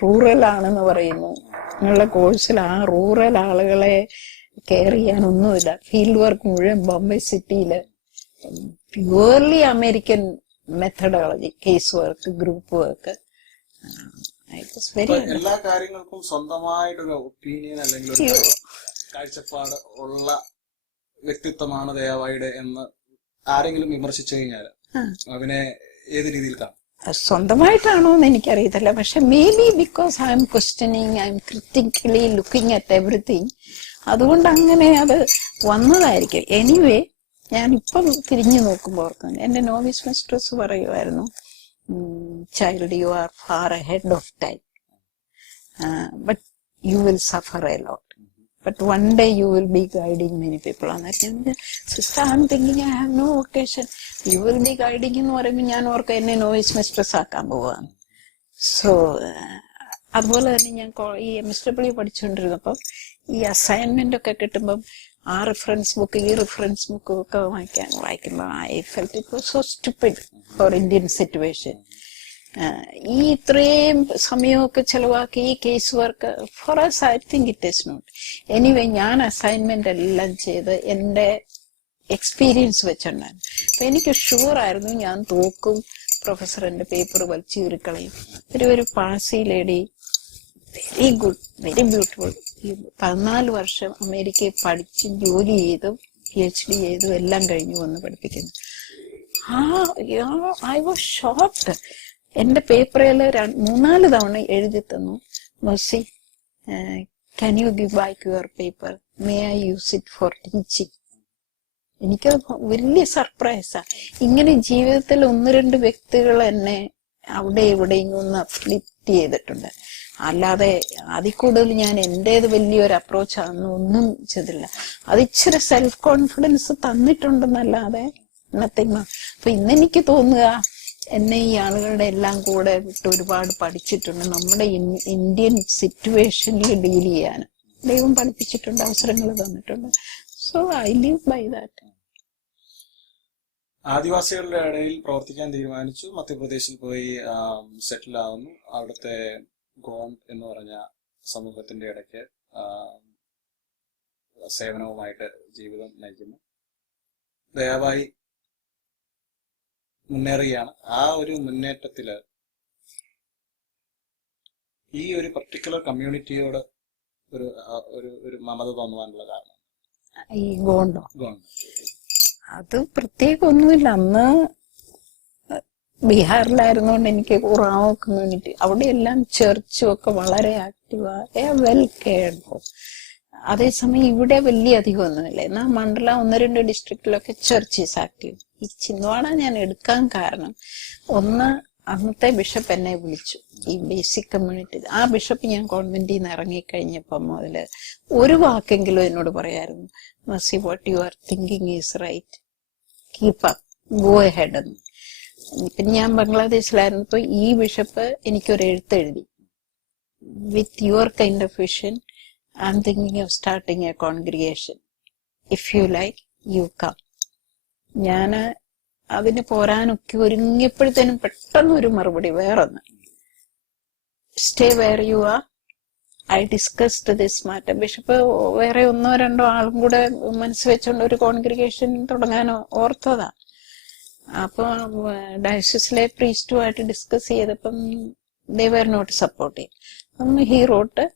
റൂറൽ ആണെന്ന് പറയുന്നു എന്നുള്ള കോഴ്സിൽ ആ റൂറൽ ആളുകളെ കെയർ ചെയ്യാനൊന്നുമില്ല. ഫീൽഡ് വർക്ക് മുഴുവൻ ബോംബെ സിറ്റിയില് purely American methodology, case work, group work. എല്ലാ കാര്യങ്ങൾക്കും സ്വന്തമായിട്ടൊരു ഒപ്പീനിയൻ അല്ലെങ്കിൽ ഒരു കാഴ്ചപ്പാട് ഉള്ള വ്യക്തിത്വമാണ് ദയാവായുടെ എന്ന് ആരെങ്കിലും വിമർശിച്ചു കഴിഞ്ഞാൽ അവനെ ഏത് രീതിയിൽ കാണും? സ്വന്തമായിട്ടാണോ എന്ന് എനിക്കറിയത്തില്ല. പക്ഷെ may be because I M questioning, I M critically looking at everything, അതുകൊണ്ട് അങ്ങനെ അത് വന്നതായിരിക്കും. എനിവേ, ഞാനിപ്പം തിരിഞ്ഞു നോക്കുമ്പോൾ ഓർക്കുന്നു, എന്റെ നോവിസ് മിസ്ട്രസ് പറയുമായിരുന്നു, child, you are far ahead of time, but you will suffer a lot, but one day you will be guiding many people. Sister, I'm thinking I have no vocation. You will be guiding എന്ന് പറയുമ്പോൾ ഞാൻ ഓർക്കും എന്നെ നോയിസ് മിസ്ട്രസ് ആക്കാൻ പോവാണ്. സോ അതുപോലെ തന്നെ ഞാൻ ഈ MSW പഠിച്ചുകൊണ്ടിരുന്നപ്പം ഈ അസൈൻമെന്റ് ഒക്കെ കിട്ടുമ്പം ആ റെഫറൻസ് ബുക്ക്, ഈ റെഫറൻസ് ബുക്ക് ഒക്കെ വായിക്കുമ്പോൾ I felt it was so stupid for Indian situation. ഈ ഇത്രയും സമയമൊക്കെ ചെലവാക്കി ഈ case work for us I think it is not. Anyway, ഞാൻ അസൈൻമെന്റ് എല്ലാം ചെയ്ത് എന്റെ എക്സ്പീരിയൻസ് വെച്ചിട്ടുണ്ടായിരുന്നു. അപ്പൊ എനിക്ക് ഷുവർ ആയിരുന്നു ഞാൻ തോക്കും, പ്രൊഫസർ എന്റെ പേപ്പർ വലിച്ചു കീറിക്കളയും. ഒരു Parsi lady, very good, very beautiful, 14 വർഷം അമേരിക്കയിൽ പഠിച്ച് ജോലി ചെയ്തു, PhD ചെയ്തു, എല്ലാം കഴിഞ്ഞു വന്ന് പഠിപ്പിക്കുന്നു. I was shocked. എന്റെ പേപ്പറിൽ 3-4 തവണ എഴുതി തന്നു, mercy, can you give back your paper? May I use it for teaching? എനിക്ക് വലിയ സർപ്രൈസാ. ഇങ്ങനെ ജീവിതത്തിൽ ഒന്ന് രണ്ട് വ്യക്തികൾ എന്നെ അവിടെ ഇവിടെയും ഒന്ന് ഫ്ലിപ്റ്റ് ചെയ്തിട്ടുണ്ട്. അല്ലാതെ അതിൽ കൂടുതൽ ഞാൻ എന്റേത് വലിയൊരു അപ്രോച്ചാണെന്ന് ഒന്നും ചെയ്തില്ല. അത് ഇച്ചിരി സെൽഫ് കോൺഫിഡൻസ് തന്നിട്ടുണ്ടെന്നല്ലാതെ നത്തിങ്. അപ്പൊ ഇന്നെനിക്ക് തോന്നുക എന്നെ ഈ ആളുകളുടെ എല്ലാം കൂടെ വിട്ട് ഒരുപാട് പഠിച്ചിട്ടുണ്ട്. നമ്മുടെ ഇന്ത്യൻ സിറ്റുവേഷനിൽ ഡീൽ ചെയ്യാൻ ദൈവം പഠിപ്പിച്ചിട്ടുണ്ട്, അവസരങ്ങൾ തന്നിട്ടുണ്ട്. So I live by that. ആദിവാസികളുടെ ഇടയിൽ പ്രവർത്തിക്കാൻ തീരുമാനിച്ചു. മധ്യപ്രദേശിൽ പോയി സെറ്റിൽ ആവുന്നു. അവിടുത്തെ ഗോണ്ട് എന്ന് പറഞ്ഞ സമൂഹത്തിന്റെ ഇടയ്ക്ക് സേവനവുമായിട്ട് ജീവിതം നയിക്കുന്നു. ദയവായി മുന്നേറുകയാണ്. ആ ഒരു മുന്നേറ്റത്തില് ഈ ഒരു പർട്ടിക്കുലർ കമ്മ്യൂണിറ്റിയോട് ഒരു മമത തോന്നുവാനുള്ള കാരണം ഈ ഗോണ്ടോ? അത് പ്രത്യേക ഒന്നുമില്ല. അന്ന് ബീഹാറിലായിരുന്നോണ്ട് എനിക്ക് ഉറാവോ കമ്മ്യൂണിറ്റി, അവിടെയെല്ലാം ചർച്ചും ഒക്കെ വളരെ ആക്റ്റീവാ, വെൽ കെയർഡ് ഫോർ. അതേസമയം ഇവിടെ വലിയ അധികം ഒന്നുമില്ല. എന്നാൽ മണ്ഡല 1-2 ഡിസ്ട്രിക്റ്റിലൊക്കെ ചർച്ച് ഈസ് ആക്റ്റീവ്. ഈ ചിന്വാട ഞാൻ എടുക്കാൻ കാരണം, ഒന്ന്, അന്നത്തെ ബിഷപ്പ് എന്നെ വിളിച്ചു ഈ ബേസിക് കമ്മ്യൂണിറ്റി. ആ ബിഷപ്പ് ഞാൻ കോൺവെന്റിൽ നിന്ന് ഇറങ്ങിക്കഴിഞ്ഞപ്പം മുതല് ഒരു വാക്കെങ്കിലും എന്നോട് പറയായിരുന്നു, മസി, what you are thinking is right, keep up, go ahead എന്ന്. പിന്നെ ഞാൻ ബംഗ്ലാദേശിലായിരുന്നപ്പോ ഈ ബിഷപ്പ് എനിക്കൊരു എഴുത്തെഴുതി, with your kind of vision I'm thinking of starting a congregation, if you like you come. ഞാന് അതിന് പോരാനൊക്കെ ഒരുങ്ങിയപ്പോഴത്തേനും പെട്ടെന്ന് ഒരു മറുപടി വേറൊന്ന്, stay where you are, I discussed this matter. Bishop വേറെ 1-2 ആളും കൂടെ മനസ്സ് വെച്ചോണ്ട് ഒരു കോൺഗ്രിഗേഷൻ തുടങ്ങാനോ ഓർത്തതാ. അപ്പൊ ഡയസിസിലെ പ്രീസ്റ്റുമായിട്ട് ഡിസ്കസ് ചെയ്തപ്പം they were not supportive. He wrote,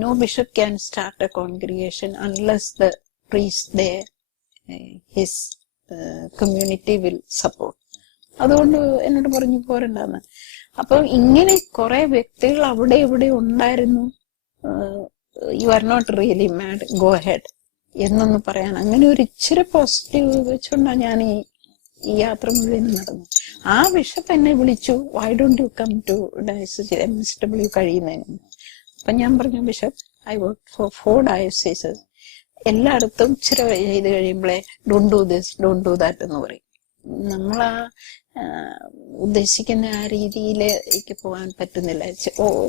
no bishop can start a congregation unless the priest there, his community will support. അതുകൊണ്ട് എന്നോട് പറഞ്ഞു പോരണ്ടെന്ന്. അപ്പൊ ഇങ്ങനെ കുറെ വ്യക്തികൾ അവിടെ ഇവിടെ ഉണ്ടായിരുന്നു. You are not really mad, go ahead എന്നൊന്ന് പറയാൻ, അങ്ങനെ ഒരു ഇച്ചിരി പോസിറ്റീവ് വെച്ചുകൊണ്ടാണ് ഞാൻ ഈ യാത്ര മുഴുവൻ നടന്നു. ആ ബിഷപ്പ് എന്നെ വിളിച്ചു, why don't you come to diocese MSW കഴിയുന്നതിന്. അപ്പൊ ഞാൻ പറഞ്ഞു, bishop, I work for 4 dioceses. എല്ലായിടത്തും ഇച്ചിരി ചെയ്ത് കഴിയുമ്പോഴേ don't do this, don't do that എന്ന് പറയും. നമ്മളാ ഉദ്ദേശിക്കുന്ന ആ രീതിയിലേക്ക് പോകാൻ പറ്റുന്നില്ല.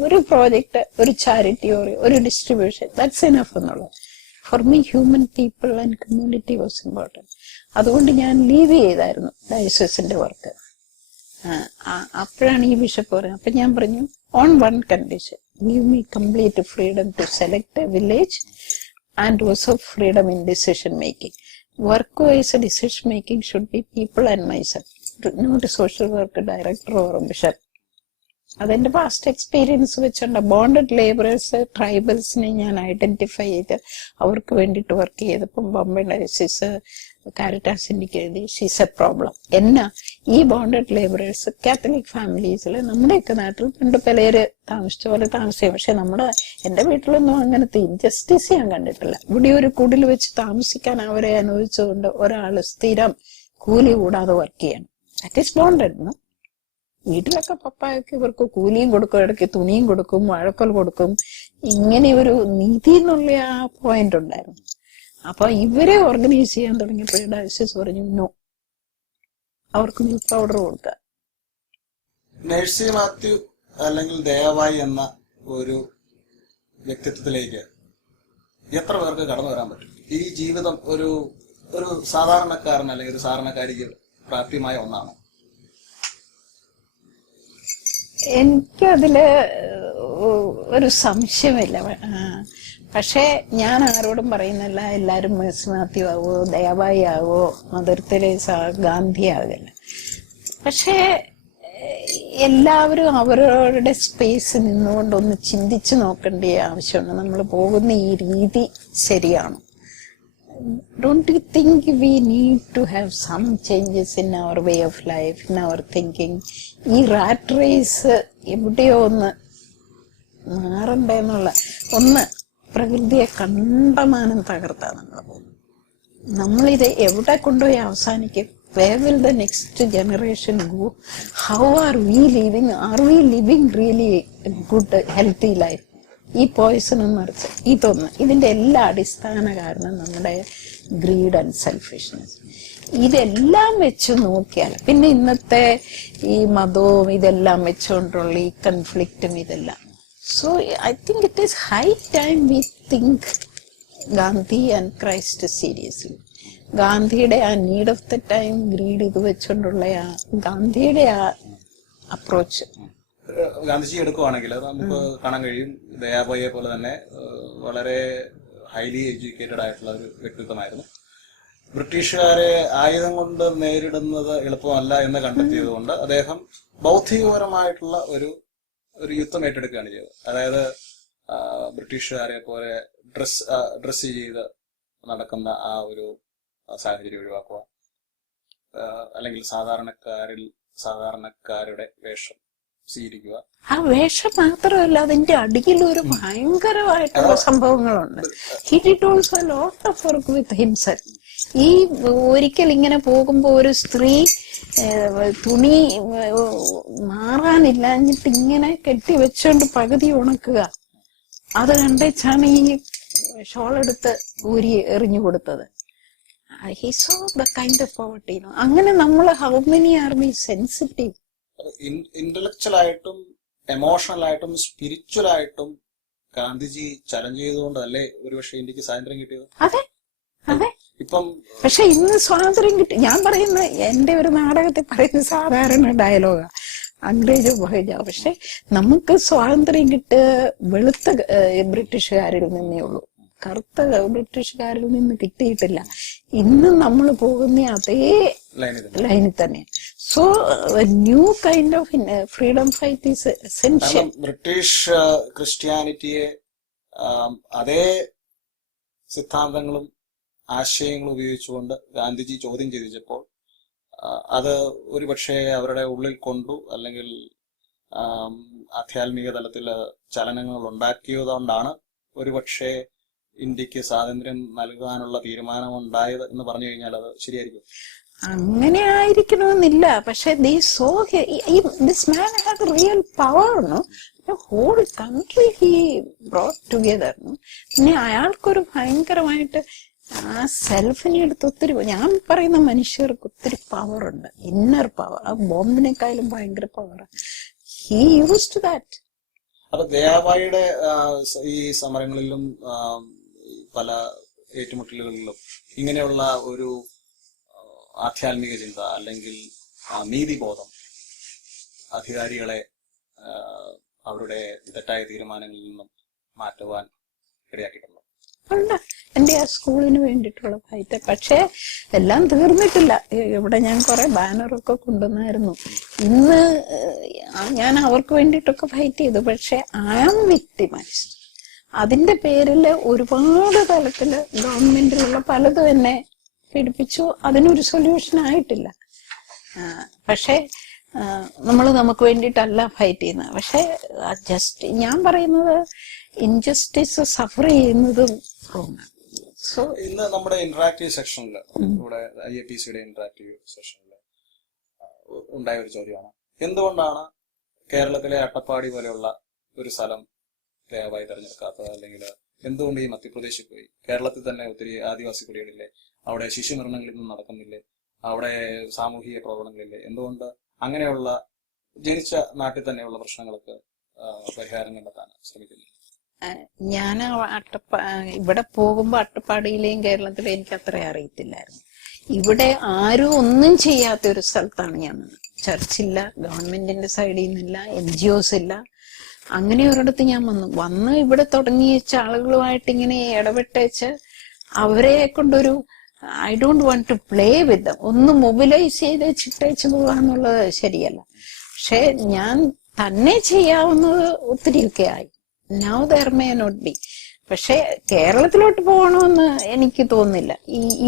ഒരു പ്രോജക്റ്റ്, ഒരു ചാരിറ്റി, ഒരു ഡിസ്ട്രിബ്യൂഷൻ, ദാറ്റ്സ് എനഫ് എന്നുള്ളത്. For me human people and community was important. അതുകൊണ്ട് ഞാൻ ലീവ് ചെയ്തായിരുന്നു ഡയസിസിന്റെ വർക്ക്. അപ്പോഴാണ് ഈ ബിഷപ്പ് പറയുന്നത്. അപ്പൊ ഞാൻ പറഞ്ഞു, on one condition, give me complete freedom to select a village and also freedom in decision making. Work-wise decision making should be people and myself, not a social work director or a bishop. അതെന്റെ പാസ്റ്റ് എക്സ്പീരിയൻസ് വെച്ചുകൊണ്ട് ബോണ്ടഡ് ലേബറേഴ്സ്, ട്രൈബൽസിനെ ഞാൻ ഐഡന്റിഫൈ ചെയ്ത് അവർക്ക് വേണ്ടിയിട്ട് വർക്ക് ചെയ്തപ്പം ബോംബെ ഡയസിസ് കാരിറ്റാസിന്റെ എഴുതി ഷീസ് എ പ്രോബ്ലം. എന്നാ ഈ ബോണ്ടഡ് ലേബറേഴ്സ് കാത്തലിക് ഫാമിലീസിൽ നമ്മുടെയൊക്കെ നാട്ടിൽ പണ്ട് പലര് താമസിച്ച പോലെ താമസിക്കും. പക്ഷെ എന്റെ വീട്ടിലൊന്നും അങ്ങനത്തെ ഇൻജസ്റ്റിസ് ഞാൻ കണ്ടിട്ടില്ല. ഇവിടെ ഒരു കുടിൽ വെച്ച് താമസിക്കാൻ അവരെ അനുവദിച്ചുകൊണ്ട് ഒരാള് സ്ഥിരം കൂലി കൂടാതെ വർക്ക് ചെയ്യണം. That is bonded. വീട്ടിലൊക്കെ പപ്പായൊക്കെ ഇവർക്ക് കൂലിയും കൊടുക്കും, ഇടയ്ക്ക് തുണിയും കൊടുക്കും, വഴക്കൽ കൊടുക്കും. ഇങ്ങനെ ഒരു നീതി എന്നുള്ള ആ പോയിന്റ് ഉണ്ടായിരുന്നു. അപ്പൊ ഇവരെ ഓർഗനൈസ് ചെയ്യാൻ തുടങ്ങിയപ്പോഴേ ഡയസിസ് പറഞ്ഞു, നോ, അവർക്ക് മിൽക്ക് പൗഡർ കൊടുക്കുക. മേഴ്സി മാത്യു അല്ലെങ്കിൽ ദയവായി എന്ന ഒരു വ്യക്തിത്വത്തിലേക്ക് എത്ര പേർക്ക് കടന്നു വരാൻ പറ്റും? ഈ ജീവിതം ഒരു സാധാരണക്കാരൻ അല്ലെങ്കിൽ ഒരു സാധാരണക്കാരിക്ക് പ്രാപ്യമായ ഒന്നാണ്. എനിക്കതില് ഒരു സംശയമില്ല. പക്ഷെ ഞാൻ ആരോടും പറയുന്നില്ല എല്ലാരും മേഴ്സി മാത്യു ആവോ, ദയവായി ആവോ, മദർ തെരേസ, ഗാന്ധി ആകില്ല. പക്ഷെ എല്ലാവരും അവരവരുടെ സ്പേസ് നിന്നുകൊണ്ടൊന്ന് ചിന്തിച്ചു നോക്കേണ്ട ആവശ്യമുണ്ട്. നമ്മൾ പോകുന്ന ഈ രീതി ശരിയാണോ? Don't you think we need to have some changes in our way of life, in our thinking? ഈ റാറ്റ് റേസ് എവിടെയോ ഒന്ന് മാറണ്ടെന്നുള്ള, ഒന്ന് പ്രകൃതിയെ കണ്ടമാനം തകർത്താ നമ്മൾ പോകുന്നത്. നമ്മളിത് എവിടെ കൊണ്ടുപോയി അവസാനിക്കും? Where will the next generation go? How are we living? Are we living really a good, healthy life? ഈ പോയിസൺ മറിച്ച് ഇതൊന്ന്, ഇതിന്റെ എല്ലാ അടിസ്ഥാന കാരണം നമ്മുടെ ഗ്രീഡ് ആൻഡ് സെൽഫിഷ്നെസ്. ഇതെല്ലാം വെച്ച് നോക്കിയാൽ പിന്നെ ഇന്നത്തെ ഈ മതവും ഇതെല്ലാം വെച്ചുകൊണ്ടുള്ള ഈ കൺഫ്ലിക്റ്റും ഇതെല്ലാം. So I think it is high time we think Gandhi and Christ seriously. ഗാന്ധിയുടെ ആ need of the time greed ഇത് വെച്ചുകൊണ്ടുള്ള ആ ഗാന്ധിയുടെ ആ അപ്രോച്ച് ഗാന്ധിജി എടുക്കുവാണെങ്കിൽ നമുക്ക് കാണാൻ കഴിയും, ദയാബായിയെ പോലെ തന്നെ വളരെ ഹൈലി എഡ്യൂക്കേറ്റഡ് ആയിട്ടുള്ള ഒരു വ്യക്തിത്വമായിരുന്നു. ബ്രിട്ടീഷുകാരെ ആയുധം കൊണ്ട് നേരിടുന്നത് എളുപ്പമല്ല എന്ന് കണ്ടെത്തിയത് കൊണ്ട് അദ്ദേഹം ബൗദ്ധികപരമായിട്ടുള്ള ഒരു യുദ്ധം ഏറ്റെടുക്കുകയാണ് ചെയ്തത്. അതായത് ബ്രിട്ടീഷുകാരെ പോലെ ഡ്രസ് ചെയ്ത് നടക്കുന്ന ആ ഒരു സാഹചര്യം ഒഴിവാക്കുക, അല്ലെങ്കിൽ സാധാരണക്കാരുടെ വേഷം സ്വീകരിക്കുക. ആ വേഷം മാത്രമല്ല, അതിന്റെ അടിയിൽ ഒരു ഭയങ്കരമായിട്ടുള്ള സംഭവങ്ങളുണ്ട്. He did also a lot of work with himself. ഈ ഒരിക്കൽ ഇങ്ങനെ പോകുമ്പോ ഒരു സ്ത്രീ തുണി മാറാനില്ലാഞ്ഞിട്ട് ഇങ്ങനെ കെട്ടി വെച്ചോണ്ട് പകുതി ഉണക്കുക, അത് കണ്ടേച്ചാണ് ഈ ഷോളെടുത്ത് ഊരി എറിഞ്ഞു കൊടുത്തത്. He saw the kind of poverty. അങ്ങനെ നമ്മൾ how many are we sensitive? Intellectual ആയിട്ടും എമോഷണൽ ആയിട്ടും സ്പിരിച്വൽ ആയിട്ടും ഗാന്ധിജി ചലഞ്ച് ചെയ്തുകൊണ്ടല്ലേ ഒരുപക്ഷെ ഇന്ത്യക്ക് സ്വാതന്ത്ര്യം കിട്ടിയത്. അതെ അതെ. ഇപ്പം പക്ഷെ ഇന്ന് സ്വാതന്ത്ര്യം കിട്ടി. ഞാൻ പറയുന്ന എന്റെ ഒരു നാടകത്തിൽ പറയുന്ന സാധാരണ ഡയലോഗാ, അംഗ്രേജോ ബഹജ. പക്ഷെ നമുക്ക് സ്വാതന്ത്ര്യം കിട്ടിയ വെളുത്ത ബ്രിട്ടീഷുകാരിൽ നിന്നേ ഉള്ളൂ, കറുത്ത ബ്രിട്ടീഷുകാരിൽ നിന്ന് കിട്ടിയിട്ടില്ല. ഇന്ന് നമ്മൾ പോകുന്ന അതേ ലൈനിൽ തന്നെ. So new kind of freedom fight is essential. British ക്രിസ്ത്യാനിറ്റിയെ അതേ സിദ്ധാന്തങ്ങളും ആശയങ്ങളും ഉപയോഗിച്ചുകൊണ്ട് ഗാന്ധിജി ചോദ്യം ചെയ്തിച്ചപ്പോൾ അത് ഒരുപക്ഷെ അവരുടെ ഉള്ളിൽ കൊണ്ടു, അല്ലെങ്കിൽ ആധ്യാത്മിക തലത്തിൽ ചലനങ്ങൾ ഉണ്ടാക്കിയതുകൊണ്ടാണ് ഒരുപക്ഷെ ഇന്ത്യക്ക് സ്വാതന്ത്ര്യം നൽകാനുള്ള തീരുമാനമുണ്ടായത് എന്ന് പറഞ്ഞു കഴിഞ്ഞാൽ അത് ശരിയായിരിക്കും. അങ്ങനെ ആയിരിക്കണമെന്നില്ല. പക്ഷെ this man had real power. Whole country he brought together. പിന്നെ അയാൾക്കൊരു ഭയങ്കരമായിട്ട് ആ സെൽഫിനെ എടുത്ത് ഒത്തിരി, ഞാൻ പറയുന്ന മനുഷ്യർക്ക് ഒത്തിരി പവർ ഉണ്ട്, ഇന്നർ പവർ. ആ ബോംബിനേക്കാളും ഭയങ്കര പവർ. He used that. അപ്പൊ ദയാബായിയുടെ ഈ സമരങ്ങളിലും പല ഏറ്റുമുട്ടലുകളിലും ഇങ്ങനെയുള്ള ഒരു ആധ്യാത്മിക ചിന്ത അല്ലെങ്കിൽ നീതിബോധം അധികാരികളെ അവരുടെ തെറ്റായ തീരുമാനങ്ങളിൽ നിന്നും മാറ്റുവാൻ ഇടയാക്കിയിട്ടുണ്ടോ? ഉണ്ട്. എന്റെ ആ സ്കൂളിന് വേണ്ടിയിട്ടുള്ള ഫൈറ്റ്. പക്ഷെ എല്ലാം തീർന്നിട്ടില്ല. ഇവിടെ ഞാൻ കുറെ ബാനറൊക്കെ കൊണ്ടുവന്നായിരുന്നു. ഇന്ന് ഞാൻ അവർക്ക് വേണ്ടിയിട്ടൊക്കെ ഫൈറ്റ് ചെയ്തു. പക്ഷെ ഐ ആം വിക്ടിമൈസ്ഡ്. അതിന്റെ പേരില് ഒരുപാട് തലത്തില് ഗവൺമെന്റിലുള്ള പലതും എന്നെ പീഡിപ്പിച്ചു. അതിനൊരു സൊല്യൂഷൻ ആയിട്ടില്ല. പക്ഷെ നമുക്ക് വേണ്ടിയിട്ടല്ല ഫൈറ്റ് ചെയ്യുന്നത്. പക്ഷെ ജസ്റ്റ് ഞാൻ പറയുന്നത് ഇൻജസ്റ്റിസ് സഫർ ചെയ്യുന്നതും റോങ്ങാണ്. സോ ഇന്ന് നമ്മുടെ ഇന്ററാക്റ്റീവ് സെക്ഷനിൽ, ഇവിടെ IAPCയുടെ ഇന്ററാക്റ്റീവ് സെക്ഷനിൽ ഉണ്ടായ ഒരു ചോദ്യമാണ്, എന്തുകൊണ്ടാണ് കേരളത്തിലെ അട്ടപ്പാടി പോലെയുള്ള ഒരു സ്ഥലം ദയവായി തെരഞ്ഞെടുക്കാത്തത്? അല്ലെങ്കിൽ എന്തുകൊണ്ട് ഈ മധ്യപ്രദേശിൽ പോയി? കേരളത്തിൽ തന്നെ ഒത്തിരി ആദിവാസി കുടികളില്ലേ, അവിടെ ശിശുമരണങ്ങളൊന്നും നടക്കുന്നില്ലേ, അവിടെ സാമൂഹിക പ്രവർത്തനങ്ങളില്ലേ? എന്തുകൊണ്ട് അങ്ങനെയുള്ള ജനിച്ച നാട്ടിൽ തന്നെയുള്ള പ്രശ്നങ്ങൾക്ക് പരിഹാരം കണ്ടെത്താൻ ശ്രമിക്കുന്നു? ഞാൻ ഇവിടെ പോകുമ്പോ അട്ടപ്പാടിയിലെയും കേരളത്തിലെയും എനിക്ക് അത്ര അറിയത്തില്ലായിരുന്നു. ഇവിടെ ആരും ഒന്നും ചെയ്യാത്ത ഒരു സ്ഥലത്താണ് ഞാൻ നിന്നത്. ചർച്ചില്ല, ഗവൺമെന്റിന്റെ സൈഡിൽ നിന്നില്ല, NGOs ഇല്ല. അങ്ങനെ ഒരിടത്ത് ഞാൻ വന്ന് ഇവിടെ തുടങ്ങി വെച്ച ആളുകളുമായിട്ട് ഇങ്ങനെ ഇടപെട്ടേച്ച് അവരെ കൊണ്ടൊരു I don't want to play with them, ഒന്ന് മൊബിലൈസ് ചെയ്ത് ചിട്ടേച്ച് പോകാന്നുള്ളത് ശരിയല്ല. പക്ഷെ ഞാൻ തന്നെ ചെയ്യാവുന്നത് ഒത്തിരിയൊക്കെ ആയി. Now there may not be. പക്ഷെ കേരളത്തിലോട്ട് പോകണമെന്ന് എനിക്ക് തോന്നുന്നില്ല.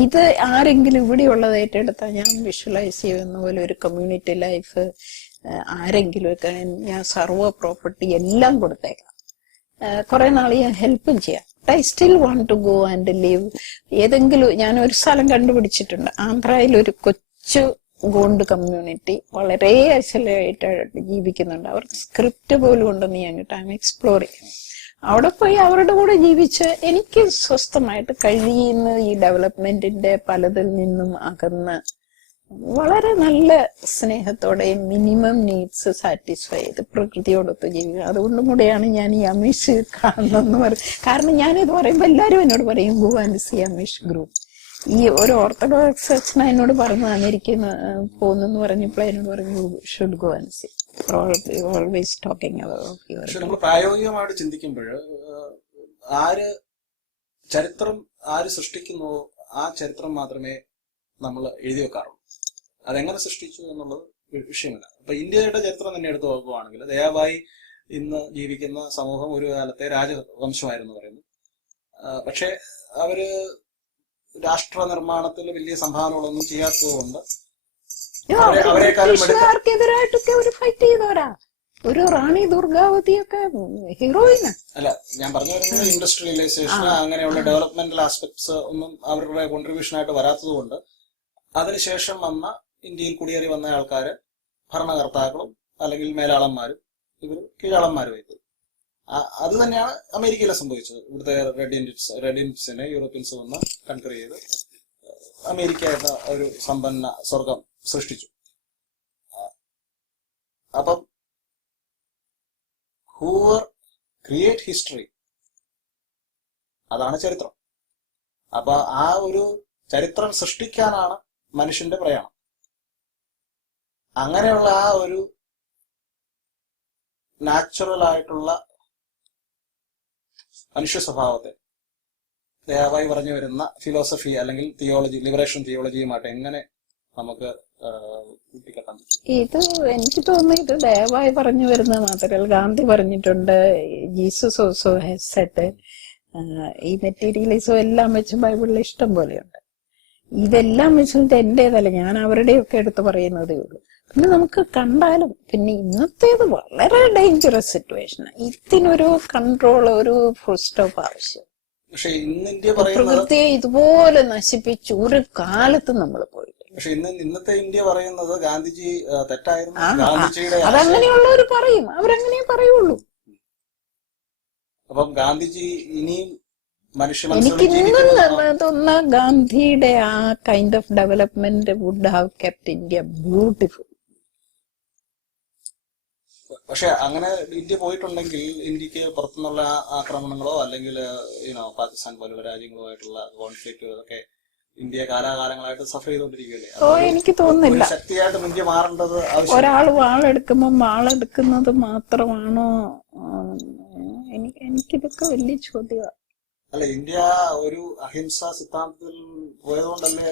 ഇത് ആരെങ്കിലും ഇവിടെയുള്ളത് ഏറ്റെടുത്താൽ ഞാൻ വിഷ്വലൈസ് ചെയ്യുന്ന പോലെ ഒരു കമ്മ്യൂണിറ്റി ലൈഫ് ആരെങ്കിലും ഒക്കെ ഞാൻ സർവ്വ പ്രോപ്പർട്ടി എല്ലാം കൊടുത്തേക്കാം. കുറെ നാൾ ഞാൻ ഹെൽപ്പും ചെയ്യാം. I still want to go and live. ഏതെങ്കിലും ഞാൻ ഒരു സ്ഥലം കണ്ടുപിടിച്ചിട്ടുണ്ട്. ആന്ധ്രയിൽ ഒരു കൊച്ചു ഗോണ്ട് കമ്മ്യൂണിറ്റി വളരെ ഐസൊലേറ്റഡ് ആയിട്ട് ജീവിക്കുന്നുണ്ട്. അവർക്ക് സ്ക്രിപ്റ്റ് പോലും ഉണ്ടെന്ന് ഞാൻ കേട്ടോ. I M exploring. അവിടെ പോയി അവരുടെ കൂടെ ജീവിച്ച് എനിക്ക് സ്വസ്ഥമായിട്ട് കഴിയുന്ന ഈ ഡെവലപ്മെന്റിന്റെ പലതിൽ നിന്നും അകന്ന് വളരെ നല്ല സ്നേഹത്തോടെ മിനിമം നീഡ്സ് സാറ്റിസ്ഫൈ ചെയ്ത് പ്രകൃതിയോടൊത്ത് ജീവിക്കുക. അതുകൊണ്ടും കൂടെയാണ് ഞാൻ ഈ അമീഷ് കാണുന്നെന്ന് പറയും. കാരണം ഞാനിത് പറയുമ്പോൾ എല്ലാവരും എന്നോട് പറയും go and C Ameesh group. ഈ ഒരു ഓർത്തഡോക്സ് അച്ഛന എന്നോട് പറഞ്ഞു അമേരിക്കയിൽ പോകുന്നെന്ന് പറഞ്ഞപ്പോൾ എന്നോട് പറഞ്ഞു should go and C. Always talking about. പക്ഷെ നമ്മൾ പ്രായോഗികമായിട്ട് ചിന്തിക്കുമ്പോൾ ചരിത്രം ആര് സൃഷ്ടിക്കുന്നുവോ ആ ചരിത്രം മാത്രമേ നമ്മൾ എഴുതി വെക്കാറുള്ളൂ. അതെങ്ങനെ സൃഷ്ടിച്ചു എന്നുള്ളത് വിഷയമല്ല. അപ്പൊ ഇന്ത്യയുടെ ചരിത്രം തന്നെ എടുത്തു നോക്കുകയാണെങ്കിൽ ദയാവായി ഇന്ന് ജീവിക്കുന്ന സമൂഹം ഒരു കാലത്തെ രാജവംശമായിരുന്നു പറയുന്നു. പക്ഷെ അവര് രാഷ്ട്ര നിർമ്മാണത്തിൽ വലിയ സംഭാവനകളൊന്നും ചെയ്യാത്തതുകൊണ്ട് ബ്രിട്ടീഷുകാർക്കെതിരായിട്ടൊക്കെ ഒരു ഫൈറ്റ് ചെയ്തവരാ. ഒരു റാണി ദുർഗാവതിയൊക്കെ ഹീറോയിന്. അല്ല, ഞാൻ പറഞ്ഞു വരുന്നത് ഇൻഡസ്ട്രിയലൈസേഷൻ അങ്ങനെയുള്ള ഡെവലപ്മെന്റൽ ആസ്പെക്ട്സ് ഒന്നും അവരുടെ കോൺട്രിബ്യൂഷൻ ആയിട്ട് വരാത്തത് കൊണ്ട് അതിനുശേഷം വന്ന ഇന്ത്യയിൽ കുടിയേറി വന്ന ആൾക്കാര് ഭരണകർത്താക്കളും അല്ലെങ്കിൽ മേലാളന്മാരും ഇവർ കീഴാളന്മാരുമായിട്ട് അത് തന്നെയാണ് അമേരിക്കയിലെ സംഭവിച്ചത്. ഇവിടുത്തെ റെഡ് ഇന്ത്യൻസിനെ യൂറോപ്യൻസ് വന്ന് കൺകർ ചെയ്ത് അമേരിക്ക എന്ന ഒരു സമ്പന്ന സ്വർഗം സൃഷ്ടിച്ചു. അപ്പം ഹൂവർ ക്രിയേറ്റ് ഹിസ്റ്ററി, അതാണ് ചരിത്രം. അപ്പൊ ആ ഒരു ചരിത്രം സൃഷ്ടിക്കാനാണ് മനുഷ്യന്റെ പ്രയാണം. അങ്ങനെയുള്ള ആ ഒരു നാച്ചുറൽ ആയിട്ടുള്ള മനുഷ്യ സ്വഭാവത്തെ ദയാവായി പറഞ്ഞു വരുന്ന ഫിലോസഫി അല്ലെങ്കിൽ തിയോളജി, ലിബറേഷൻ തിയോളജിയുമായിട്ട് എങ്ങനെ നമുക്ക് കൂട്ടിക്കെട്ടാൻ പറ്റും? ഇത് എനിക്ക് തോന്നുന്നു ഇത് ദയവായി പറഞ്ഞു വരുന്നത് മാത്രമല്ല, ഗാന്ധി പറഞ്ഞിട്ടുണ്ട്, ജീസസ് ഓൾസോ ഹാസ് സെഡ്. ഈ മെറ്റീരിയലിസം എല്ലാം വെച്ച് ബൈബിളിൽ ഇഷ്ടം പോലെയുണ്ട്. ഇതെല്ലാം വെച്ചിട്ട് എന്റേതല്ല, ഞാൻ അവരുടെയൊക്കെ എടുത്ത് പറയുന്നതേ ഉള്ളൂ. പിന്നെ നമുക്ക് കണ്ടാലും പിന്നെ ഇന്നത്തേത് വളരെ ഡേഞ്ചറസ് സിറ്റുവേഷൻ. ഇതിനൊരു കൺട്രോൾ, ഒരു ഫുൾ സ്റ്റോപ്പ് ആവശ്യം. പക്ഷെ ഇന്ന് ഇന്ത്യ പ്രകൃതിയെ ഇതുപോലെ നശിപ്പിച്ച് ഒരു കാലത്ത് നമ്മൾ പോയിട്ട്. പക്ഷെ ഇന്നത്തെ ഇന്ത്യ പറയുന്നത് ഗാന്ധിജി തെറ്റായിരുന്നു, ഗാന്ധിജിയുടെ അതങ്ങനെയുള്ളവർ പറയും, അവരങ്ങനെ പറയുള്ളൂ. അപ്പം ഗാന്ധിജി ഇനിയും എനിക്ക് ഇന്നും തോന്നുന്ന ഗാന്ധിയുടെ ആ kind of development would have kept India beautiful. പക്ഷെ അങ്ങനെ ഇന്ത്യ പോയിട്ടുണ്ടെങ്കിൽ ഇന്ത്യക്ക് പുറത്തുനിന്നുള്ള ആക്രമണങ്ങളോ അല്ലെങ്കിൽ പാകിസ്ഥാൻ പോലുള്ള രാജ്യങ്ങളുമായിട്ടുള്ള കോൺഫ്ലിക്റ്റുകളൊക്കെ ഇന്ത്യ കാലാകാലങ്ങളായിട്ട് സഫർ ചെയ്തുകൊണ്ടിരിക്കുകയല്ലേ. എനിക്ക് തോന്നുന്നില്ല ശക്തിയായിട്ടും ഇന്ത്യ മാറേണ്ടത്. ഒരാൾ വാളെടുക്കുമ്പോ വാളെടുക്കുന്നത് മാത്രമാണോ? എനിക്കിതൊക്കെ വലിയ ചോദ്യമാണ്. അല്ല, ഇന്ത്യ ഒരു അഹിംസാ സിദ്ധാന്തത്തിൽ പോയതുകൊണ്ടല്ലേ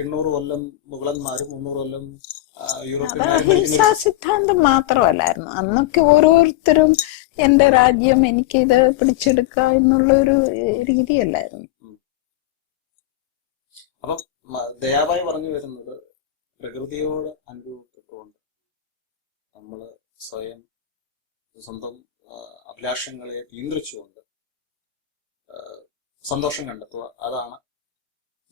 800 കൊല്ലം മുഗളന്മാരും 300 കൊല്ലം അഹിംസാ സിദ്ധാന്തം മാത്രമല്ലായിരുന്നു. അന്നൊക്കെ ഓരോരുത്തരും എന്റെ രാജ്യം, എനിക്കിത് പിടിച്ചെടുക്കുക എന്നുള്ള ഒരു രീതിയല്ലായിരുന്നു. അപ്പം ദയാവായി പറഞ്ഞു വരുന്നത് പ്രകൃതിയോട് അനുഭവപ്പെട്ടുകൊണ്ട് നമ്മള് സ്വന്തം അഭിലാഷങ്ങളെ നിയന്ത്രിച്ചുകൊണ്ട് സന്തോഷം കണ്ടെത്തുക, അതാണ്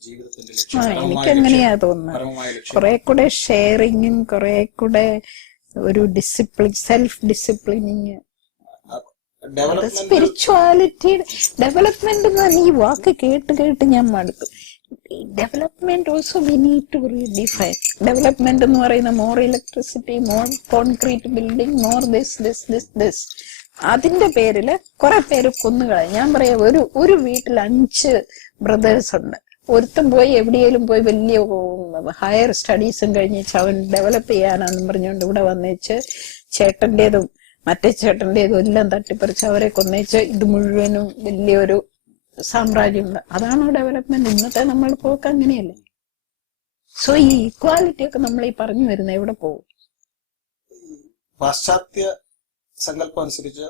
ജീവിതത്തിന്റെ ലക്ഷ്യം. എനിക്കങ്ങനെയാ തോന്നുന്നത്. കുറെ കൂടെ ഷെയറിങ്ങും കുറെ കൂടെ ഒരു discipline, self disciplining, spirituality. Development എന്ന് പറഞ്ഞ ഈ വാക്ക് കേട്ട് കേട്ട് ഞാൻ മടുത്തു. Development also we need to redefine. Development എന്ന് പറയുന്ന more electricity, more concrete building, more this. അതിന്റെ പേരില് കുറെ പേര് കൊന്നുകളയും. ഞാൻ പറയാ, ഒരു വീട്ടിൽ 5 ബ്രദേഴ്സ് ഉണ്ട്. ഒരുത്തം പോയി എവിടെയെങ്കിലും പോയി വലിയ ഹയർ സ്റ്റഡീസും കഴിഞ്ഞേച്ച് അവൻ ഡെവലപ്പ് ചെയ്യാനാണെന്ന് പറഞ്ഞുകൊണ്ട് ഇവിടെ വന്നേച്ച് ചേട്ടന്റേതും മറ്റേ ചേട്ടന്റേതും എല്ലാം തട്ടിപ്പറിച്ച് അവരെ കൊന്നേച്ച് ഇത് മുഴുവനും വലിയൊരു സാമ്രാജ്യമുണ്ട്. അതാണോ ഡെവലപ്മെന്റ്? ഇന്നത്തെ നമ്മൾ പോക്ക് അങ്ങനെയല്ലേ. സോ ഈ ഇക്വാലിറ്റി ഒക്കെ നമ്മൾ ഈ പറഞ്ഞു വരുന്ന എവിടെ പോകും? പാശ്ചാത്യ സങ്കല്പം അനുസരിച്ച്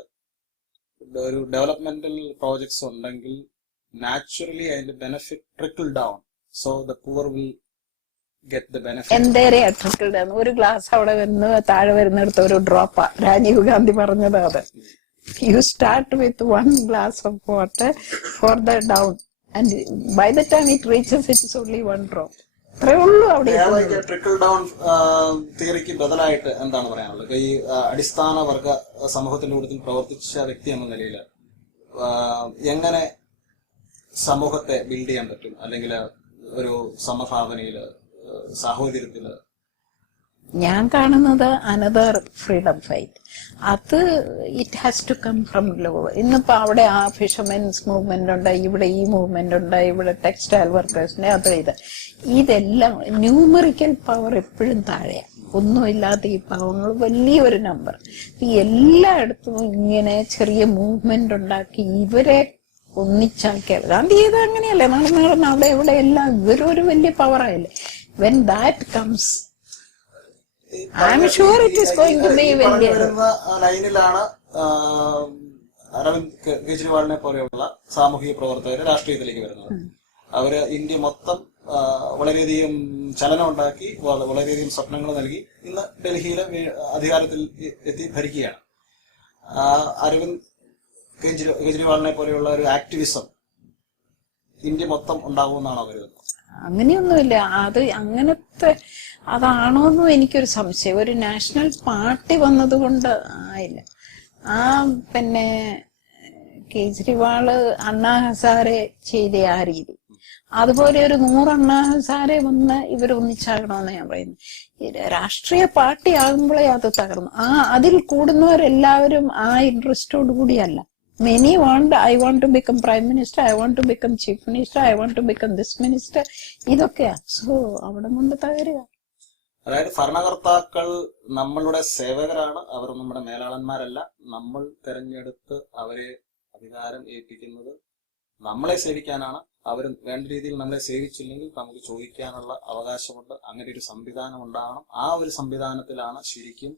ഒരു ഡെവലപ്മെന്റൽ പ്രോജക്ട്സ് ഉണ്ടെങ്കിൽ നാച്ചുറലി അതിന്റെ benefit trickle down, so the poor will get the benefit. എന്തേരെയാ ട്രിക്കിൾ ഡൗൺ? ഒരു ഗ്ലാസ് അവിടെ വരുന്ന താഴെ വരുന്നിടത്ത് ഒരു ഡ്രോപ്പാ. രാജീവ് ഗാന്ധി പറഞ്ഞത് അത്. You start with 1 glass of water for the down, and by the time it reaches, it is only 1 drop. അത്രേ ഉള്ളൂ അവിടെ. ട്രിക്കിൾ ഡൗൺ തിയറിക്ക് ബദലായിട്ട് എന്താണ് പറയാനുള്ളത്? ഈ അടിസ്ഥാന വർഗ സമൂഹത്തിന്റെ കൂട്ടത്തിൽ പ്രവർത്തിച്ച വ്യക്തി എന്ന നിലയിൽ എങ്ങനെ സമൂഹത്തെ ബിൽഡ് ചെയ്യാൻ പറ്റും, അല്ലെങ്കിൽ ഒരു സമഭാവനയില്, സാഹോദര്യത്തില്? ഞാൻ കാണുന്നത് അനദർ ഫ്രീഡം ഫൈറ്റ്. അത് it has to come from low. ഇന്നിപ്പോ അവിടെ ആ ഫിഷർമെൻസ് മൂവ്മെന്റ് ഉണ്ട്, ഇവിടെ ഈ മൂവ്മെന്റ് ഉണ്ട്, ഇവിടെ ടെക്സ്റ്റൈൽ വർക്കേഴ്സിന്റെ അത് ഇതെല്ലാം ന്യൂമറിക്കൽ പവർ എപ്പോഴും താഴെയാണ്. ഒന്നുമില്ലാത്ത ഈ പാവങ്ങൾ വലിയൊരു നമ്പർ എല്ലായിടത്തും ഇങ്ങനെ ചെറിയ മൂവ്മെന്റ് ഉണ്ടാക്കി ഇവരെ ഒന്നിച്ചാക്കിയത്. ഗാന്ധി ചെയ്ത് അങ്ങനെയല്ലേ നടന്ന് അവിടെ ഇവിടെ എല്ലാം ഇവരൊരു വലിയ പവറായില്ലേ. When that comes I'm sure it is going to be വലിയ ലൈനിലാണ് അരവിന്ദ് കെജ്രിവാളിനെ പോലെയുള്ള സാമൂഹിക പ്രവർത്തകർ രാഷ്ട്രീയത്തിലേക്ക് വരുന്നത്. അവര് ഇന്ത്യ മൊത്തം വളരെയധികം ചലനം ഉണ്ടാക്കി, വളരെയധികം സ്വപ്നങ്ങൾ നൽകി ഇന്ന് ഡൽഹിയിലെ അധികാരത്തിൽ എത്തി ഭരിക്കുകയാണ്. അരവിന്ദ് കെജ്രിവാളിനെ പോലെയുള്ള ഒരു ആക്ടിവിസം ഇന്ത്യ മൊത്തം ഉണ്ടാകുമെന്നാണോ കരുതുന്നത്? അങ്ങനെയൊന്നുമില്ല. അത് അങ്ങനത്തെ അതാണോന്നും എനിക്കൊരു സംശയം. ഒരു നാഷണൽ പാർട്ടി വന്നതുകൊണ്ട് ആയില്ല. പിന്നെ കേജ്രിവാള് അണ്ണാ ഹസാരെ ചെയ്ത ആ രീതി, അതുപോലെ ഒരു 100 അണ്ണാ ഹസാരെ വന്ന് ഇവരൊന്നിച്ചാകണമെന്ന് ഞാൻ പറയുന്നു. രാഷ്ട്രീയ പാർട്ടി ആകുമ്പോഴേ അത് തകർന്നു. അതിൽ കൂടുന്നവരെല്ലാവരും ആ ഇൻട്രസ്റ്റോട് കൂടിയല്ല. Many want, I want to become prime minister, I want to become chief minister, I want to become this minister. ഇതൊക്കെയാ. സോ അവിടെ കൊണ്ട് തകരുക. അതായത് ഭരണകർത്താക്കൾ നമ്മളുടെ സേവകരാണ്, അവർ നമ്മുടെ മേലാളന്മാരല്ല. നമ്മൾ തെരഞ്ഞെടുത്ത് അവരെ അധികാരം ഏൽപ്പിക്കുന്നത് നമ്മളെ സേവിക്കാനാണ്. അവർ വേണ്ട രീതിയിൽ നമ്മളെ സേവിച്ചില്ലെങ്കിൽ നമുക്ക് ചോദിക്കാനുള്ള അവകാശമുണ്ട്. അങ്ങനെ ഒരു സംവിധാനം ഉണ്ടാകണം. ആ ഒരു സംവിധാനത്തിലാണ് ശരിക്കും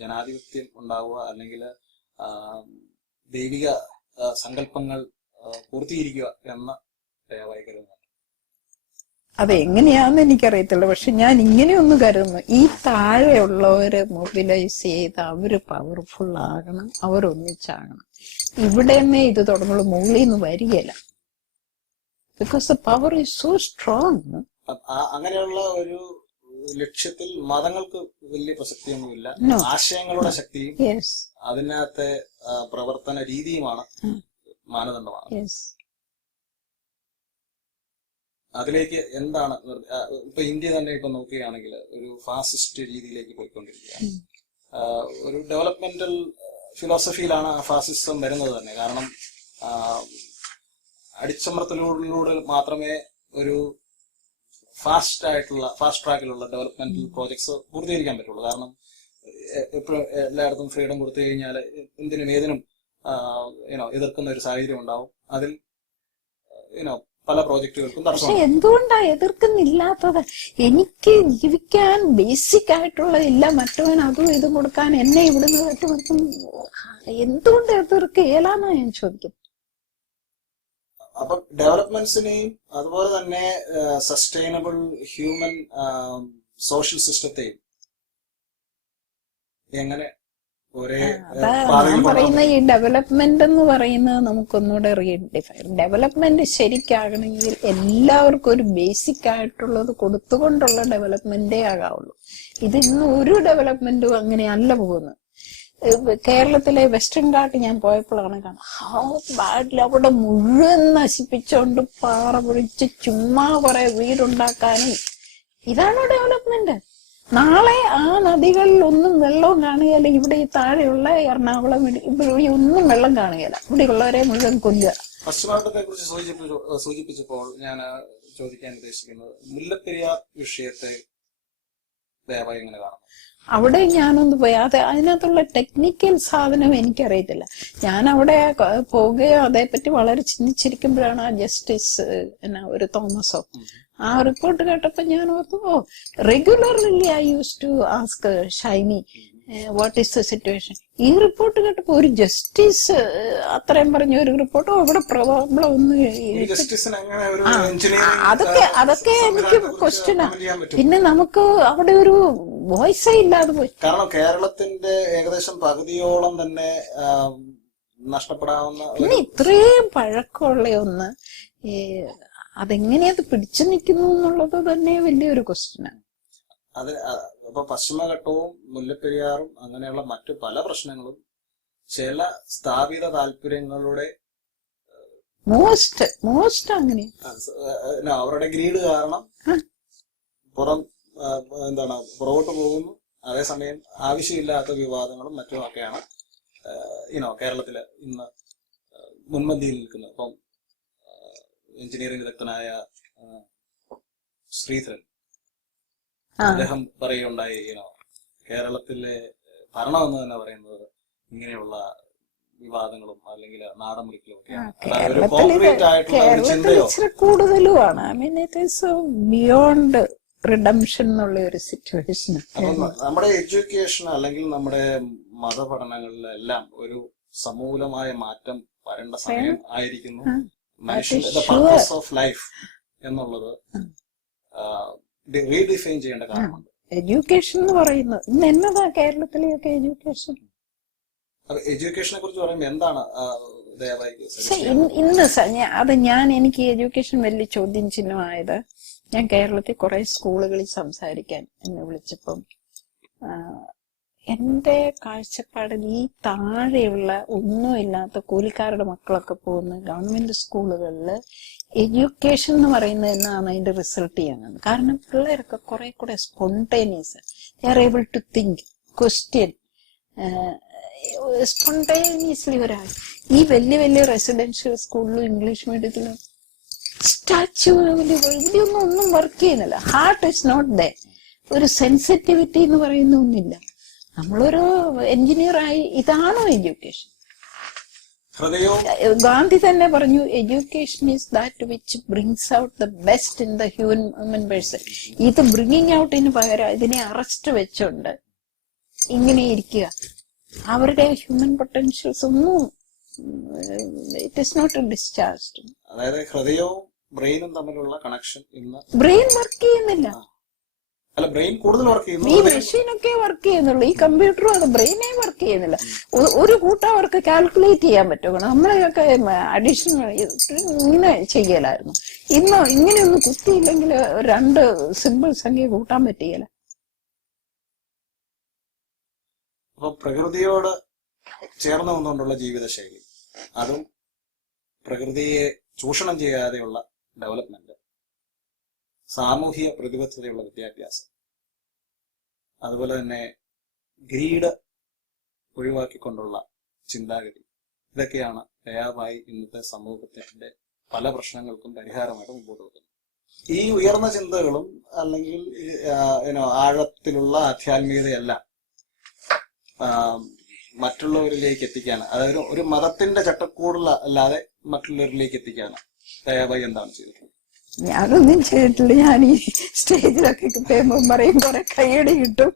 ജനാധിപത്യം ഉണ്ടാവുക, അല്ലെങ്കിൽ ദൈവിക സങ്കല്പങ്ങൾ പൂർത്തീകരിക്കുക എന്ന ദയവായി കരുതുന്നു. അതെങ്ങനെയാന്ന് എനിക്കറിയത്തില്ല. പക്ഷെ ഞാൻ ഇങ്ങനെയൊന്ന് കരുതുന്നു, ഈ താഴെയുള്ളവരെ മൊബിലൈസ് ചെയ്ത് അവര് പവർഫുൾ ആകണം, അവരൊന്നിച്ചാകണം. ഇവിടെ തന്നെ ഇത് തുടങ്ങുള്ളൂ, മുകളിൽ നിന്ന് വരികയില്ല. Because the power is so strong. അങ്ങനെയുള്ള ഒരു ലക്ഷ്യത്തിൽ മതങ്ങൾക്ക് വലിയ പ്രസക്തിയൊന്നുമില്ല. ആശയങ്ങളുടെ ശക്തിയും അതിനകത്തെ പ്രവർത്തന രീതിയുമാണ് മാനദണ്ഡമാണ്. അതിലേക്ക് എന്താണ് ഇപ്പൊ ഇന്ത്യ തന്നെ ഇപ്പൊ നോക്കുകയാണെങ്കിൽ ഒരു ഫാസിസ്റ്റ് രീതിയിലേക്ക് പോയിക്കൊണ്ടിരിക്കുകയാണ്. ഒരു ഡെവലപ്മെന്റൽ ഫിലോസഫിയിലാണ് ആ ഫാസിസം വരുന്നത് തന്നെ. കാരണം അടിച്ചമർത്തലിലൂടെ മാത്രമേ ഒരു ഫാസ്റ്റ് ട്രാക്കിലുള്ള ഡെവലപ്മെന്റൽ പ്രോജക്ട്സ് പൂർത്തീകരിക്കാൻ പറ്റുള്ളൂ. കാരണം എപ്പോഴും എല്ലായിടത്തും ഫ്രീഡം കൊടുത്തു കഴിഞ്ഞാൽ എന്തിനും ഏതിനും എതിർക്കുന്ന ഒരു സാഹചര്യം ഉണ്ടാവും. അതിൽ പല പ്രോജക്റ്റുകൾക്കും പക്ഷെ എന്തുകൊണ്ടാ എതിർക്കുന്നില്ലാത്തത്? എനിക്ക് ജീവിക്കാൻ ബേസിക് ആയിട്ടുള്ളതില്ല, മറ്റവൻ അതും ഇതും കൊടുക്കാൻ എന്നെ ഇവിടുന്ന് തട്ടുകൊടുക്കും. എന്തുകൊണ്ട് എതിർക്കുകയില്ലാന്നാ ഞാൻ ചോദിക്കുന്നത്. അപ്പൊ ഡെവലപ്മെന്റ്സിനെയും അതുപോലെ തന്നെ സസ്റ്റൈനബിൾ ഹ്യൂമൻ സോഷ്യൽ സിസ്റ്റത്തെയും എങ്ങനെ ഞാൻ പറയുന്ന ഈ ഡെവലപ്മെന്റ് എന്ന് പറയുന്നത് നമുക്കൊന്നുകൂടെ റീഡിഫൈൻ. ഡെവലപ്മെന്റ് ശരിക്കാകണമെങ്കിൽ എല്ലാവർക്കും ഒരു ബേസിക് ആയിട്ടുള്ളത് കൊടുത്തുകൊണ്ടുള്ള ഡെവലപ്മെന്റേ ആകാവുള്ളൂ. ഇത് ഇന്ന് ഒരു ഡെവലപ്മെന്റും അങ്ങനെയല്ല പോകുന്നത്. കേരളത്തിലെ വെസ്റ്റേൺ ഘാട്ട് ഞാൻ പോയപ്പോഴാണ് കാണാം, ഹൗ ബാഡിൽ അവിടെ മുഴുവൻ നശിപ്പിച്ചോണ്ട് പാറ പൊഴിച്ച് ചുമ്മാ കുറെ വീടുണ്ടാക്കാനും. ഇതാണോ ഡെവലപ്മെന്റ്? നാളെ ആ നദികളിൽ ഒന്നും വെള്ളവും കാണുകയില്ല. ഇവിടെ ഈ താഴെയുള്ള എറണാകുളം ഇവിടെ ഒന്നും വെള്ളം കാണുകയില്ല. ഇവിടെയുള്ളവരെ മുഴുവൻ കൊല്ലുക. പശ്ചിമഘട്ടത്തെ കുറിച്ച് സൂചിപ്പിച്ചപ്പോൾ ഞാൻ ചോദിക്കാൻ ഉദ്ദേശിക്കുന്നത്, മുല്ലപ്പെരിയാർ വിഷയത്തെ ദയവായി എങ്ങനെ കാണുന്നു? അവിടെ ഞാനൊന്ന് പോയി അതിനകത്തുള്ള ടെക്നിക്കൽ സാധനം എനിക്കറിയത്തില്ല. ഞാൻ അവിടെ പോവുകയോ അതേപ്പറ്റി വളരെ ചിന്തിച്ചിരിക്കുമ്പോഴാണ് ആ ജസ്റ്റിസ് ഒരു തോമസോ ആ റിപ്പോർട്ട് കേട്ടപ്പോ ഞാൻ ഓർത്തു, regularly I use to ask Shiny what is the situation. ഈ റിപ്പോർട്ട് കേട്ടപ്പോ ഒരു ജസ്റ്റിസ് അത്രയും പറഞ്ഞ ഒരു റിപ്പോർട്ടോ ഇവിടെ പ്രോബ്ലം ഒന്നും. അതൊക്കെ എനിക്ക് ക്വസ്റ്റ്യനാ. പിന്നെ നമുക്ക് അവിടെ ഒരു വോയിസേ ഇല്ലാതെ പോയി. കാരണം കേരളത്തിന്റെ ഏകദേശം പകുതിയോളം തന്നെ നഷ്ടപ്പെടാവുന്ന പിന്നെ ഇത്രയും പഴക്കമുള്ള ഒന്ന് അതെങ്ങനെയത് പിടിച്ചു നിൽക്കുന്നു എന്നുള്ളത് തന്നെ വലിയൊരു ക്വസ്റ്റ്യനാണ്. അത് ഇപ്പൊ പശ്ചിമഘട്ടവും മുല്ലപ്പെരിയാറും അങ്ങനെയുള്ള മറ്റു പല പ്രശ്നങ്ങളും ചില സ്ഥാപിത താല്പര്യങ്ങളുടെ മോസ്റ്റ് അങ്ങനെ അവരുടെ ഗ്രീഡ് കാരണം പുറകോട്ട് പോകുന്നു. അതേസമയം ആവശ്യമില്ലാത്ത വിവാദങ്ങളും മറ്റുമൊക്കെയാണ് കേരളത്തില് ഇന്ന് മുൻപന്തിയിൽ നിൽക്കുന്നത്. ഇപ്പം എഞ്ചിനീയറിംഗ് വിദഗ്ധനായ ശ്രീധരൻ അദ്ദേഹം പറയുകയുണ്ടായി, കേരളത്തിലെ ഭരണം എന്ന് തന്നെ പറയുന്നത് ഇങ്ങനെയുള്ള വിവാദങ്ങളും അല്ലെങ്കിൽ നാടൻ മുറിക്കലും ഒക്കെയാണ്. കോൺക്രീറ്റ് ആയിട്ടുള്ള ഒരു ചിന്തയോ കൂടുതലുമാണ്. I mean it is beyond redemption എന്നുള്ള ഒരു സിറ്റുവേഷൻ. നമ്മുടെ എഡ്യൂക്കേഷൻ അല്ലെങ്കിൽ നമ്മുടെ മതപഠനങ്ങളിലെല്ലാം ഒരു സമൂലമായ മാറ്റം വരേണ്ട സമയം ആയിരിക്കുന്നു. മനുഷ്യന്റെ പർപ്പസ് ഓഫ് ലൈഫ് എന്നുള്ളത് റീഡിഫൈൻ ചെയ്യേണ്ട കാര്യമുണ്ട്. എഡ്യൂക്കേഷൻ എന്ന് പറയുന്നത് ഇന്ന് എന്നതാ കേരളത്തിലെയൊക്കെ എഡ്യൂക്കേഷൻ. എഡ്യൂക്കേഷനെ കുറിച്ച് പറയുമ്പോൾ എന്താണ് ഇന്ന് എനിക്ക് എഡ്യൂക്കേഷൻ വലിയ ചോദ്യം ചിഹ്നമായത്, ഞാൻ കേരളത്തിൽ കുറെ സ്കൂളുകളിൽ സംസാരിക്കാൻ എന്നെ വിളിച്ചപ്പം എന്റെ കാഴ്ചപ്പാടിൽ ഈ താഴെയുള്ള ഒന്നുമില്ലാത്ത കൂലിക്കാരുടെ മക്കളൊക്കെ പോകുന്ന ഗവൺമെന്റ് സ്കൂളുകളിൽ എഡ്യൂക്കേഷൻ എന്ന് പറയുന്നത് എന്നാണ് അതിന്റെ റിസൾട്ട് ചെയ്യുന്നത്. കാരണം പിള്ളേരൊക്കെ കുറെ കൂടെ spontaneous, they are able to think, question spontaneously. ഒരാൾ ഈ വലിയ വലിയ റെസിഡൻഷ്യൽ സ്കൂളിലും ഇംഗ്ലീഷ് മീഡിയത്തിലും സ്റ്റാച്യു ഒന്നും വർക്ക് ചെയ്യുന്നില്ല. Heart is not there. ഒരു സെൻസിറ്റിവിറ്റി എന്ന് പറയുന്ന ഒന്നില്ല. നമ്മളൊരു എഞ്ചിനീയറായി ഇതാണോ എഡ്യൂക്കേഷൻ? ഗാന്ധി തന്നെ പറഞ്ഞു, education is that which brings out the best in the human person. ഇത് ബ്രിങ്ങിങ് ഔട്ടിന് പകരം ഇതിനെ അറസ്റ്റ് വെച്ചോണ്ട് ഇങ്ങനെ ഇരിക്കുക. അവരുടെ ഹ്യൂമൻ പൊട്ടൻഷ്യൽസ് ഒന്നും ഇറ്റ് ഇസ് നോട്ട് ഡിസ്ചാർജ്ഡ്. അതായത് ഹൃദയവും ബ്രെയിനും തമ്മിലുള്ള കണക്ഷൻ ഇന്ന് ബ്രെയിൻ വർക്ക് ചെയ്യുന്നില്ല. അല്ല, ബ്രെയിൻ കൂടുതൽ വർക്ക് ചെയ്യുന്നു. ഈ മെഷീനൊക്കെ വർക്ക് ചെയ്യുന്നുള്ളൂ, ഈ കമ്പ്യൂട്ടറും അത് ബ്രെയിനേ വർക്ക് ചെയ്യുന്നില്ല. ഒരു കൂട്ടം അവർക്ക് കാൽക്കുലേറ്റ് ചെയ്യാൻ പറ്റുമോ? നമ്മളെയൊക്കെ അഡീഷണൽ ഇങ്ങനെ ചെയ്യലായിരുന്നു. ഇന്ന് ഇങ്ങനെയൊന്നും കുത്തിയില്ലെങ്കിൽ 2 സിമ്പിൾ സംഖ്യ കൂട്ടാൻ പറ്റിയല്ല. അപ്പൊ പ്രകൃതിയോട് ചേർന്ന് നിന്നുകൊണ്ടുള്ള ജീവിതശൈലി, അതും പ്രകൃതിയെ ചൂഷണം ചെയ്യാതെയുള്ള ഡെവലപ്മെന്റ്, സാമൂഹിക പ്രതിബദ്ധതയുള്ള വിദ്യാഭ്യാസം, അതുപോലെ തന്നെ ഗ്രീഡ് ഒഴിവാക്കിക്കൊണ്ടുള്ള ചിന്താഗതി, ഇതൊക്കെയാണ് ദയാവായി ഇന്നത്തെ സമൂഹത്തിന്റെ പല പ്രശ്നങ്ങൾക്കും പരിഹാരമായിട്ട് മുമ്പോട്ട് വെക്കുന്നത്. ഈ ഉയർന്ന ചിന്തകളും അല്ലെങ്കിൽ ആഴത്തിലുള്ള ആധ്യാത്മികതയെല്ലാം മറ്റുള്ളവരിലേക്ക് എത്തിക്കാണ്. അതായത് ഒരു മതത്തിന്റെ ചട്ടക്കൂടുള്ള അല്ലാതെ മറ്റുള്ളവരിലേക്ക് എത്തിക്കാണ് ദയാവായി എന്താണ് ചെയ്തിട്ടുള്ളത്? ഞാനൊന്നും ചെയ്തിട്ടില്ല. ഞാൻ ഈ സ്റ്റേജിലൊക്കെ പറയും കുറെ കൈയടി കിട്ടും.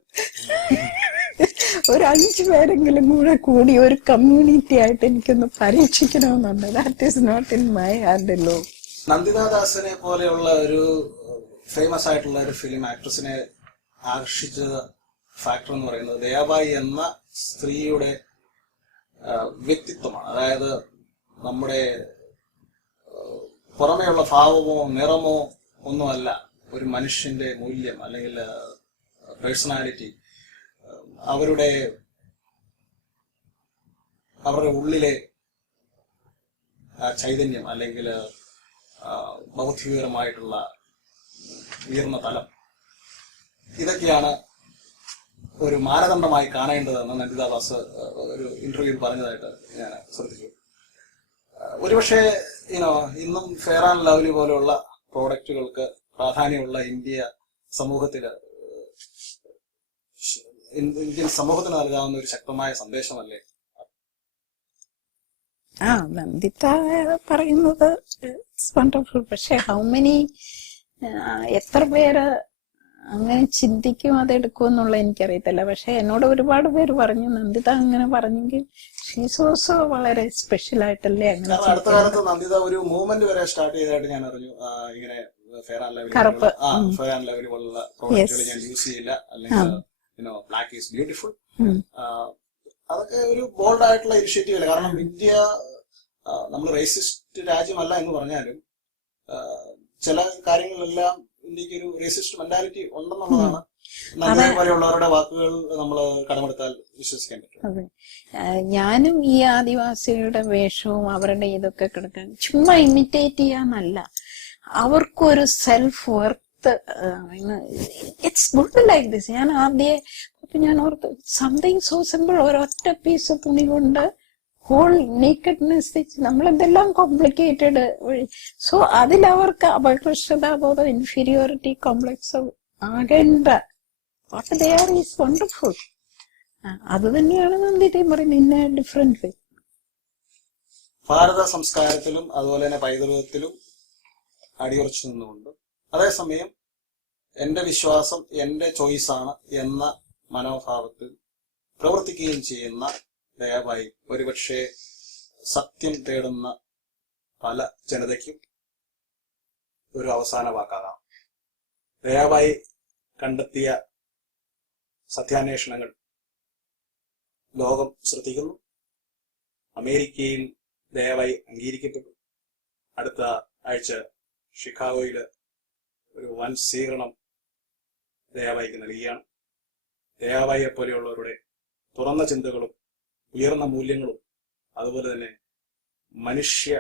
ഒരു 5 പേരെങ്കിലും കൂടി ഒരു കമ്മ്യൂണിറ്റി ആയിട്ട് എനിക്കൊന്ന് പരീക്ഷിക്കണമെന്നുണ്ട്. That is not in my hand low. നന്ദിതാദാസിനെ പോലെയുള്ള ഒരു ഫേമസ് ആയിട്ടുള്ള ഒരു ഫിലിം ആക്ട്രസിനെ ആകർഷിച്ച ഫാക്ടർ എന്ന് പറയുന്നത് ദയാബായി എന്ന സ്ത്രീയുടെ വ്യക്തിത്വമാണ്. അതായത് നമ്മുടെ പുറമേയുള്ള ഭാവമോ നിറമോ ഒന്നുമല്ല ഒരു മനുഷ്യന്റെ മൂല്യം അല്ലെങ്കിൽ പേഴ്സണാലിറ്റി. അവരുടെ ഉള്ളിലെ ചൈതന്യം അല്ലെങ്കിൽ ബൗദ്ധികപരമായിട്ടുള്ള ഉയർന്ന തലം, ഇതൊക്കെയാണ് ഒരു മാനദണ്ഡമായി കാണേണ്ടതെന്ന് നന്ദിതാദാസ് ഒരു ഇന്റർവ്യൂവിൽ പറഞ്ഞതായിട്ട് ഞാൻ ശ്രദ്ധിച്ചു. ഒരുപക്ഷെ ഇന്നും ഫെയർ ആൻഡ് ലവ്ലി പോലെയുള്ള പ്രോഡക്റ്റുകൾക്ക് പ്രാധാന്യമുള്ള ഇന്ത്യൻ സമൂഹത്തിന് നൽകാവുന്ന ഒരു ശക്തമായ സന്ദേശമല്ലേ? നന്ദിത പറയുന്നത് വണ്ടർഫുൾ. പക്ഷെ ഹൗ മെനി എത്ര പേര് അങ്ങനെ ചിന്തിക്കും അതെടുക്കും എനിക്കറിയത്തില്ല. പക്ഷെ എന്നോട് ഒരുപാട് പേര് പറഞ്ഞു നന്ദിത അങ്ങനെ പറഞ്ഞെങ്കിൽ ഷീസ് ഓൾസോ വളരെ സ്പെഷ്യൽ ആയിട്ടല്ലേ അങ്ങനെ. അടുത്ത കാലത്ത് നന്ദിത ഒരു മൂവ്മെന്റ് വരെ സ്റ്റാർട്ട് ചെയ്തതായിട്ട് ഞാൻ അറിഞ്ഞു. ഇങ്ങനെ ഫെയർ ആൻഡ് ലവ്ലി പോലുള്ള പ്രോഡക്റ്റുകൾ ഞാൻ യൂസ് ചെയ്യില്ല, അല്ലെങ്കിൽ ബ്ലാക്ക് ഈസ് ബ്യൂട്ടിഫുൾ. ഉം. അതൊക്കെ ഒരു ബോൾഡ് ആയിട്ടുള്ള ഇനിഷ്യേറ്റീവ് അല്ല. കാരണം ഇന്ത്യ നമ്മൾ റേസിസ്റ്റ് രാജ്യമല്ല എന്ന് പറഞ്ഞാലും ചില കാര്യങ്ങളിലെല്ലാം ഇന്ത്യക്ക് ഒരു റേസിസ്റ്റ് മെന്റാലിറ്റി ഉണ്ടെന്നുള്ളതാണ് നമ്മളെ പോലെയുള്ളവരുടെ വാക്കുകൾ നമ്മൾ കടമെടുത്താൽ വിശ്വസിക്കാൻ പറ്റും. അതെ, ഞാനും ഈ ആദിവാസികളുടെ വേഷവും അവരുടെ ഇതൊക്കെ കിടക്കാൻ ചുമ്മാ ഇമിറ്റേറ്റ് ചെയ്യാന്നല്ല, അവർക്കൊരു self worth, it's good like this. ഞാൻ ഞാൻ ഓർത്ത് സംതിങ് സോ സിമ്പിൾ, ഒരൊറ്റ പീസ് തുണി കൊണ്ട് ഹോൾ നേക്കഡ്നെസ്, നമ്മളെന്തെല്ലാം കോംപ്ലിക്കേറ്റഡ്. സോ അതിലവർക്ക് അപകർഷതാബോധം, ഇൻഫീരിയോറിറ്റി കോംപ്ലക്സ് ആകേണ്ട. What they are is wonderful. അത് തന്നെയാണ് നന്ദിതയും പറയുന്നത്, ഇന്ന ഡിഫറെന്റ് വേ. ഭാരത സംസ്കാരത്തിലും അതുപോലെ തന്നെ പൈതൃകത്തിലും അടിയുറച്ചു നിന്നുകൊണ്ട് അതേസമയം എന്റെ വിശ്വാസം എന്റെ ചോയ്സാണ് എന്ന മനോഭാവത്തിൽ പ്രവർത്തിക്കുകയും ചെയ്യുന്ന ദയവായി ഒരുപക്ഷെ സത്യം തേടുന്ന പല ജനതയ്ക്കും ഒരു അവസാന വാക്കാകാം. ദയവായി കണ്ടെത്തിയ സത്യാന്വേഷണങ്ങൾ ലോകം ശ്രദ്ധിക്കുന്നു. അമേരിക്കയിൽ ദയവായി അംഗീകരിക്കപ്പെട്ടു. അടുത്ത ആഴ്ച ഷിക്കാഗോയിൽ ഒരു വൻ സ്വീകരണം ദയവായിക്ക് നൽകുകയാണ്. ദയവായിയെ പോലെയുള്ളവരുടെ തുറന്ന ചിന്തകളും ഉയർന്ന മൂല്യങ്ങളും അതുപോലെ തന്നെ മനുഷ്യ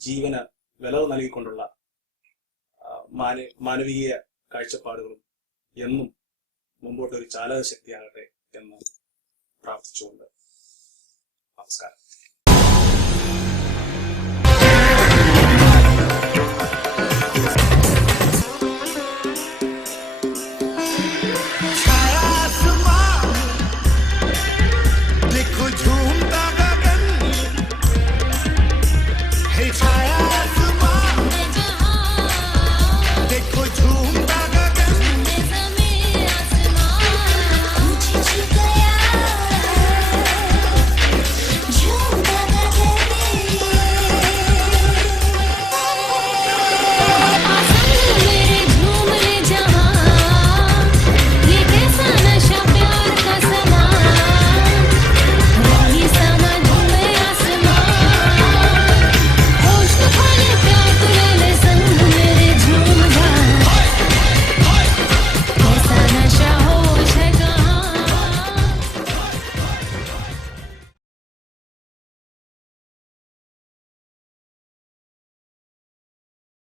ജീവന് വില നൽകിക്കൊണ്ടുള്ള മാനവീയ കാഴ്ചപ്പാടുകളും എന്നും മുമ്പോട്ടൊരു ചാലക ശക്തിയാകട്ടെ എന്ന് പ്രാർത്ഥിച്ചുകൊണ്ട് നമസ്കാരം.